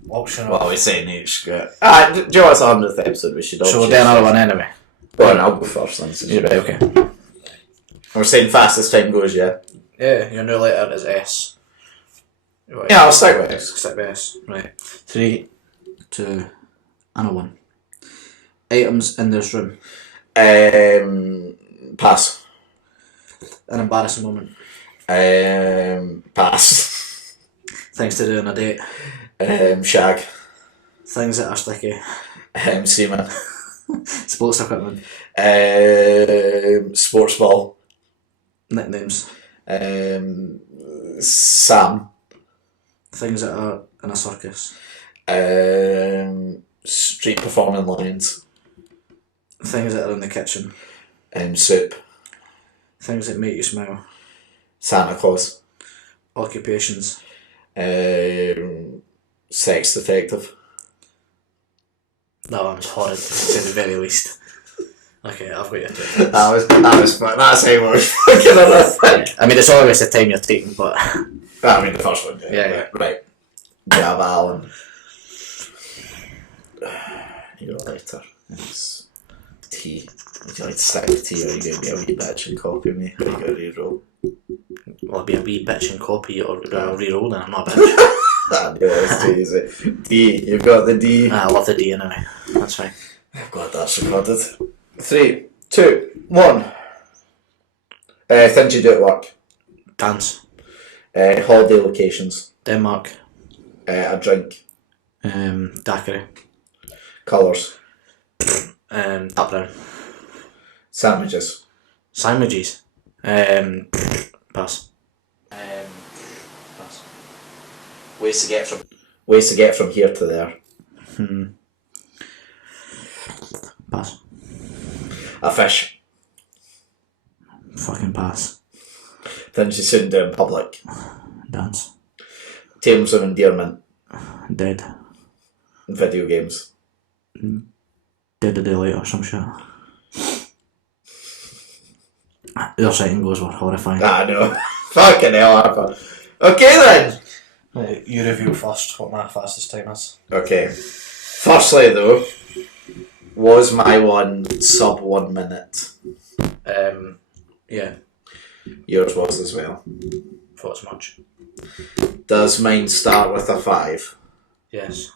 option? Well, we're saying each. Do you know what's the 100th episode? We should all So we'll do choose. another one anyway. Go on, I'll go first then. Since Yeah, right, okay. we're saying fastest time goes, yeah? Yeah, your new letter is S. Right. Yeah, I'll stick with it. Stick with S. Right. 3, 2, and a 1. Items in this room. Pass. An embarrassing moment. Pass. Things to do on a date. Shag. Things that are sticky. Seaman. Sports equipment. Sports ball. Nicknames. Sam. Things that are in a circus. Street performing lions. Things that are in the kitchen. Soup. Things that make you smile. Santa Claus. Occupations. Sex detective. That one's horrid, to say the very least. Okay, I've got your two. That was fun. That's how we're fucking on that. I mean, it's always the time you're taking, but... I mean, the first one, yeah. Yeah. Right. Jab Allan. Your letter. It's T. Would you like to stick with T, or are you going to be a wee bitch and copy me? Or are you going to reroll? Well, I'll be a wee bitch and copy, or I'll re-roll then, I'm not a bitch. Ah, no, it's too easy. D. You've got the D. I love the D anyway. That's fine. I've got that recorded. 3, 2, 1. Things you do at work. Dance. Holiday locations. Denmark. A drink. Daiquiri. Colours. Tap down. Sandwiches. Sandwiches. Pass. Pass. Ways to get from here to there. Pass. A fish. Fucking pass. Things you shouldn't do in public. Dance. Terms of endearment. Dead. Video games. Dead a day later or some shit. Your second goes were horrifying. I know. Fucking hell, Arthur. Okay then. You reveal first what my fastest time is. Okay. Firstly though, was my one sub 1 minute? Yeah, Yours was as well. thought as much. Does mine start with a 5? Yes.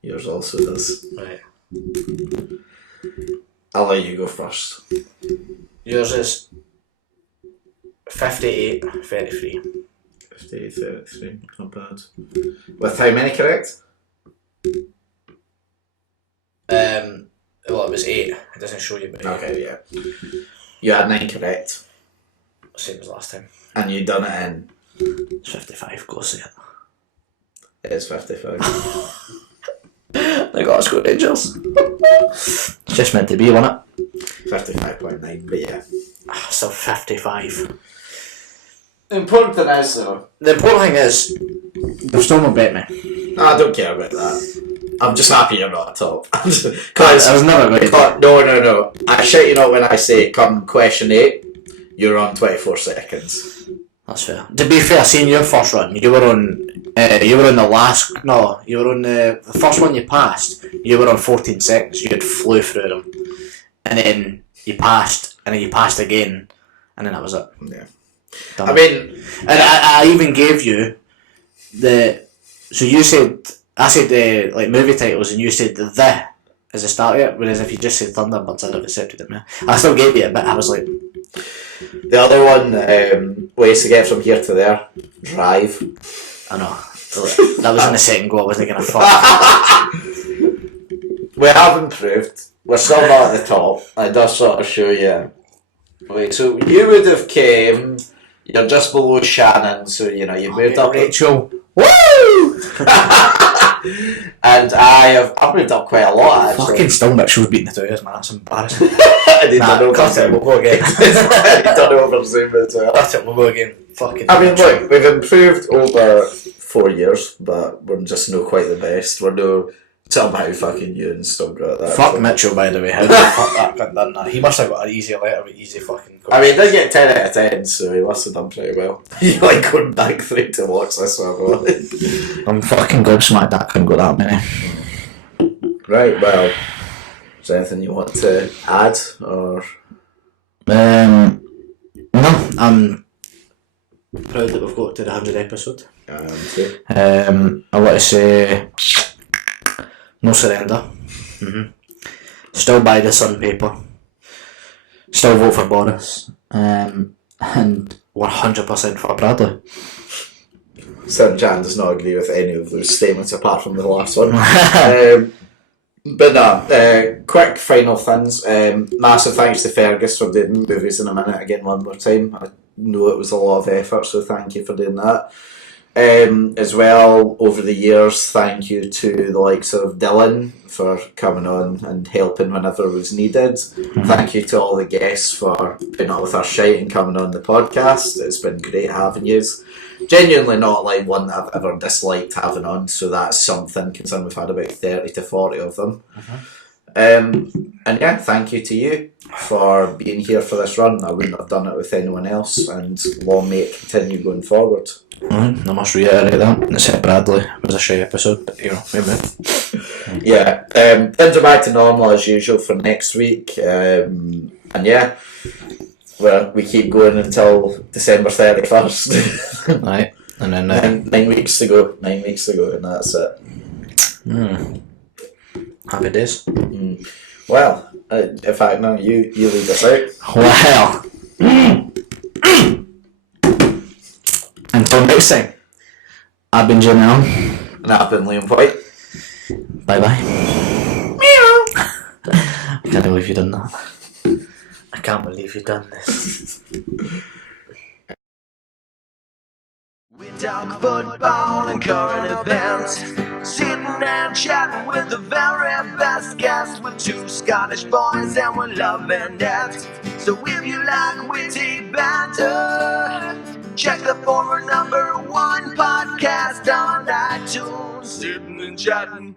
Yours also does. Right. I'll let you go first. Yours is 58-33. 50-33, not bad. With how many correct? Well, it was 8. It doesn't show you, but Okay, yeah. You had 9 correct. same as last time. And you done it in. It's 55. Go see it. It is 55. They got us good angels. It's just meant to be, wasn't it? 55.9, but yeah. So 55. The important thing is though. The important thing is, they've still not bet me. No, I don't care about that. I'm just happy you're not at top. I was never going to. No. I shit you not when I say come question 8, you're on 24 seconds. That's fair. To be fair, seeing your first run, you were on the last. No, you were on the first one you passed. You were on 14 seconds. You had flew through them, and then you passed, and then you passed again, and then that was it. Yeah. Done. I mean, and I even gave you the. So you said I said the like movie titles, and you said the as the start of it. Whereas if you just said Thunderbirds, I'd have accepted it. Man, I still gave you it, but I was like. The other one, ways to get from here to there, drive. I know. That was in the second go. I wasn't gonna fuck. We have improved. We're still not at the top. It does sort of show you. Wait, so you would have came. You're just below Shannon, so you know you moved up. Rachel. Woo! And I've moved up quite a lot actually. Fucking still Mitchell's beating the two of us, man. That's embarrassing. And he's done over cut it. We'll go again. He's done over Zoom as well. Cut it. We'll go again. Fucking. I mean, look, we've improved over 4 years, but we're just not quite the best. We're no somehow fucking you and still got that. Fuck Mitchell, by the way. How the fuck that cunt done that? He must have got an easy letter with easy fucking. I mean, he did get 10 out of 10, so he must have done pretty well. You like going back through to watch this one. I'm fucking gobsmacked that couldn't go that many. Right, well, is there anything you want to add, or? No, I'm proud that we've got to the 100th episode. Too. I want to say no surrender. Still buy the Sun paper. Still vote for Boris. And 100% for Bradley. St. Jan does not agree with any of those statements apart from the last one. But no, quick final things. Massive thanks to Fergus for doing movies in a minute again one more time. I know it was a lot of effort, so thank you for doing that. As well, over the years, thank you to the likes of Dylan for coming on and helping whenever it was needed. Thank you to all the guests for putting up with our shite and coming on the podcast. It's been great having yous. Genuinely not like one that I've ever disliked having on, so that's something considering we've had about 30 to 40 of them. And yeah, thank you to you for being here for this run. I wouldn't have done it with anyone else, and long may it continue going forward. I must reiterate that. Except Bradley, it was a shit episode, but you know, maybe. Yeah, things are back to normal as usual for next week. And yeah, well, we keep going until December 31st. Right, and then 9 weeks to go. 9 weeks to go, and that's it. Happy days. Well, in fact, no, you lead us out. Well, until next time, I've been Jimmy Allan. And I've been Liam Whyte. Bye bye. Meow. I can't believe you've done that. I can't believe you've done this. We talk football and current events, sitting and chatting with the very best guests with two Scottish boys and we're loving it. So if you like witty banter, check the former #1 podcast on iTunes. Sitting and chatting.